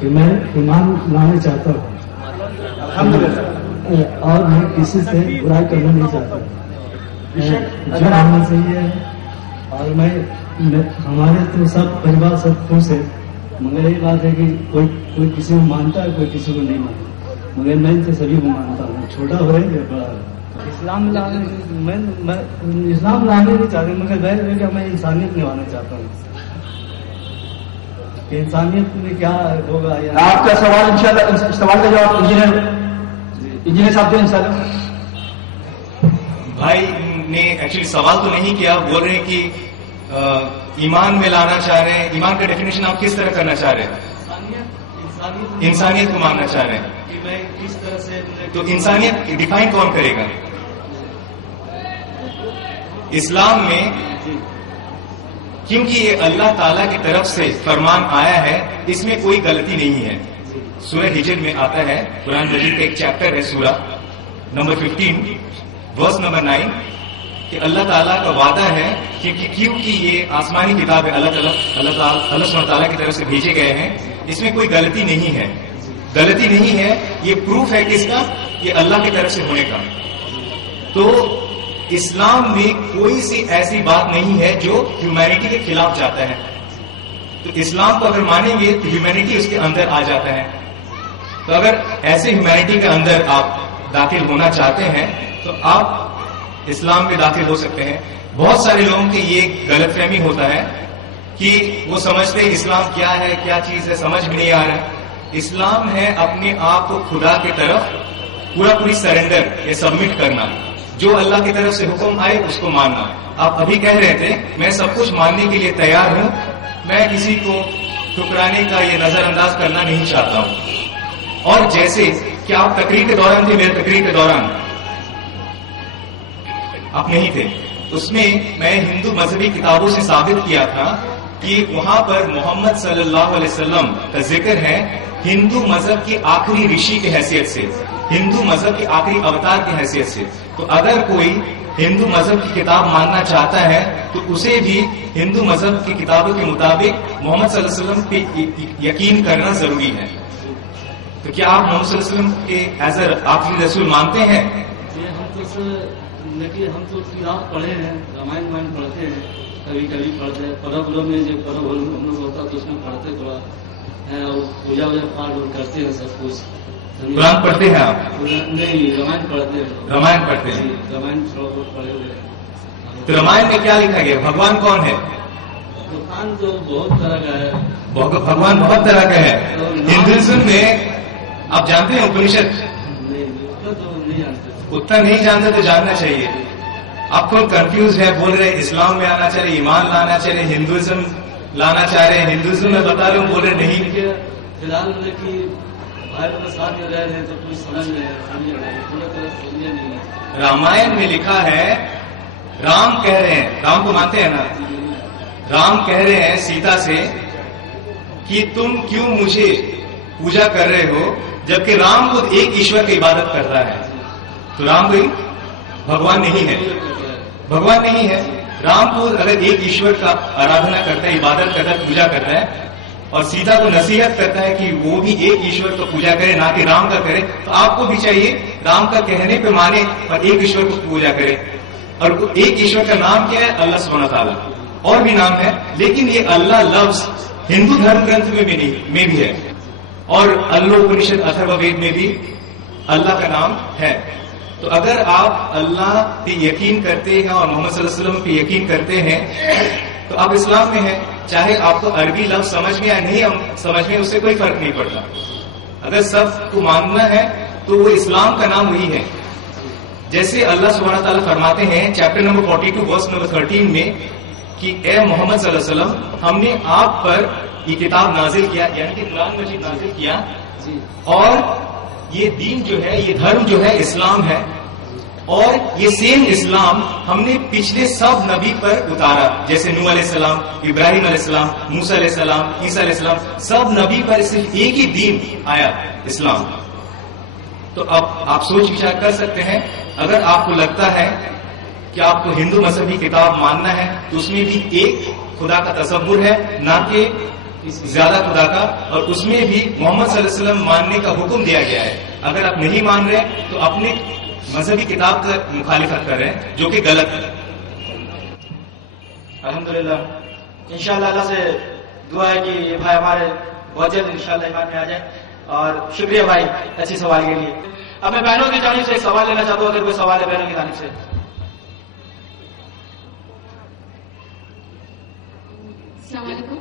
کہ میں ایمان لانا چاہتا ہوں, اور میں کسی سے برائی کرنا نہیں چاہتا. جو ہونا چاہیے, اور میں ہمارے تو سب پریوار سب خوش ہے, مگر یہ بات ہے کہ کوئی کسی کو مانتا ہے, کوئی کسی کو نہیں مانتا, مگر میں تو سبھی کو مانتا ہوں, چھوٹا ہو یا بڑا ہو. اسلام لانے نہیں چاہتے, مگر میں انسانیت نبھانا چاہتا ہوں کہ انسانیت میں کیا ہوگا. آپ کا سوال انشاءاللہ, سوال کا جواب انجینئر صاحب دیں انشاءاللہ. بھائی نے ایکچولی سوال تو نہیں کیا, بول رہے ہیں کہ ایمان میں لانا چاہ رہے ہیں. ایمان کا ڈیفینیشن آپ کس طرح کرنا چاہ رہے ہیں؟ انسانیت کو ماننا چاہ رہے ہیں. کہ میں کس طرح سے, تو انسانیت ڈیفائن کون کرے گا؟ اسلام میں کیونکہ یہ اللہ تعالیٰ کی طرف سے فرمان آیا ہے, اس میں کوئی غلطی نہیں ہے. سورہ ہجر میں آتا ہے, قرآن مجید کا ایک چیپٹر ہے, سورہ نمبر 15 ورس نمبر 9, کہ اللہ تعالیٰ کا وعدہ ہے کیونکہ یہ آسمانی کتاب ہے, اللہ سبحانہ تعالیٰ کی طرف سے بھیجے گئے ہیں, اس میں کوئی غلطی نہیں ہے. غلطی نہیں ہے, یہ پروف ہے کس کا؟ یہ اللہ کی طرف سے ہونے کا. تو اسلام میں کوئی سی ایسی بات نہیں ہے جو ہیومینٹی کے خلاف جاتا ہے. تو اسلام کو اگر مانیں گے تو ہیومینٹی اس کے اندر آ جاتا ہے. تو اگر ایسے ہیومینٹی کے اندر آپ داخل ہونا چاہتے ہیں تو آپ اسلام میں داخل ہو سکتے ہیں. بہت سارے لوگوں کی یہ غلط فہمی ہوتا ہے کہ وہ سمجھتے ہیں اسلام کیا ہے, کیا چیز ہے, سمجھ میں نہیں آ رہا. اسلام ہے اپنے آپ کو خدا کی طرف پوری سرنڈر یا سبمٹ کرنا, جو اللہ کی طرف سے حکم آئے اس کو ماننا. آپ ابھی کہہ رہے تھے میں سب کچھ ماننے کے لیے تیار ہوں, میں کسی کو ٹھکرانے کا یہ نظر انداز کرنا نہیں چاہتا ہوں. اور جیسے کہ آپ تقریر کے دوران تھے, میرے تقریر کے دوران آپ نہیں تھے, اس میں میں ہندو مذہبی کتابوں سے ثابت کیا تھا کہ وہاں پر محمد صلی اللہ علیہ وسلم کا ذکر ہے ہندو مذہب کی آخری رشی کی حیثیت سے, ہندو مذہب کی آخری اوتار کی حیثیت سے. تو اگر کوئی ہندو مذہب کی کتاب ماننا چاہتا ہے تو اسے بھی ہندو مذہب کی کتابوں کے مطابق محمد صلی اللہ علیہ وسلم پہ یقین کرنا ضروری ہے. تو تو کیا آپ محمد صلی اللہ علیہ وسلم کے ایز اے آخری رسول مانتے ہیں؟ یہ ہم تو سر لیکن ہم تو کتاب پڑھے ہیں، رامائن پڑھتے ہیں، کبھی کبھی پڑھتے ہیں، پرب میں جو پرب ہم لوگ ہوتا تو اس میں پڑھتے تھوڑا ہے، اور پوجا ووجا پاٹ کرتے ہیں سب کچھ. قرآن پڑھتے ہیں آپ؟ نہیں، رامائن پڑھتے ہیں. رامائن پڑھتے ہیں؟ رامائن تھوڑا بہت پڑھے ہوئے ہیں. تو رامائن میں کیا لکھا گیا؟ بھگوان کون ہے؟ بھگوان تو بہت طرح کا ہے. بھگوان بہت طرح کا ہے. ہندوازم میں آپ جانتے ہیں اپنشد؟ نہیں، تو نہیں جانتے. اتنا نہیں جانتے تو جاننا چاہیے. آپ کو کنفیوز ہے، بول رہے اسلام میں آنا چاہ رہے، ایمان لانا چاہ رہے، ہندوازم لانا چاہ رہے ہیں. ہندوازم میں بتا رہے ہوں، بول رہے نہیں. فی الحال کہ بھائی کے ساتھ میں رہ رہے ہیں تو کچھ سمجھ میں پورا طرح سمجھے نہیں. رامائن میں لکھا ہے، رام کہہ رہے ہیں، رام کو مانتے ہیں نا، رام کہہ رہے ہیں سیتا سے کہ تم کیوں مجھے پوجا کر رہے ہو، جبکہ رام خود ایک ایشور کی عبادت کر رہا ہے. تو رام کوئی بھگوان نہیں ہے، بھگوان نہیں ہے. رام خود اگر ایک ایشور کا آرادھنا کرتا ہے، عبادت کرتا ہے، پوجا کرتا ہے، اور سیتا کو نصیحت کرتا ہے کہ وہ بھی ایک ایشور کو پوجا کرے، نہ کہ رام کا کرے، تو آپ کو بھی چاہیے رام کا کہنے پہ مانے اور ایک ایشور کو پوجا کرے. اور ایک ایشور کا نام کیا ہے؟ اللہ سبحانہ تعالیٰ. اور بھی نام ہے، لیکن یہ اللہ لفظ ہندو دھرم گرنتھ میں بھی ہے، اور اللوپنشد اتھروا وید میں بھی اللہ کا نام ہے. تو اگر آپ اللہ پہ یقین کرتے ہیں اور محمد صلی اللہ علیہ وسلم پہ یقین کرتے ہیں تو آپ اسلام میں ہیں. چاہے آپ کو عربی لفظ سمجھ میں یا نہیں سمجھ میں، اس سے کوئی فرق نہیں پڑتا. اگر سب کو ماننا ہے تو وہ اسلام کا نام وہی ہے. جیسے اللہ سبحانہ تعالیٰ فرماتے ہیں چیپٹر نمبر 42 ورس نمبر 13 میں کہ اے محمد صلی اللہ علیہ وسلم، ہم نے آپ پر یہ کتاب نازل کیا، یعنی کہ قرآن مجید نازل کیا، اور یہ دین جو ہے، یہ دھرم جو ہے اسلام ہے، اور یہ سیم اسلام ہم نے پچھلے سب نبی پر اتارا. جیسے نوح علیہ السلام، ابراہیم علیہ السلام، موسیٰ علیہ السلام، عیسیٰ علیہ السلام، سب نبی پر صرف ایک ہی دین آیا، اسلام. تو اب آپ سوچ وچار کر سکتے ہیں، اگر آپ کو لگتا ہے کہ آپ کو ہندو مذہبی کتاب ماننا ہے تو اس میں بھی ایک خدا کا تصور ہے، نہ کہ زیادہ خدا کا، اور اس میں بھی محمد صلی اللہ علیہ وسلم ماننے کا حکم دیا گیا ہے. اگر آپ نہیں مان رہے تو اپنے مذہبی کتاب کا مخالفت کر رہے ہیں، جو کہ غلط ہے. الحمدللہ انشاءاللہ اللہ سے دعا ہے کہ یہ بھائی ہمارے بہت جلد انشاءاللہ ایمان میں آ جائے. اور شکریہ بھائی اچھی سوال کے لیے. اب میں بہنوں کی جانب سے ایک سوال لینا چاہتا ہوں، اگر کوئی سوال ہے بہنوں کی جانب سے. السلام علیکم،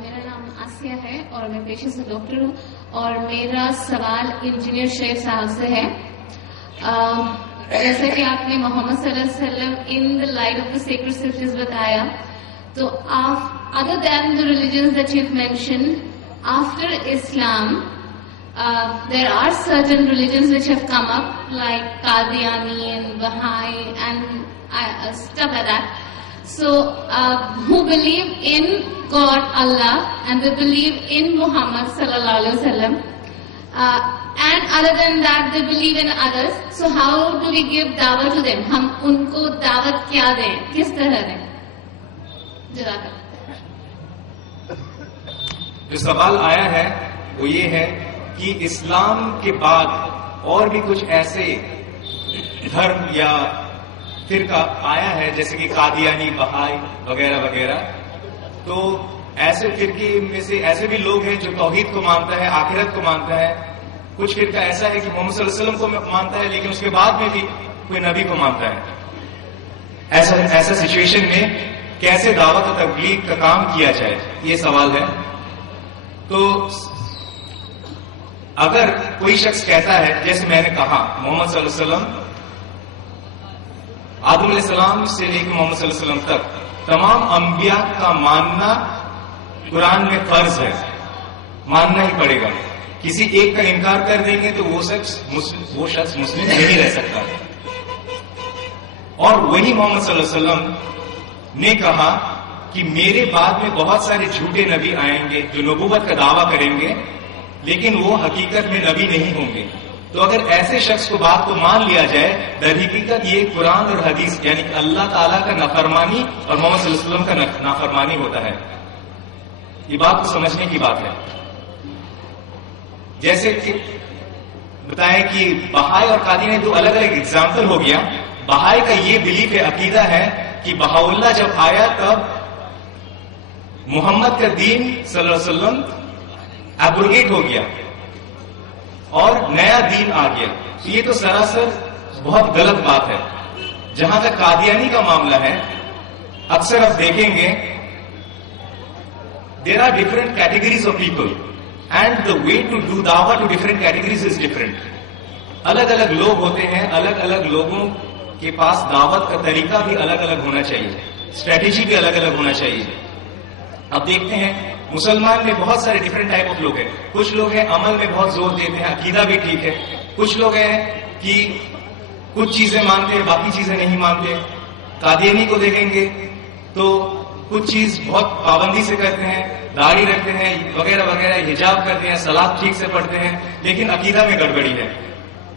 میرا نام آسیہ ہے اور میں پیشے سے ڈاکٹر ہوں، اور میرا سوال انجینئر شیخ صاحب سے ہے. جیسا کہ آپ نے محمد صلی اللہ علیہ وسلم in the light of the sacred scriptures بتایا، تو آپ other than the religions that you mention after Islam there are certain religions which have come up like Qadiani and Baha'i and stuff like that. So who believe in God, Allah, and they believe in Muhammad sallallahu alaihi wasallam, and other than that they believe in others. So how do we give dawah to them? ہم ان کو دعوت کیا دیں، کس طرح دیں؟ جزاک اللہ. جو سوال آیا ہے وہ یہ ہے کہ اسلام کے بعد اور بھی کچھ ایسے دھرم یا فرقہ آیا ہے جیسے کہ قادیانی، بہائی وغیرہ وغیرہ. تو ایسے فرقے میں سے ایسے بھی لوگ ہیں جو توحید کو مانتا ہے، آخرت کو مانتا ہے. کچھ فرقہ ایسا ہے کہ محمد صلی اللہ علیہ وسلم کو مانتا ہے لیکن اس کے بعد میں بھی کوئی نبی کو مانتا ہے. ایسا سچویشن میں کیسے دعوت و تبلیغ کا کام کیا جائے، یہ سوال ہے. تو اگر کوئی شخص کہتا ہے، جیسے میں نے کہا محمد صلی اللہ علیہ وسلم، آدم علیہ السلام سے لے کے محمد صلی اللہ علیہ وسلم تک تمام انبیاء کا ماننا قرآن میں فرض ہے، ماننا ہی پڑے گا. کسی ایک کا انکار کر دیں گے تو وہ شخص مسلم نہیں رہ سکتا. اور وہی محمد صلی اللہ علیہ وسلم نے کہا کہ میرے بعد میں بہت سارے جھوٹے نبی آئیں گے جو نبوت کا دعویٰ کریں گے لیکن وہ حقیقت میں نبی نہیں ہوں گے. تو اگر ایسے شخص کو بات کو مان لیا جائے، در حقیقت یہ قرآن اور حدیث یعنی کہ اللہ تعالیٰ کا نافرمانی اور محمد صلی اللہ علیہ وسلم کا نافرمانی ہوتا ہے. یہ بات کو سمجھنے کی بات ہے. جیسے کہ بتائیں کہ بہائی اور قادیانی دو الگ الگ اگزامپل ہو گیا. بہائی کا یہ بلیف ہے, عقیدہ ہے کہ بہاءاللہ جب آیا تب محمد کا دین صلی اللہ علیہ وسلم ایبروگیٹ ہو گیا اور نیا دین آ گیا. تو یہ تو سراسر بہت غلط بات ہے. جہاں تک قادیانی کا معاملہ ہے, اکثر آپ دیکھیں گے there are different categories of people and the way to do dawah to different categories is different. الگ الگ لوگ ہوتے ہیں, الگ الگ لوگوں کے پاس دعوت کا طریقہ بھی الگ الگ ہونا چاہیے, اسٹریٹجی بھی الگ الگ ہونا چاہیے. اب دیکھتے ہیں مسلمان میں بہت سارے ڈفرینٹ ٹائپ آف لوگ ہیں. کچھ لوگ ہیں عمل میں بہت زور دیتے ہیں, عقیدہ بھی ٹھیک ہے. کچھ لوگ ہیں کہ کچھ چیزیں مانتے ہیں, باقی چیزیں نہیں مانتے. قادیانی کو دیکھیں گے تو کچھ چیز بہت پابندی سے کرتے ہیں, داڑھی رکھتے ہیں وغیرہ وغیرہ, حجاب کرتے ہیں, سلاد ٹھیک سے پڑھتے ہیں, لیکن عقیدہ میں گڑبڑی ہے.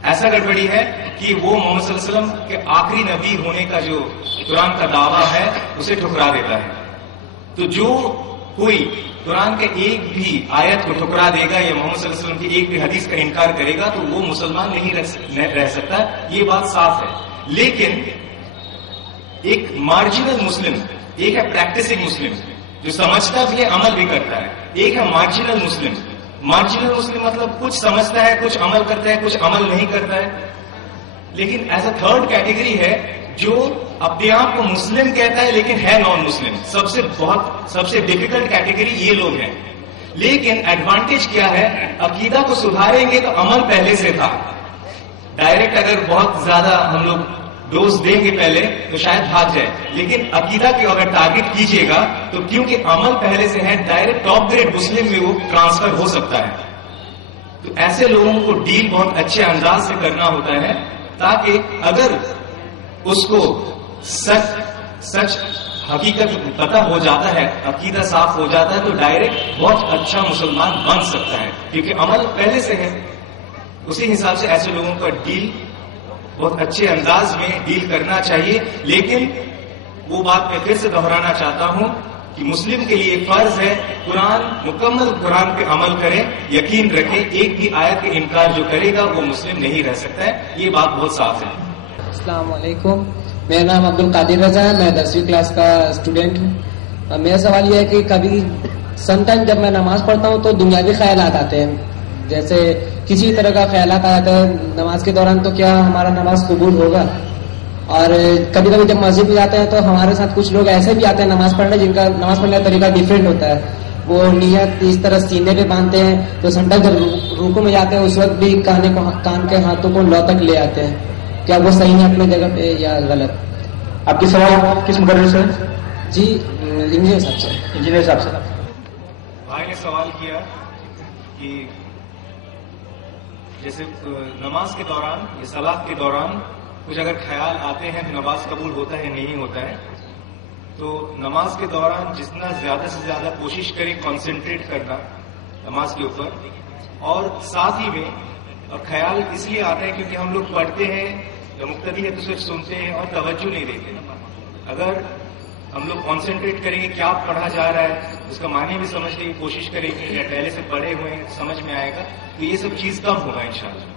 ایسا گڑبڑی ہے کہ وہ محمد صلی اللہ علیہ وسلم کے آخری نبی ہونے کا جو قرآن کا دعویٰ ہے اسے ٹھکرا دیتا ہے. تو جو کوئی قرآن کے ایک بھی آیت کو ٹھکرا دے گا یا محمد صلی اللہ علیہ وسلم کی ایک بھی حدیث کا انکار کرے گا تو وہ مسلمان نہیں رہ سکتا. یہ بات صاف ہے. لیکن ایک مارجنل مسلم, ایک ہے پریکٹسنگ مسلم جو سمجھتا بھی ہے عمل بھی کرتا ہے, ایک ہے مارجنل مسلم. مارجنل مسلم مطلب کچھ سمجھتا ہے, کچھ عمل کرتا ہے, کچھ عمل نہیں کرتا ہے. لیکن ایز اے تھرڈ کیٹیگری ہے جو اپنے آپ کو مسلم کہتا ہے لیکن ہے نان مسلم. سب سے ڈیفیکلٹ کیٹیگری یہ لوگ ہیں. لیکن ایڈوانٹیج کیا ہے, عقیدہ کو سدھاریں گے تو عمل پہلے سے تھا. ڈائریکٹ اگر بہت زیادہ ہم لوگ ڈوز دیں گے پہلے تو شاید بھاگ جائے, لیکن عقیدہ کی اگر ٹارگٹ کیجیے گا تو کیونکہ عمل پہلے سے ہے ڈائریکٹ ٹاپ گریڈ مسلم میں وہ ٹرانسفر ہو سکتا ہے. تو ایسے لوگوں کو ڈیل بہت اچھے انداز سے کرنا ہوتا ہے تاکہ اگر اس کو سچ حقیقت پتہ ہو جاتا ہے, عقیدہ صاف ہو جاتا ہے تو ڈائریکٹ بہت اچھا مسلمان بن سکتا ہے کیونکہ عمل پہلے سے ہے. اسی حساب سے ایسے لوگوں کا ڈیل بہت اچھے انداز میں ڈیل کرنا چاہیے. لیکن وہ بات میں پھر سے دہرانا چاہتا ہوں کہ مسلم کے لیے فرض ہے مکمل قرآن پہ عمل کریں, یقین رکھیں ایک بھی آیت کا انکار جو کرے گا وہ مسلم نہیں رہ سکتا ہے. یہ بات بہت صاف ہے. السلام علیکم, میرا نام عبد القادر رضا ہے, میں 10ویں کلاس کا اسٹوڈینٹ ہوں. میرا سوال یہ ہے کہ کبھی سم ٹائم جب میں نماز پڑھتا ہوں تو دنیاوی خیالات آتے ہیں, جیسے کسی طرح کا خیالات آ جاتا ہے نماز کے دوران, تو کیا ہمارا نماز قبول ہوگا؟ اور کبھی کبھی جب مسجد میں جاتے ہیں تو ہمارے ساتھ کچھ لوگ ایسے بھی آتے ہیں نماز پڑھنے جن کا نماز پڑھنے کا طریقہ ڈفرینٹ ہوتا ہے. وہ نیت اس طرح سینے پہ باندھتے ہیں, تو سم ٹائم جب رکوع میں جاتے ہیں اس وقت بھی کان کے ہاتھوں کو لو تک لے آتے ہیں. کیا وہ صحیح ہے اپنے جگہ پہ یا غلط؟ آپ کی سوال کس مقرر سے؟ جی انجینئر صاحب سے. انجینئر صاحب سے. بھائی نے سوال کیا کہ جیسے نماز کے دوران یا صلاۃ کے دوران کچھ اگر خیال آتے ہیں تو نماز قبول ہوتا ہے نہیں ہوتا ہے. تو نماز کے دوران جتنا زیادہ سے زیادہ کوشش کریں کنسنٹریٹ کرنا نماز کے اوپر, اور ساتھ ہی میں اور خیال اس لیے آتا ہے کیونکہ ہم لوگ پڑھتے ہیں یا مقتدی ہے تو صرف سنتے ہیں اور توجہ نہیں دیتے. اگر ہم لوگ کانسنٹریٹ کریں گے کیا پڑھا جا رہا ہے, اس کا معنی بھی سمجھنے کی کوشش کریں گے یا پہلے سے پڑھے ہوئے ہیں سمجھ میں آئے گا, تو یہ سب چیز کم ہوگا انشاءاللہ.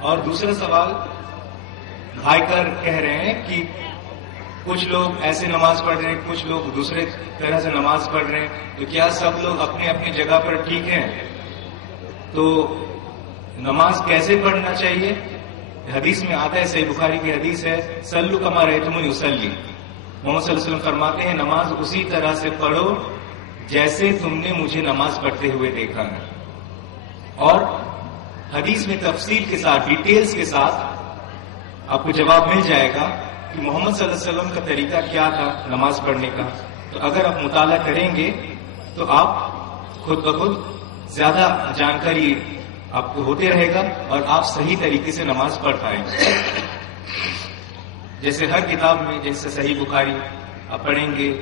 اور دوسرا سوال بھائی کہہ رہے ہیں کہ کچھ لوگ ایسے نماز پڑھ رہے ہیں, کچھ لوگ دوسرے طرح سے نماز پڑھ رہے ہیں, تو کیا سب لوگ اپنے اپنی جگہ پر ٹھیک ہیں؟ تو نماز کیسے پڑھنا چاہیے؟ حدیث میں آتا ہے, صحیح بخاری کی حدیث ہے, صلو کما رأیتمونی اصلی. محمد صلی اللہ علیہ وسلم فرماتے ہیں نماز اسی طرح سے پڑھو جیسے تم نے مجھے نماز پڑھتے ہوئے دیکھا ہے. اور حدیث میں تفصیل کے ساتھ, ڈیٹیلز کے ساتھ آپ کو جواب مل جائے گا کہ محمد صلی اللہ علیہ وسلم کا طریقہ کیا تھا نماز پڑھنے کا. تو اگر آپ مطالعہ کریں گے تو آپ خود بخود زیادہ جانکاری آپ کو ہوتے رہے گا اور آپ صحیح طریقے سے نماز پڑھ پائیں گے. جیسے ہر کتاب میں, جیسے صحیح بخاری آپ پڑھیں گے,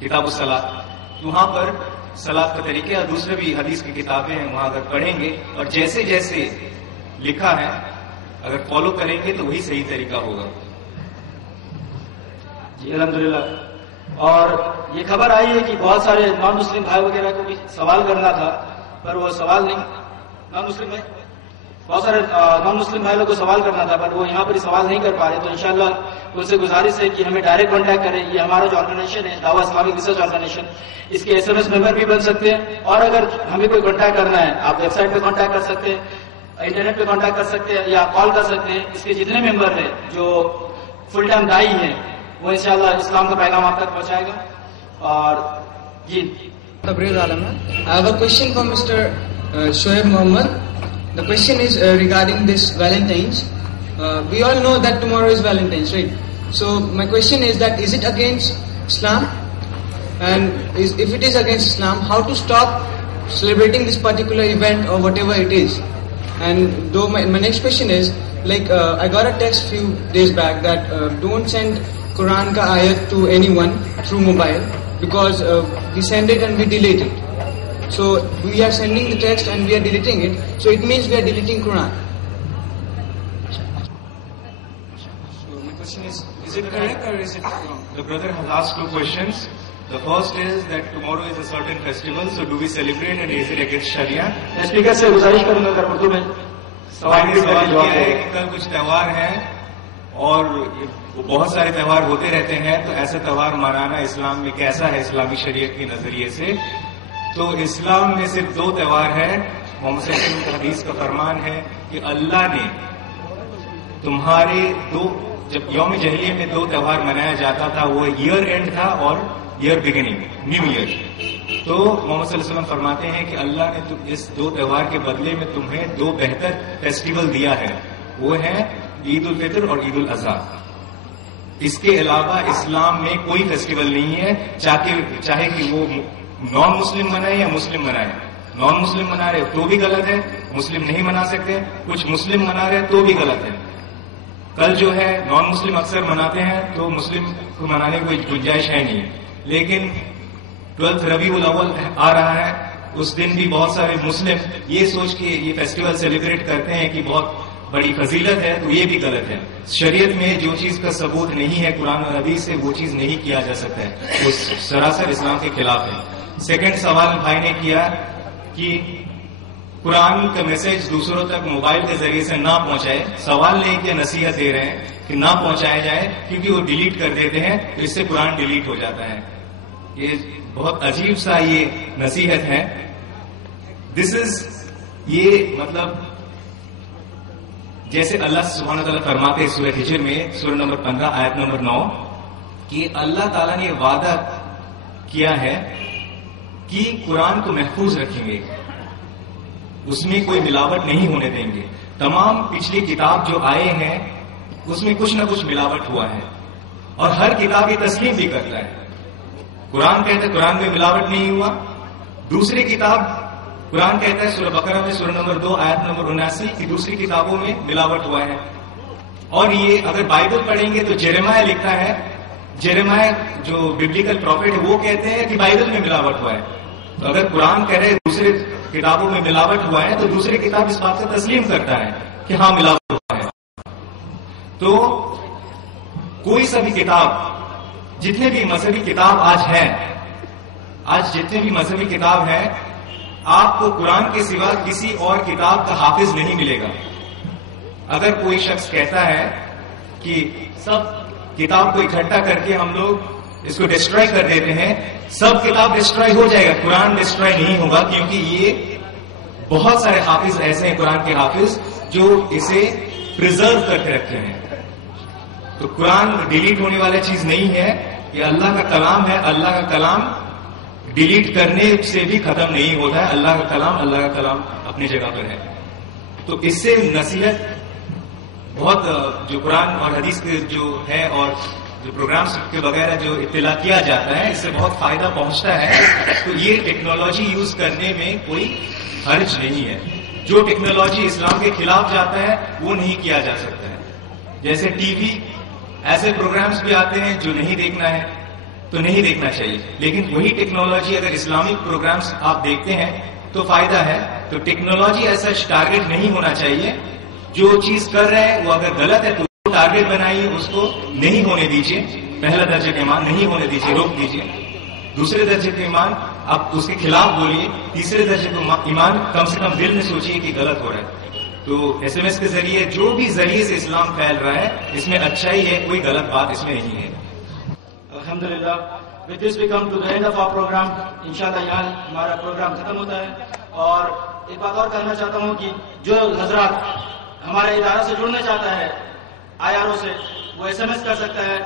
کتاب الصلاۃ, وہاں پر صلاۃ کا طریقہ اور دوسرے بھی حدیث کی کتابیں ہیں, وہاں اگر پڑھیں گے اور جیسے جیسے لکھا ہے اگر فالو کریں گے تو وہی صحیح طریقہ ہوگا. جی الحمدللہ. اور یہ خبر آئی ہے کہ بہت سارے نان مسلم بھائی وغیرہ کو بھی سوال کرنا تھا پر وہ سوال نہیں. نان مسلم بھائی, بہت سارے نان مسلم بھائی لوگ کو سوال کرنا تھا پر وہ یہاں پر سوال نہیں کر پا رہے, تو انشاءاللہ ان سے گزارش ہے کہ ہمیں ڈائریکٹ کانٹیکٹ کریں. یہ ہمارا جو آرگنائزیشن ہے دعویٰ اسلامک ریسرچ آرگنائزیشن, اس کے SMS ممبر بھی بن سکتے ہیں. اور اگر ہمیں کوئی کانٹیکٹ کرنا ہے آپ ویب سائٹ پہ کانٹیکٹ کر سکتے ہیں, انٹرنیٹ پہ کانٹیکٹ کر سکتے ہیں یا کال کر سکتے ہیں. اس کے جتنے ممبر ہیں جو فل ٹائم دائی ہیں وہ انشاءاللہ اسلام کا پیغام آپ تک پہنچائے گا. اور جی تبریز عالم ہے. I have a question for Mr. Shoaib Mohammed. The question is regarding this Valentine's. We all know that tomorrow is Valentine's, right? So my question is that is it against Islam? And if it is against Islam, how to stop celebrating this particular event or whatever it is? And though my next question is, like I got a text few days back that don't send Quran ka ayat to anyone through mobile because we send it and we delete it. So we are sending the text and we are deleting it. So it means we are deleting Quran. So my question is it correct or is it wrong? The brother has asked two questions. The first is that tomorrow is a certain festival, so do we celebrate and is it against Sharia? Speaker سے گزارش کروں گا اگر اردو میں سوال کیا ہے کہ کل کچھ تہوار ہیں اور بہت سارے تہوار ہوتے رہتے ہیں, تو ایسے تہوار منانا اسلام میں کیسا ہے اسلامی شریعت کے نظریے سے؟ تو اسلام میں صرف دو تہوار ہیں. محمد صلی اللہ علیہ وسلم کی حدیث کا فرمان ہے کہ اللہ نے تمہارے جب یوم جہلیہ میں دو تہوار منایا جاتا تھا, وہ ایئر اینڈ تھا اور ایئر بگننگ, نیو ایئر. تو محمد صلی اللہ علیہ وسلم فرماتے ہیں کہ اللہ نے اس دو تہوار کے بدلے میں تمہیں دو بہتر فیسٹیول دیا ہے, وہ ہیں عید الفطر اور عید الاضحیٰ. اس کے علاوہ اسلام میں کوئی فیسٹیول نہیں ہے, چاہے کہ وہ نان مسلم منائے یا مسلم منائے. نان مسلم منا رہے تو بھی غلط ہے, مسلم نہیں منا سکتے. کچھ مسلم منا رہے تو بھی غلط ہے. کل جو ہے نان مسلم اکثر مناتے ہیں تو مسلم کو منانے کی کوئی گنجائش ہے نہیں. لیکن 12 ربیع الاول آ رہا ہے, اس دن بھی بہت سارے مسلم یہ سوچ کے یہ فیسٹیول سیلیبریٹ کرتے ہیں کہ بہت بڑی فضیلت ہے, تو یہ بھی غلط ہے. شریعت میں جو چیز کا ثبوت نہیں ہے قرآن اور حدیث سے, وہ چیز نہیں کیا جا سکتا ہے, وہ سراسر اسلام کے خلاف ہے. سیکنڈ سوال بھائی نے کیا کہ قرآن کا میسج دوسروں تک موبائل کے ذریعے سے نہ پہنچائے. سوال نہیں کیا, نصیحت دے رہے ہیں کہ نہ پہنچایا جائے کیونکہ وہ ڈیلیٹ کر دیتے ہیں تو اس سے قرآن ڈیلیٹ ہو جاتا ہے. یہ بہت عجیب سا یہ نصیحت ہے. یہ مطلب جیسے اللہ سبحانہ تعالیٰ فرماتے ہیں سورہ ہجر میں سورہ نمبر 15 آیت نمبر 9 کہ اللہ تعالیٰ نے وعدہ کیا ہے کہ قرآن کو محفوظ رکھیں گے, اس میں کوئی ملاوٹ نہیں ہونے دیں گے. تمام پچھلی کتاب جو آئے ہیں اس میں کچھ نہ کچھ ملاوٹ ہوا ہے اور ہر کتاب یہ تسلیم بھی کرتا ہے. قرآن کہتا ہے قرآن میں ملاوٹ نہیں ہوا. دوسری کتاب قرآن کہتا ہے سورہ بقرہ میں سورہ نمبر 2 آیت نمبر 79 کی دوسری کتابوں میں ملاوٹ ہوا ہے. اور یہ اگر بائبل پڑھیں گے تو جیرمیہ لکھتا ہے, جیرمیہ جو ببلیکل پروفیٹ ہے وہ کہتے ہیں کہ بائبل میں ملاوٹ ہوا ہے. تو اگر قرآن کہہ رہے دوسرے کتابوں میں ملاوٹ ہوا ہے تو دوسری کتاب اس بات سے تسلیم کرتا ہے کہ ہاں ملاوٹ ہوا ہے. تو کوئی سا بھی کتاب, جتنے بھی مذہبی کتاب آج جتنے بھی مذہبی کتاب ہے, آپ کو قرآن کے سوا کسی اور کتاب کا حافظ نہیں ملے گا. اگر کوئی شخص کہتا ہے کہ سب کتاب کو اکٹھا کر کے ہم لوگ اس کو ڈسٹرائے کر دیتے ہیں, سب کتاب ڈسٹرائے ہو جائے گا, قرآن ڈسٹرائے نہیں ہوگا, کیونکہ یہ بہت سارے حافظ ایسے ہیں قرآن کے حافظ جو اسے پرزرو کر کے رکھتے ہیں. تو قرآن ڈیلیٹ ہونے والی چیز نہیں ہے, یہ اللہ کا کلام ہے. اللہ کا کلام ڈیلیٹ کرنے سے بھی ختم نہیں ہوتا ہے. اللہ کا کلام اپنی جگہ پر ہے. تو اس سے نصیحت بہت جو قرآن اور حدیث کے جو ہے اور جو پروگرامس کے وغیرہ جو اطلاع کیا جاتا ہے, اس سے بہت فائدہ پہنچتا ہے. تو یہ ٹیکنالوجی یوز کرنے میں کوئی حرج نہیں ہے. جو ٹیکنالوجی اسلام کے خلاف جاتا ہے وہ نہیں کیا جا سکتا ہے. جیسے ٹی وی ایسے پروگرامز بھی آتے ہیں جو نہیں دیکھنا ہے تو نہیں دیکھنا چاہیے, لیکن وہی ٹیکنالوجی اگر اسلامک پروگرامز آپ دیکھتے ہیں تو فائدہ ہے. تو ٹیکنالوجی ایسا ٹارگیٹ نہیں ہونا چاہیے. جو چیز کر رہے ہیں وہ اگر غلط ہے تو ٹارگیٹ بنائیے, اس کو نہیں ہونے دیجیے. پہلا درجے کا ایمان نہیں ہونے دیجیے, روک دیجیے. دوسرے درجے کا ایمان آپ اس کے خلاف بولیے. تیسرے درجے کو ایمان کم سے کم دل میں سوچیے کہ غلط ہو رہا ہے. تو ایس ایم ایس کے ذریعے جو بھی ذریعے سے اسلام پھیل رہا ہے اس میں اچھائی ہے, کوئی غلط بات اس میں نہیں ہے. الحمدللہ. With this we come to the end of our program. انشاءاللہ یہاں ہمارا پروگرام ختم ہوتا ہے. اور ایک بات اور کہنا چاہتا ہوں کہ جو حضرات ہمارے ادارہ سے جڑنا چاہتا ہے IRO سے, وہ SMS کر سکتا ہے.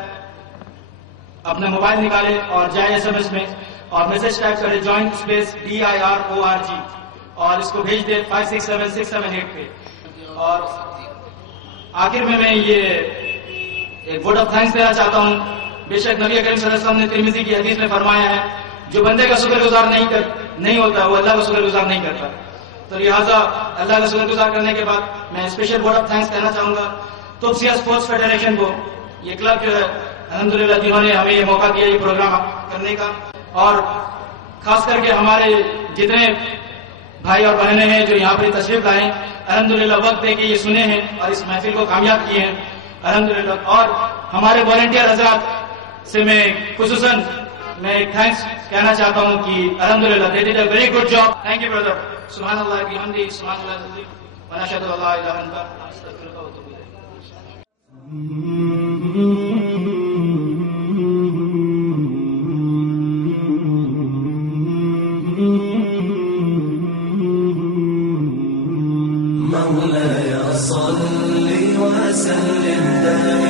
اپنا موبائل نکالے اور جائے SMS میں اور میسج ٹائپ کرے جوائنٹ اسپیس DIRORG اور اس کو بھیج دے 567678 پہ. اور آخر میں یہ ایک وورڈ آف تھینکس دینا چاہتا ہوں. بے شک نبی کریم صلی اللہ علیہ وسلم نے ترمذی کی حدیث میں فرمایا ہے جو بندے کا شکر گزار نہیں ہوتا وہ اللہ کا شکر گزار نہیں کرتا. تو لہٰذا اللہ کا شکر گزار کرنے کے بعد میں اسپیشل وورڈ آف تھینکس کہنا چاہوں گا توپسیہ اسپورٹس فیڈریشن کو, یہ کلب جو ہے الحمدللہ جنہوں نے ہمیں یہ موقع دیا یہ پروگرام کرنے کا, اور خاص کر کے ہمارے جتنے بھائی اور بہنیں ہیں جو یہاں پر تشریف لائے الحمدللہ وقت دے کے یہ سنے ہیں اور اس محفل کو کامیاب کیے ہیں الحمدللہ. اور ہمارے والنٹیئر حضرات سے میں خصوصاً میں ایک تھینکس کہنا چاہتا ہوں کہ الحمدللہ they did a very good job. Thank you brother. سبحان اللہ بحمدہ سبحان اللہ العظیم ونشهد ان لا اله الا انت نستغفرك ونتوب إليك. مولاي صل وسلم